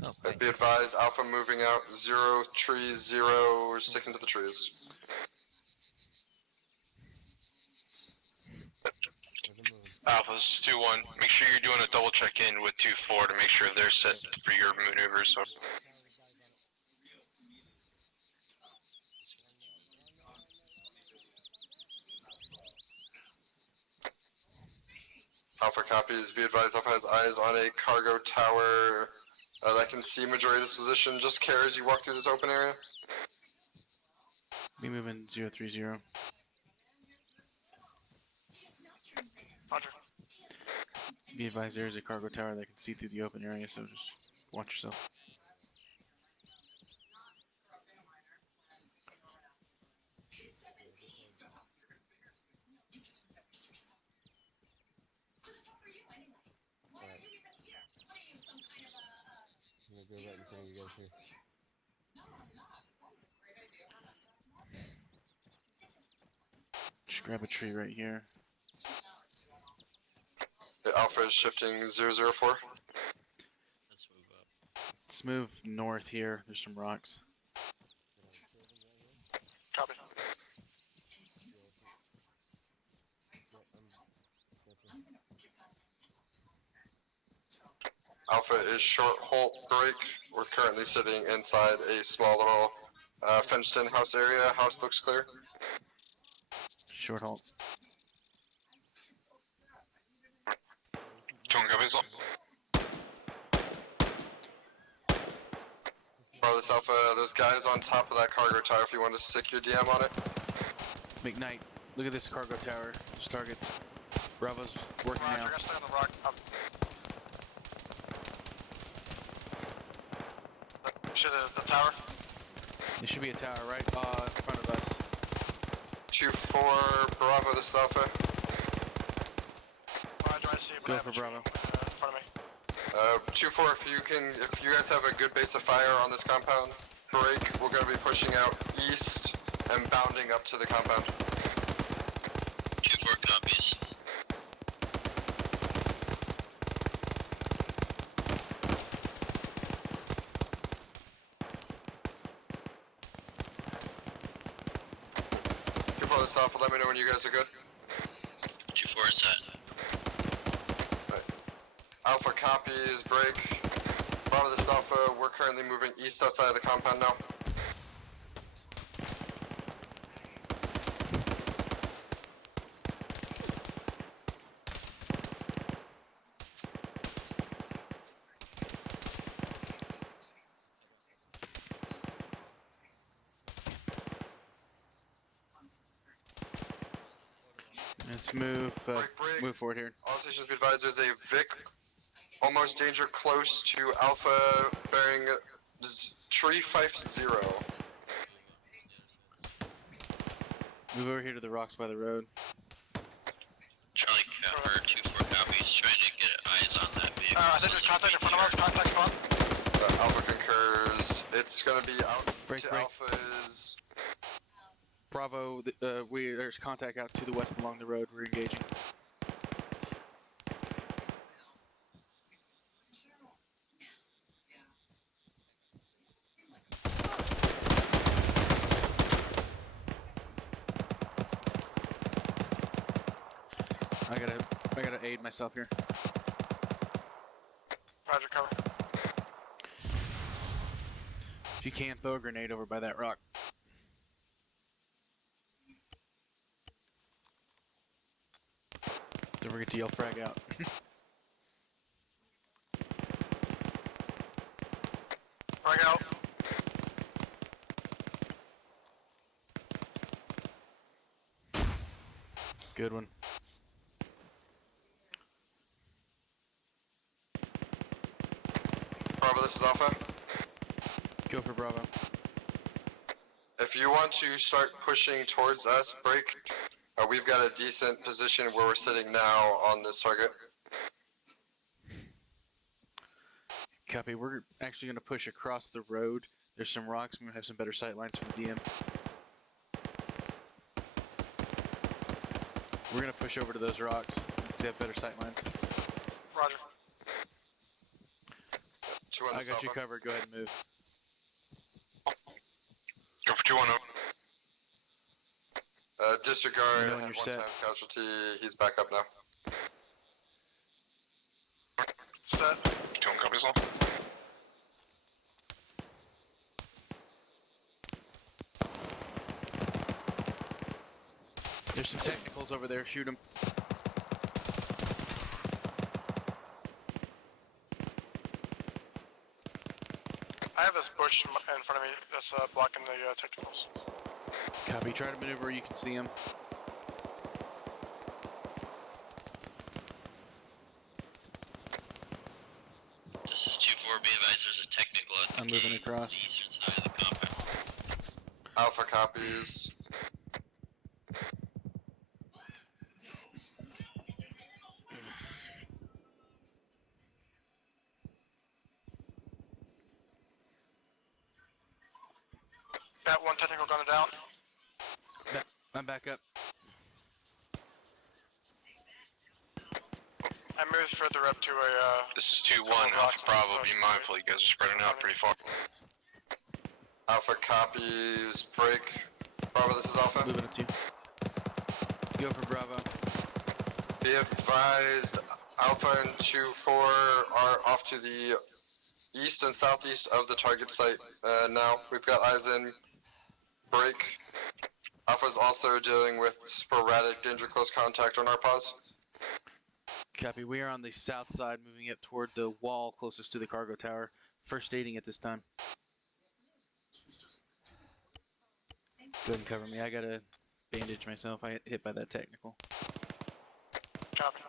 Oh, I'd be advised, Alpha moving out, 0, trees, 0, we're sticking to the trees. Alpha's 2-1. Make sure you're doing a double check-in with 2-4 to make sure they're set for your maneuvers. So. Alpha copies, be advised, Alpha has eyes on a cargo tower that can see majority of this position. Just care as you walk through this open area. Be moving 030. Roger. Be advised, there is a cargo tower that can see through the open area, so just watch yourself. I'm gonna go right in front of you guys here. Just grab a tree right here. The Alpha is shifting 004. Let's move north here. There's some rocks. Copy. Alpha is short halt break. We're currently sitting inside a small little fenced in house area. House looks clear. Short halt. Brother Alpha, those guys on top of that cargo tower, if you want to stick your DM on it. McKnight, look at this cargo tower. There's targets. Bravo's working Roger, now. I gotta stay on the rock. Up. Should the tower? There should be a tower right in front of us. 2-4, Bravo, this is Alpha. Roger, I see. Go for Bravo. In front of me. 2-4, if you guys have a good base of fire on this compound, break, we're going to be pushing out east and bounding up to the compound. 2-4 copies. This Alpha, let me know when you guys are good. 2-4 is set. Right. Alpha copies, break. Bravo, this is Alpha, we're currently moving east outside of the compound now. Let's move move forward here. All stations be advised, there's a Vic almost danger close to Alpha bearing tree 50. Move over here to the rocks by the road. Charlie cover 2-4 copies, trying to get eyes on that vehicle. I think there's contact in front of us. Contact spot. Alpha concurs. It's gonna be out Break, to break. Alpha's. Bravo, there's contact out to the west along the road. We're engaging. I gotta aid myself here. Roger, cover. If you can, throw a grenade over by that rock. Don't forget to yell frag out. Frag out. Good one. Bravo, this is Alpha. Go for Bravo. If you want to start pushing towards us, break. We've got a decent position where we're sitting now on this target. Copy. We're actually going to push across the road. There's some rocks. We're going to have some better sight lines from the DM. We're going to push over to those rocks and see have better sight lines. Roger. 2-1 I got you Alpha. covered. Go ahead and move. Go for 2-1. Disregard, know when had you're set. 1 casualty, he's back up now. Set. 2-1 copies all. There's some technicals over there. Shoot them. I have this bush in front of me that's blocking the technicals. Copy. Try to maneuver where you can see them. This is 2-4, be advised there's a technical at the I'm moving gate, across. the eastern side of the compound. Alpha copies. Got 1 technical gunner down. I'm back up. I moved further up to a, This is 2-1, Alpha Bravo, be mindful, you guys are spreading out pretty far. Alpha copies, break. Bravo, this is Alpha. Moving up to you. Go for Bravo. Be advised, Alpha and 2-4 are off to the east and southeast of the target site now. We've got eyes in. Break. Alpha's also dealing with sporadic danger close contact on our pause. Copy. We are on the south side, moving up toward the wall closest to the cargo tower. First aiding at this time. Go ahead and cover me. I gotta bandage myself. I got hit by that technical. copy.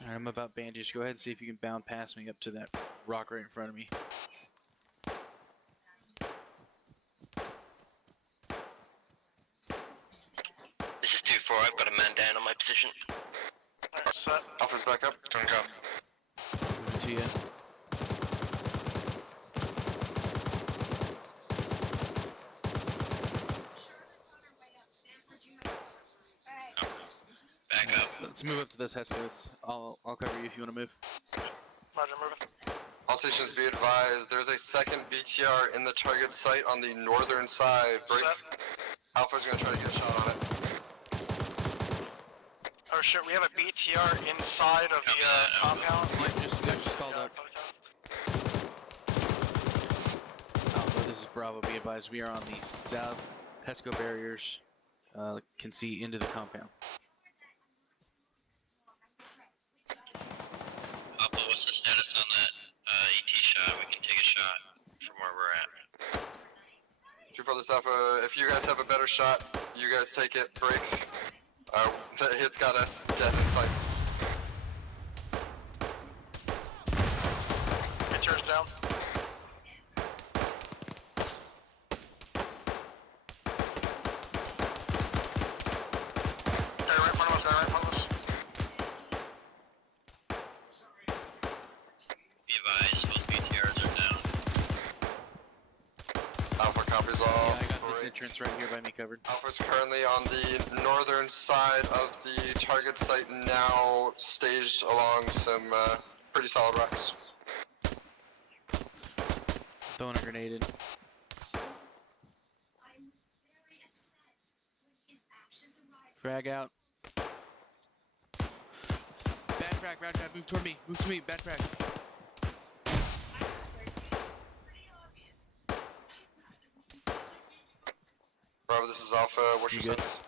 Alright, I'm about bandaged. Go ahead and see if you can bound past me up to that rock right in front of me. This is 2-4, I've got a man down on my position. Alright, set. Alpha's back up. Don't go. Moving to you. Back up. Let's move up to this Heskos. I'll cover you if you want to move. Roger, moving. All stations be advised, there's a second BTR in the target site on the northern side. Break. Set. Alpha's gonna try to get a shot on it. Oh shit, we have a BTR inside of the compound. Yep, just called up. Alpha, this is Bravo. Be advised, we are on the south Hesco barriers. Can see into the compound. Alpha, what's the status on that ET shot? We can take a shot from where we're at. 2-4 this Alpha, if you guys have a better shot, you guys take it. Break. The hit's got us dead in sight. BTR's down. Guy right in front of us, guy right in front of us. Be advised, both BTRs are down. Alpha copies all. Yeah, I got this Break. entrance right here by me covered. Alpha's currently on the northern side of the target site now, staged along some pretty solid rocks. Throwing a grenade in. Frag out. Bad frag, move toward me, move to me, bad frag. Bravo, this is Alpha, what's your You good? status?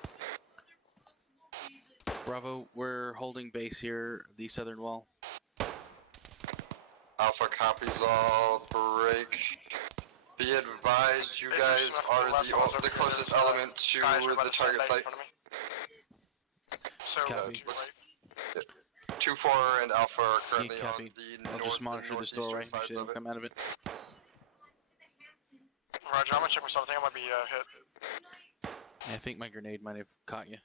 Bravo, we're holding base here, the southern wall. Alpha copies all. Break. Be advised, you Hey, guys Smith, are last one's over the here. closest There's, element to guys are about the to set target right in site. front of me. So, Copy. right. 2-4 and Alpha are currently on Copy. the I'll just monitor this doorway, make sure they don't come out of it. Roger, I'm gonna check myself. I think I might be hit. I think my grenade might have caught you.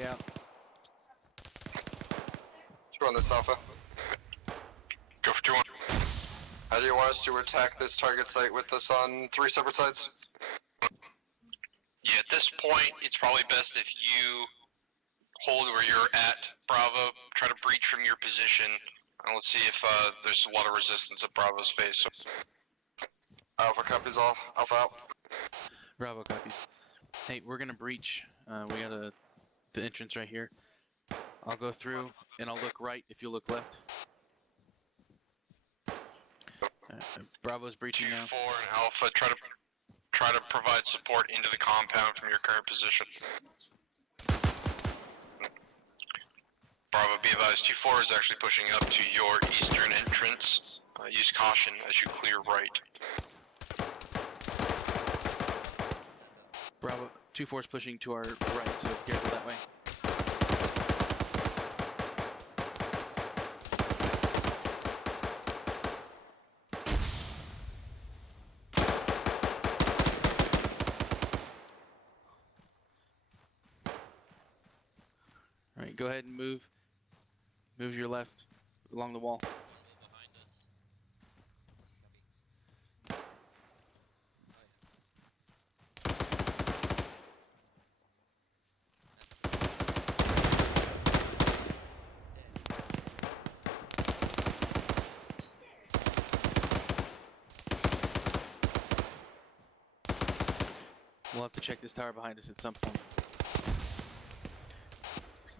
Copy out. 2 on this Alpha. Go for 2-1. How do you want us to attack this target site with us on 3 separate sides? Yeah, at this point, it's probably best if you hold where you're at, Bravo. Try to breach from your position. And let's see if there's a lot of resistance at Bravo's face. Alpha copies all. Alpha out. Bravo copies. Hey, we're gonna breach. We got the entrance right here. I'll go through and I'll look right if you look left. Bravo's breaching now. 2-4 and Alpha, try to provide support into the compound from your current position. Bravo, be advised, 2-4 is actually pushing up to your eastern entrance. Use caution as you clear right. Bravo, 2-4 is pushing to our right, so careful that way. Alright, go ahead and move your left along the wall. We'll have to check this tower behind us at some point.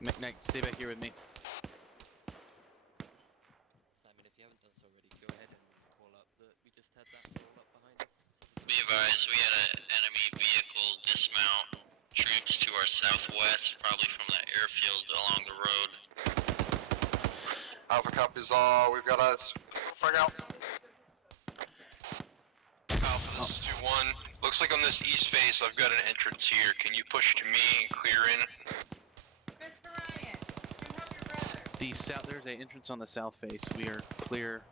McKnight, stay back here with me. Simon, if you haven't done so already, go ahead and call up that we just had that call up behind us. Be advised, we had an enemy vehicle dismount troops to our southwest, probably from that airfield along the road. Alpha copies all. We've got eyes. Frag out. Alpha, this is 2-1. Looks like on this east face, I've got an entrance here. Can you push to me and clear in? The south, there's an entrance on the south face. We are clear.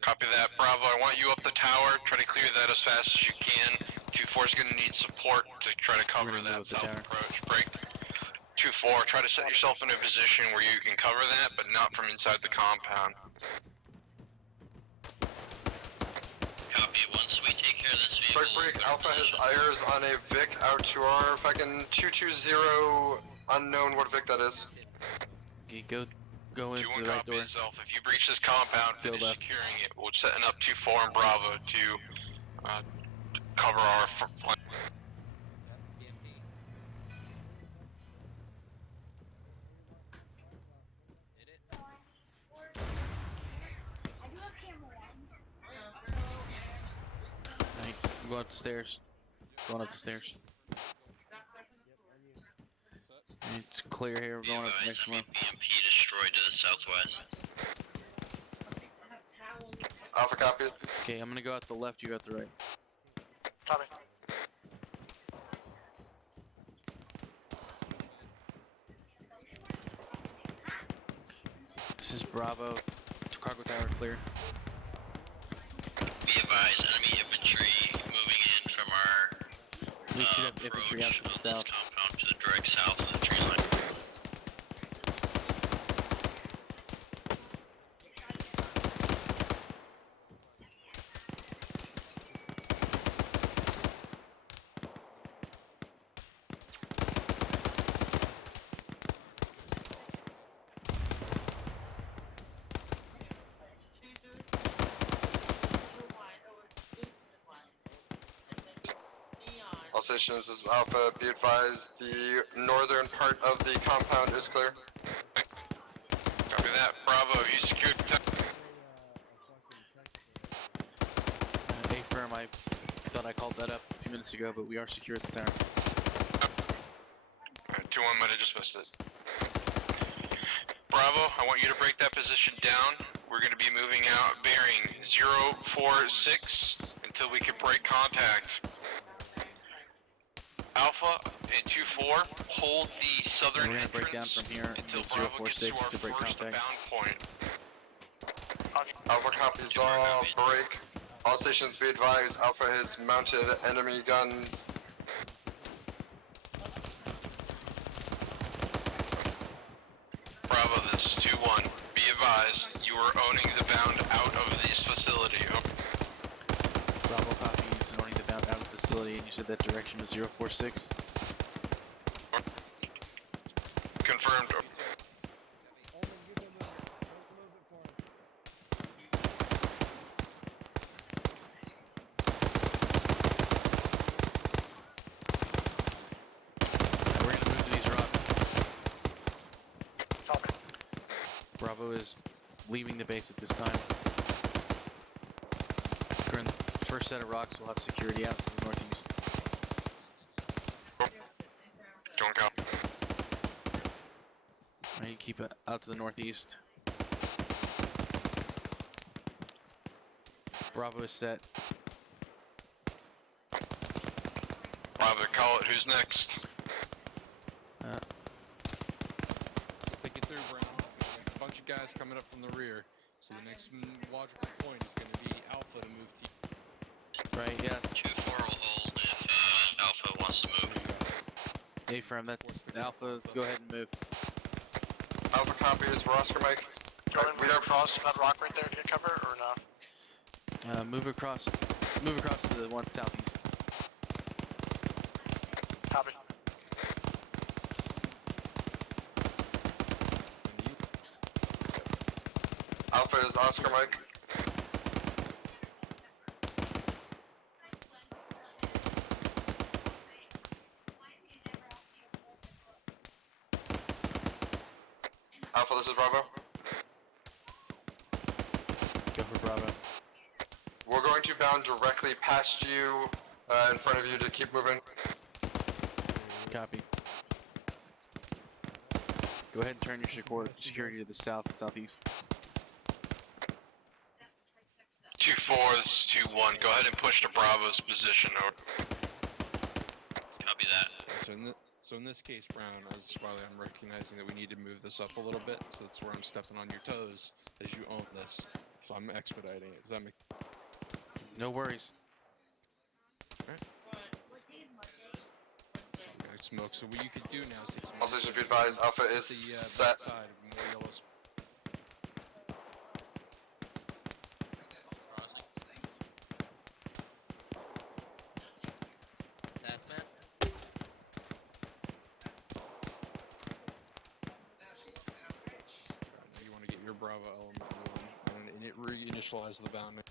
Copy that, Bravo. I want you up the tower. Try to clear that as fast as you can. 2-4 is going to need support to try to cover that south approach. Break. 2-4, try to set yourself in a position where you can cover that, but not from inside the compound. Copy, once we take care of this vehicle... Break. Alpha has IRRUs on a Vic out to our fucking 220 unknown what Vic that is. Okay, go into the right door. Yourself. If you breach this compound, finish securing it. We're setting up 2-4 and Bravo to cover our flank. Alright, I'm going up the stairs. Going up the stairs. It's clear here, we're going up the next one. BMP destroyed to the southwest. Alpha copy. Okay, I'm gonna go out the left, you go out the right. Copy. This is Bravo. Cargo tower clear. Be advised, enemy infantry moving in from our We should have infantry out to the south. compound to the direct south of the tree line. All stations, this is Alpha. Be advised, the northern part of the compound is clear. Copy that, Bravo. You secured the A-firm, I thought I called that up a few minutes ago, but we are secure at the tower. 2-1 might have just missed it. Bravo, I want you to break that position down. We're going to be moving out bearing 046 until we can break contact. Alpha and 2-4, hold the southern We're gonna entrance break down from here until to Bravo gets to 046 our to break first contact. bound point. Alpha copies all. Break. All stations be advised, Alpha has mounted enemy gun. You are owning the bound out of this facility. Bravo copies, owning the bound out of the facility, and you said that direction was 046. Confirmed. We're gonna move to these rocks. Copy. Bravo is leaving the base at this time. During the first set of rocks, we'll have security out to the northeast. Don't go. Alright, keep it out to the northeast. Bravo is set. Bravo, call it. Who's next? Think it through, Brown. A bunch of guys coming up from the rear. So the next logical point is going to be Alpha to move to you. Right, yeah. 2-4 will hold if Alpha wants to move. A-firm, that's Alpha. Go ahead and move. Alpha copies, we're Oscar Mike. Go ahead and move across that rock right there to get cover, or no? Move across to the one southeast. Copy. Alpha is Oscar Mike. Alpha, this is Bravo. Go for Bravo. We're going to bound directly past you, in front of you to keep moving. Copy. Go ahead and turn your security to the south and southeast. 2-4 is 2-1. Go ahead and push to Bravo's position. Over. Copy that. So in this case, Brown, as well, I'm recognizing that we need to move this up a little bit. So that's where I'm stepping on your toes as you own this. So I'm expediting it. Does that make? No worries. Okay, smoke. So what you could do now is take some. Also, should be advised, Alpha is the set. side of more yellow. Last man. You want to get your Bravo element moving, and it reinitialize the boundary.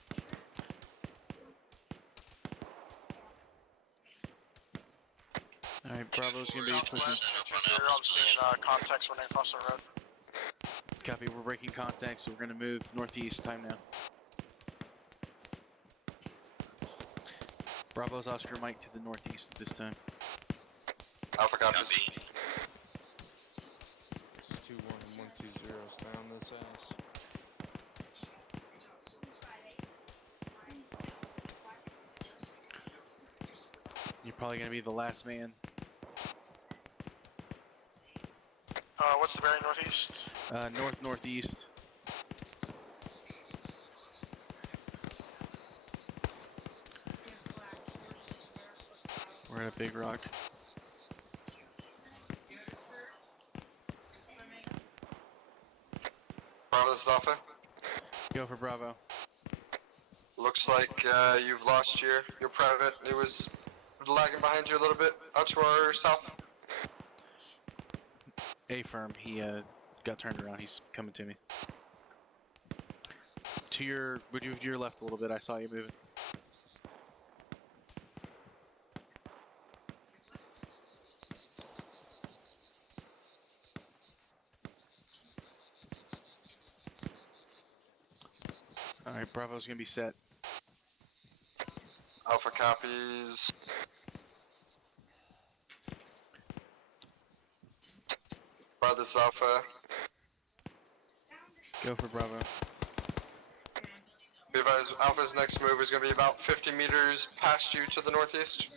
Alright, Bravo's gonna be pushing. I'm seeing contacts running across the road. Copy, we're breaking contact, so we're gonna move northeast. Time now. Bravo's Oscar Mike to the northeast at this time. Alpha copies. Copy. 2-1-1-2-0. Stay on this ass. You're probably gonna be the last man. What's the bearing northeast? Northeast. We're at a big rock. Bravo, this is Alpha. Go for Bravo. Looks like you've lost your private. It was lagging behind you a little bit out to our south. A-firm, he got turned around. He's coming to me. To your left a little bit. I saw you moving. Alright, Bravo's gonna be set. Alpha copies. Bravo, this is Alpha. Go for Bravo. Be advised, Alpha's next move is going to be about 50 meters past you to the northeast.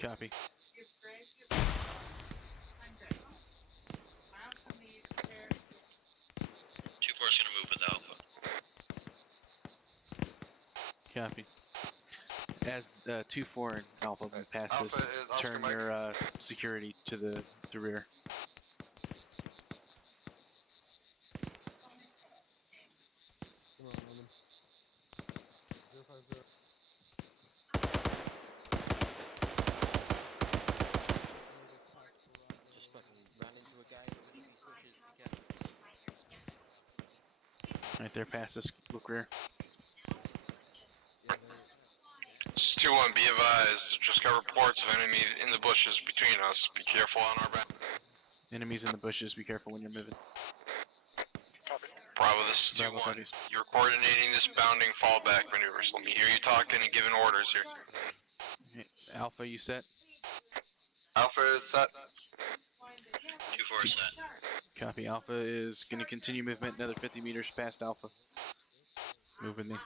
Copy. 2-4's gonna move with Alpha. Copy. As 2-4 and Alpha move past Alpha us, is Oscar turn Mike. your security to the rear. Right there, past us. Look rear. It's 2-1, be advised. Just got reports of enemy in the bushes between us. Be careful on our back. Enemies in the bushes. Be careful when you're moving. Copy. Bravo, this is Bravo 2-1. copies. You're coordinating this bounding fallback maneuvers. Let me hear you talking and giving orders here. Okay. Alpha, you set? Alpha is set. 2-4 set. Copy. Alpha is going to continue movement another 50 meters past Alpha. Move with me.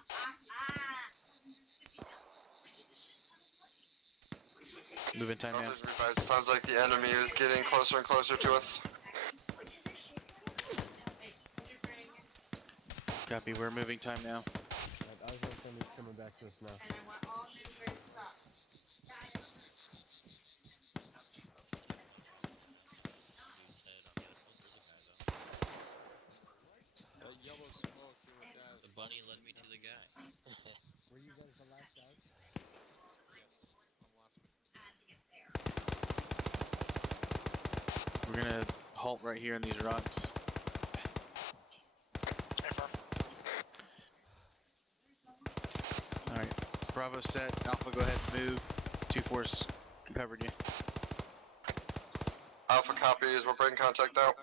Moving time now. Alpha's revised. Sounds like the enemy is getting closer and closer to us. Copy. We're moving time now. I was gonna send coming back to us now. The bunny led me to the guy. Were you guys the last guys? We're going to halt right here in these rocks. Alright. Bravo set. Alpha, go ahead and move. 2-4's covered you. Alpha copies. We're breaking contact out.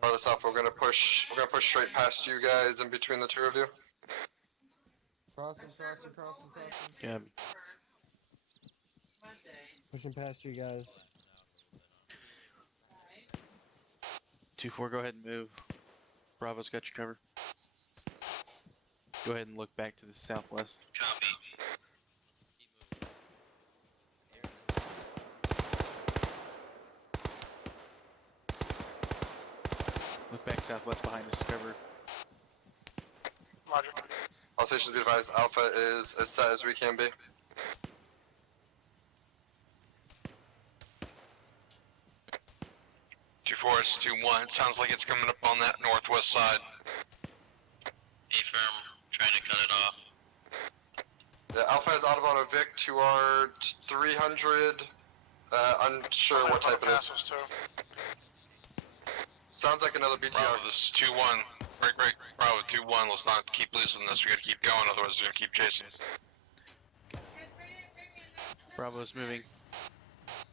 Brother Alpha, we're gonna push straight past you guys in between the two of you. Crossing. Copy. Pushing past you guys. 2-4, go ahead and move. Bravo's got you covered. Go ahead and look back to the southwest. Copy. Look back southwest behind us, cover. Roger. All stations be advised, Alpha is as set as we can be. Two-4, 2-1. It sounds like it's coming up on that northwest side. A-firm, trying to cut it off. Yeah, Alpha has Audubon and Vic to our 300. Unsure what type it is. Passes too. Sounds like another BTR. Bravo, this is 2-1. Break. Bravo, 2-1. Let's not keep losing this. We gotta keep going, otherwise we're gonna keep chasing. Bravo's moving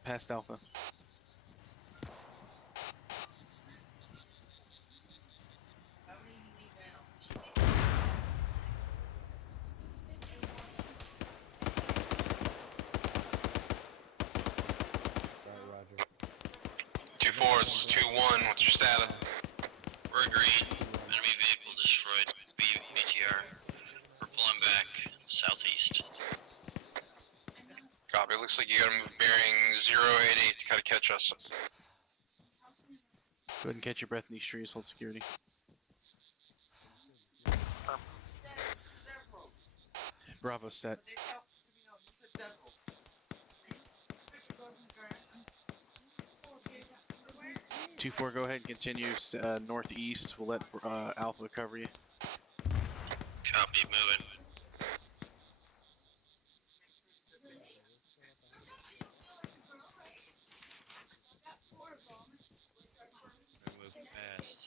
past Alpha. Sorry, Roger. 2-4, this is 2-1. What's your status? We're green. Enemy vehicle destroyed. BTR. We're pulling back southeast. Copy. Looks like you gotta move bearing 088 to kind of catch us. Go ahead and catch your breath in these trees, hold security. Bravo set. Two 4, go ahead and continue northeast. We'll let Alpha cover you. Copy, moving. I move fast.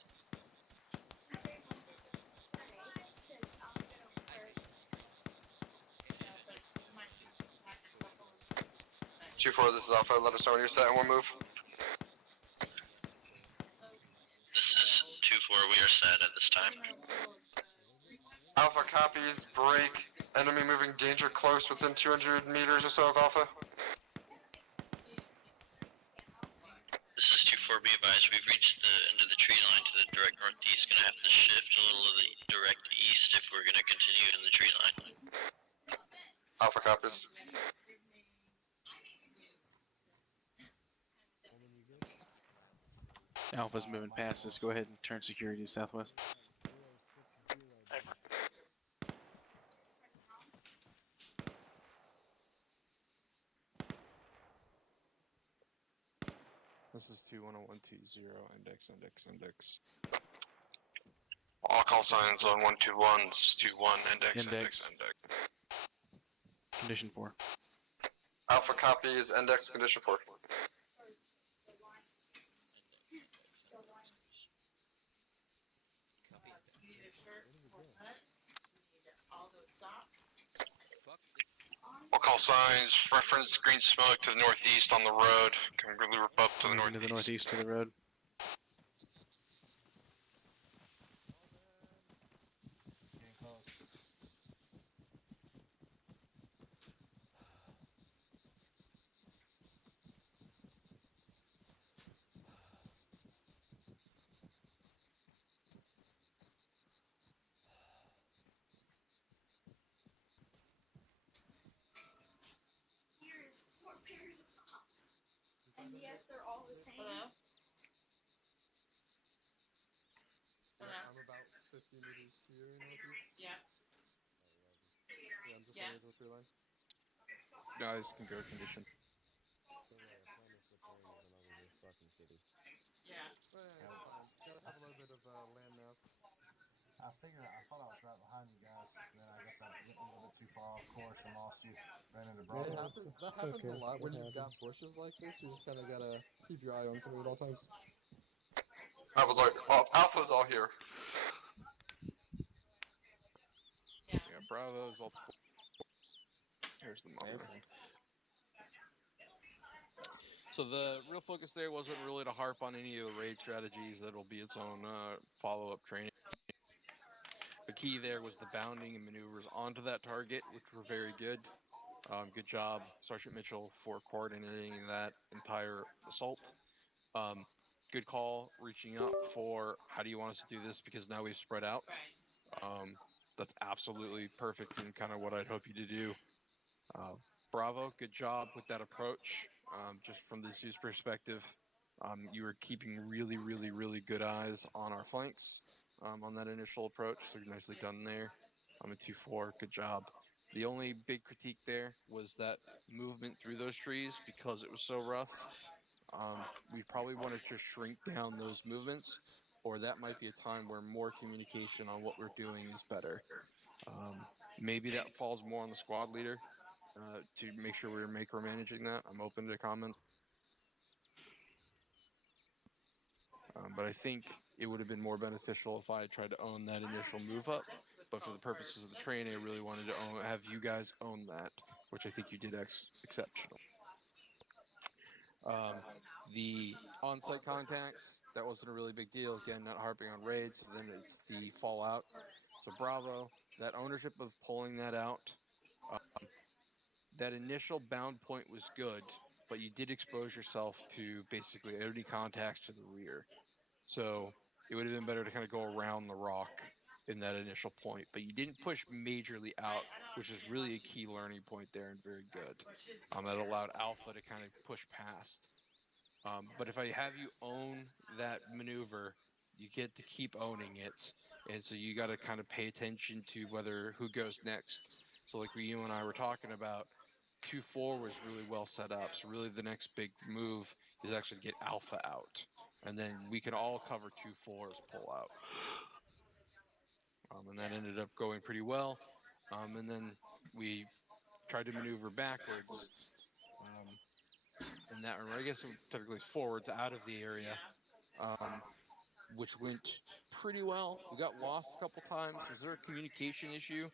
2-4, this is Alpha. Let us know when you're set and we'll move. This is 2-4, we are set at this time. Alpha copies, break. Enemy moving danger close within 200 meters or so of Alpha. This is 2-4, be advised, we've reached the end of the tree line to the direct northeast. Gonna have to shift a little to the direct east if we're gonna continue in the tree line. Alpha copies. Alpha's moving past us. Go ahead and turn security to southwest. This is 210120, index. All call signs on 121, 21, index. Condition 4. Alpha copies, index condition 4. Copy index. Fuck this. All call signs, reference green smoke to the northeast on the road. Can we loop up to the Moving to the northeast to the road. Getting close. Here's 4 pairs of socks. And yes, they're all the same. Hello? I'm about 50 meters to your northeast. Yeah. Yeah, I'm just on the tree line. Guys can go condition. Don't worry, I promise the terrain isn't always this fucking shitty. Yeah. Well, yeah, it's fine. Gotta have a little bit of land mass. I figured I thought I was right behind you guys, and then I guess I went a little bit too far off course and lost you. Ran into Bravo. That happens a lot when you've got bushes like this. You just kind of gotta keep your eye on something at all times. Alpha's all here. Yeah, Bravo's all. Here's the monitor. So the real focus there wasn't really to harp on any of the raid strategies. That'll be its own follow-up training. The key there was the bounding and maneuvers onto that target, which were very good. Good job, Sergeant Mitchell, for coordinating that entire assault. Good call, reaching up for how do you want us to do this, because now we've spread out. That's absolutely perfect and kind of what I'd hope you to do. Bravo, good job with that approach. Just from the Zeus perspective, you were keeping really good eyes on our flanks on that initial approach, so nicely done there. I'm a 2-4, good job. The only big critique there was that movement through those trees, because it was so rough. We probably want to just shrink down those movements, or that might be a time where more communication on what we're doing is better. Maybe that falls more on the squad leader to make sure we're micromanaging that. I'm open to comment. But I think it would have been more beneficial if I had tried to own that initial move up. But for the purposes of the training, I really wanted to have you guys own that, which I think you did exceptional. The on-site contacts, that wasn't a really big deal. Again, not harping on raids, so then it's the fallout. So Bravo, that ownership of pulling that out, that initial bound point was good, but you did expose yourself to basically any contacts to the rear. So it would have been better to kind of go around the rock in that initial point, but you didn't push majorly out, which is really a key learning point there and very good. That allowed Alpha to kind of push past. But if I have you own that maneuver, you get to keep owning it, and so you got to kind of pay attention to who goes next. So like you and I were talking about, 2-4 was really well set up. So really the next big move is actually to get Alpha out, and then we can all cover 2-4's pull out. And that ended up going pretty well. And then we tried to maneuver backwards. And that, I guess it typically forwards out of the area, which went pretty well. We got lost a couple times. Was there a communication issue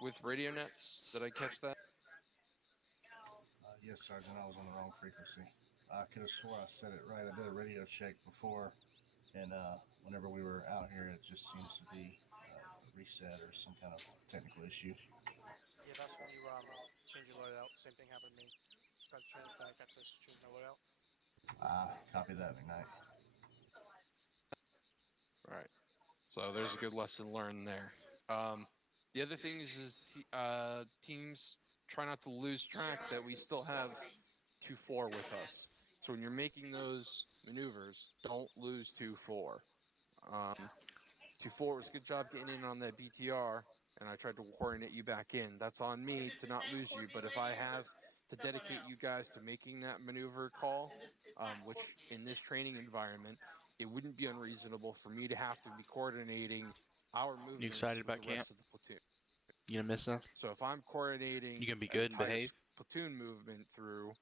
with radio nets? Did I catch that? Yes, Sergeant, I was on the wrong frequency. I could have swore I said it right. I did a radio check before, and whenever we were out here, it just seems to be reset or some kind of technical issue. Yeah, that's when you change your loadout. Same thing happened to me. Got to turn it back. Got to change my loadout. Copy that, McKnight. Right. So there's a good lesson learned there. The other thing is teams try not to lose track that we still have 2-4 with us. So when you're making those maneuvers, don't lose 2-4. 2-4 was a good job getting in on that BTR, and I tried to coordinate you back in. That's on me to not lose you, but if I have to dedicate you guys to making that maneuver call, which in this training environment, it wouldn't be unreasonable for me to have to be coordinating our movements excited with about the rest camp? of the platoon. You gonna miss us? So if I'm coordinating You gonna be an good and entire behave? platoon movement through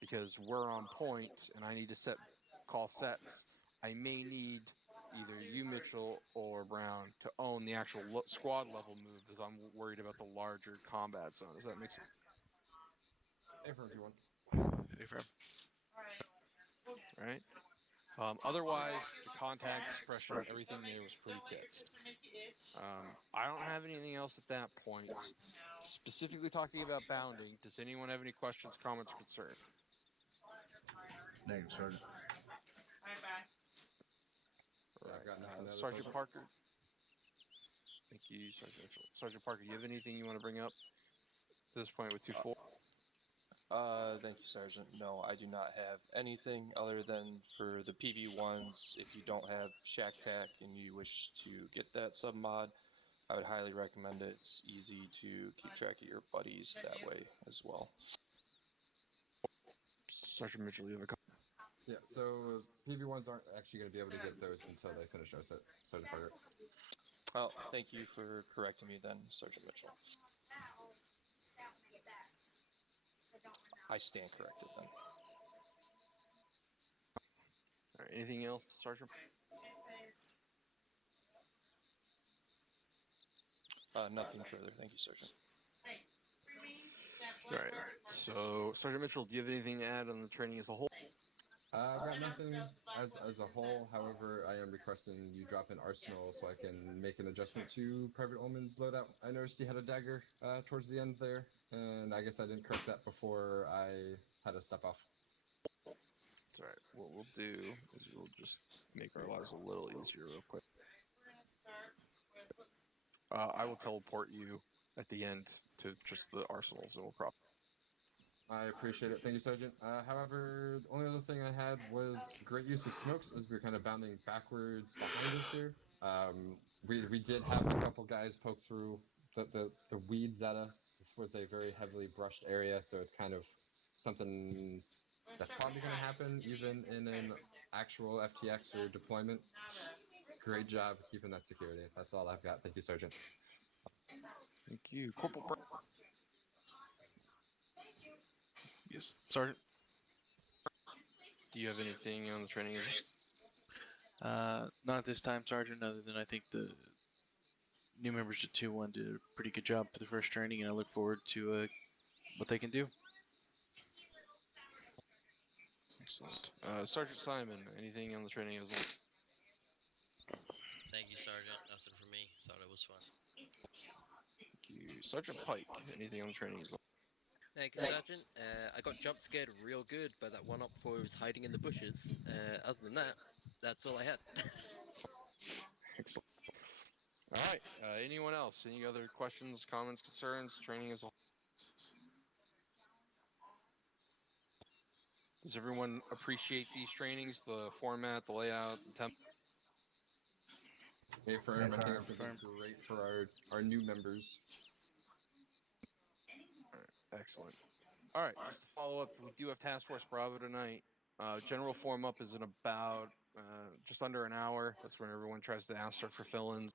because we're on point and I need to call sets, I may need either you, Mitchell, or Brown to own the actual squad level move because I'm worried about the larger combat zone. Does that make sense? Affirm 2-1. Affirm. Right. Otherwise, the contact suppression, everything there was pretty tits. I don't have anything else at that point. Specifically talking about bounding, does anyone have any questions, comments, or concerns? Negative, Sergeant. Yeah, I've got nothing. Sergeant Parker. Thank you, Sergeant Mitchell. Sergeant Parker, do you have anything you want to bring up at this point with 2-4? Thank you, Sergeant. No, I do not have anything other than for the PV1s. If you don't have Shack Tack and you wish to get that sub mod, I would highly recommend it. It's easy to keep track of your buddies that way as well. Sergeant Mitchell, you have a comment? Yeah, so PV1s aren't actually going to be able to get those until they finish OSET, Sergeant Parker. Oh, thank you for correcting me then, Sergeant Mitchell. I stand corrected then. All right, anything else, Sergeant? Nothing further. Thank you, Sergeant. All right. So, Sergeant Mitchell, do you have anything to add on the training as a whole? I've got nothing as a whole. However, I am requesting you drop in Arsenal so I can make an adjustment to Private Ullman's loadout. I noticed he had a dagger towards the end there, and I guess I didn't correct that before I had to step off. All right. What we'll do is we'll just make our lives a little easier real quick. I will teleport you at the end to just the arsenals, and we'll probably. I appreciate it. Thank you, Sergeant. However, the only other thing I had was great use of smokes as we were kind of bounding backwards behind us here. We did have a couple guys poke through the weeds at us. This was a very heavily brushed area, so it's kind of something that's probably going to happen even in an actual FTX or deployment. Great job keeping that security. That's all I've got. Thank you, Sergeant. Thank you, Corporal. Yes, Sergeant. Do you have anything on the training? Not at this time, Sergeant, other than I think the new members of 2-1 did a pretty good job for the first training, and I look forward to what they can do. Excellent. Sergeant Simon, anything on the training as well? Thank you, Sergeant. Nothing for me. Thought it was fun. Thank you. Sergeant Pike, anything on the training as well? Thank you, Sergeant. I got jump scared real good by that one up before he was hiding in the bushes. Other than that, that's all I had. Excellent. All right. Anyone else? Any other questions, comments, concerns? Training as a whole? Does everyone appreciate these trainings, the format, the layout, the temp? Affirm. I think it's going to be great for our new members. All right. Excellent. All right. Just to follow up, we do have Task Force Bravo tonight. General form up is in about just under an hour. That's when everyone tries to ask for fill-ins.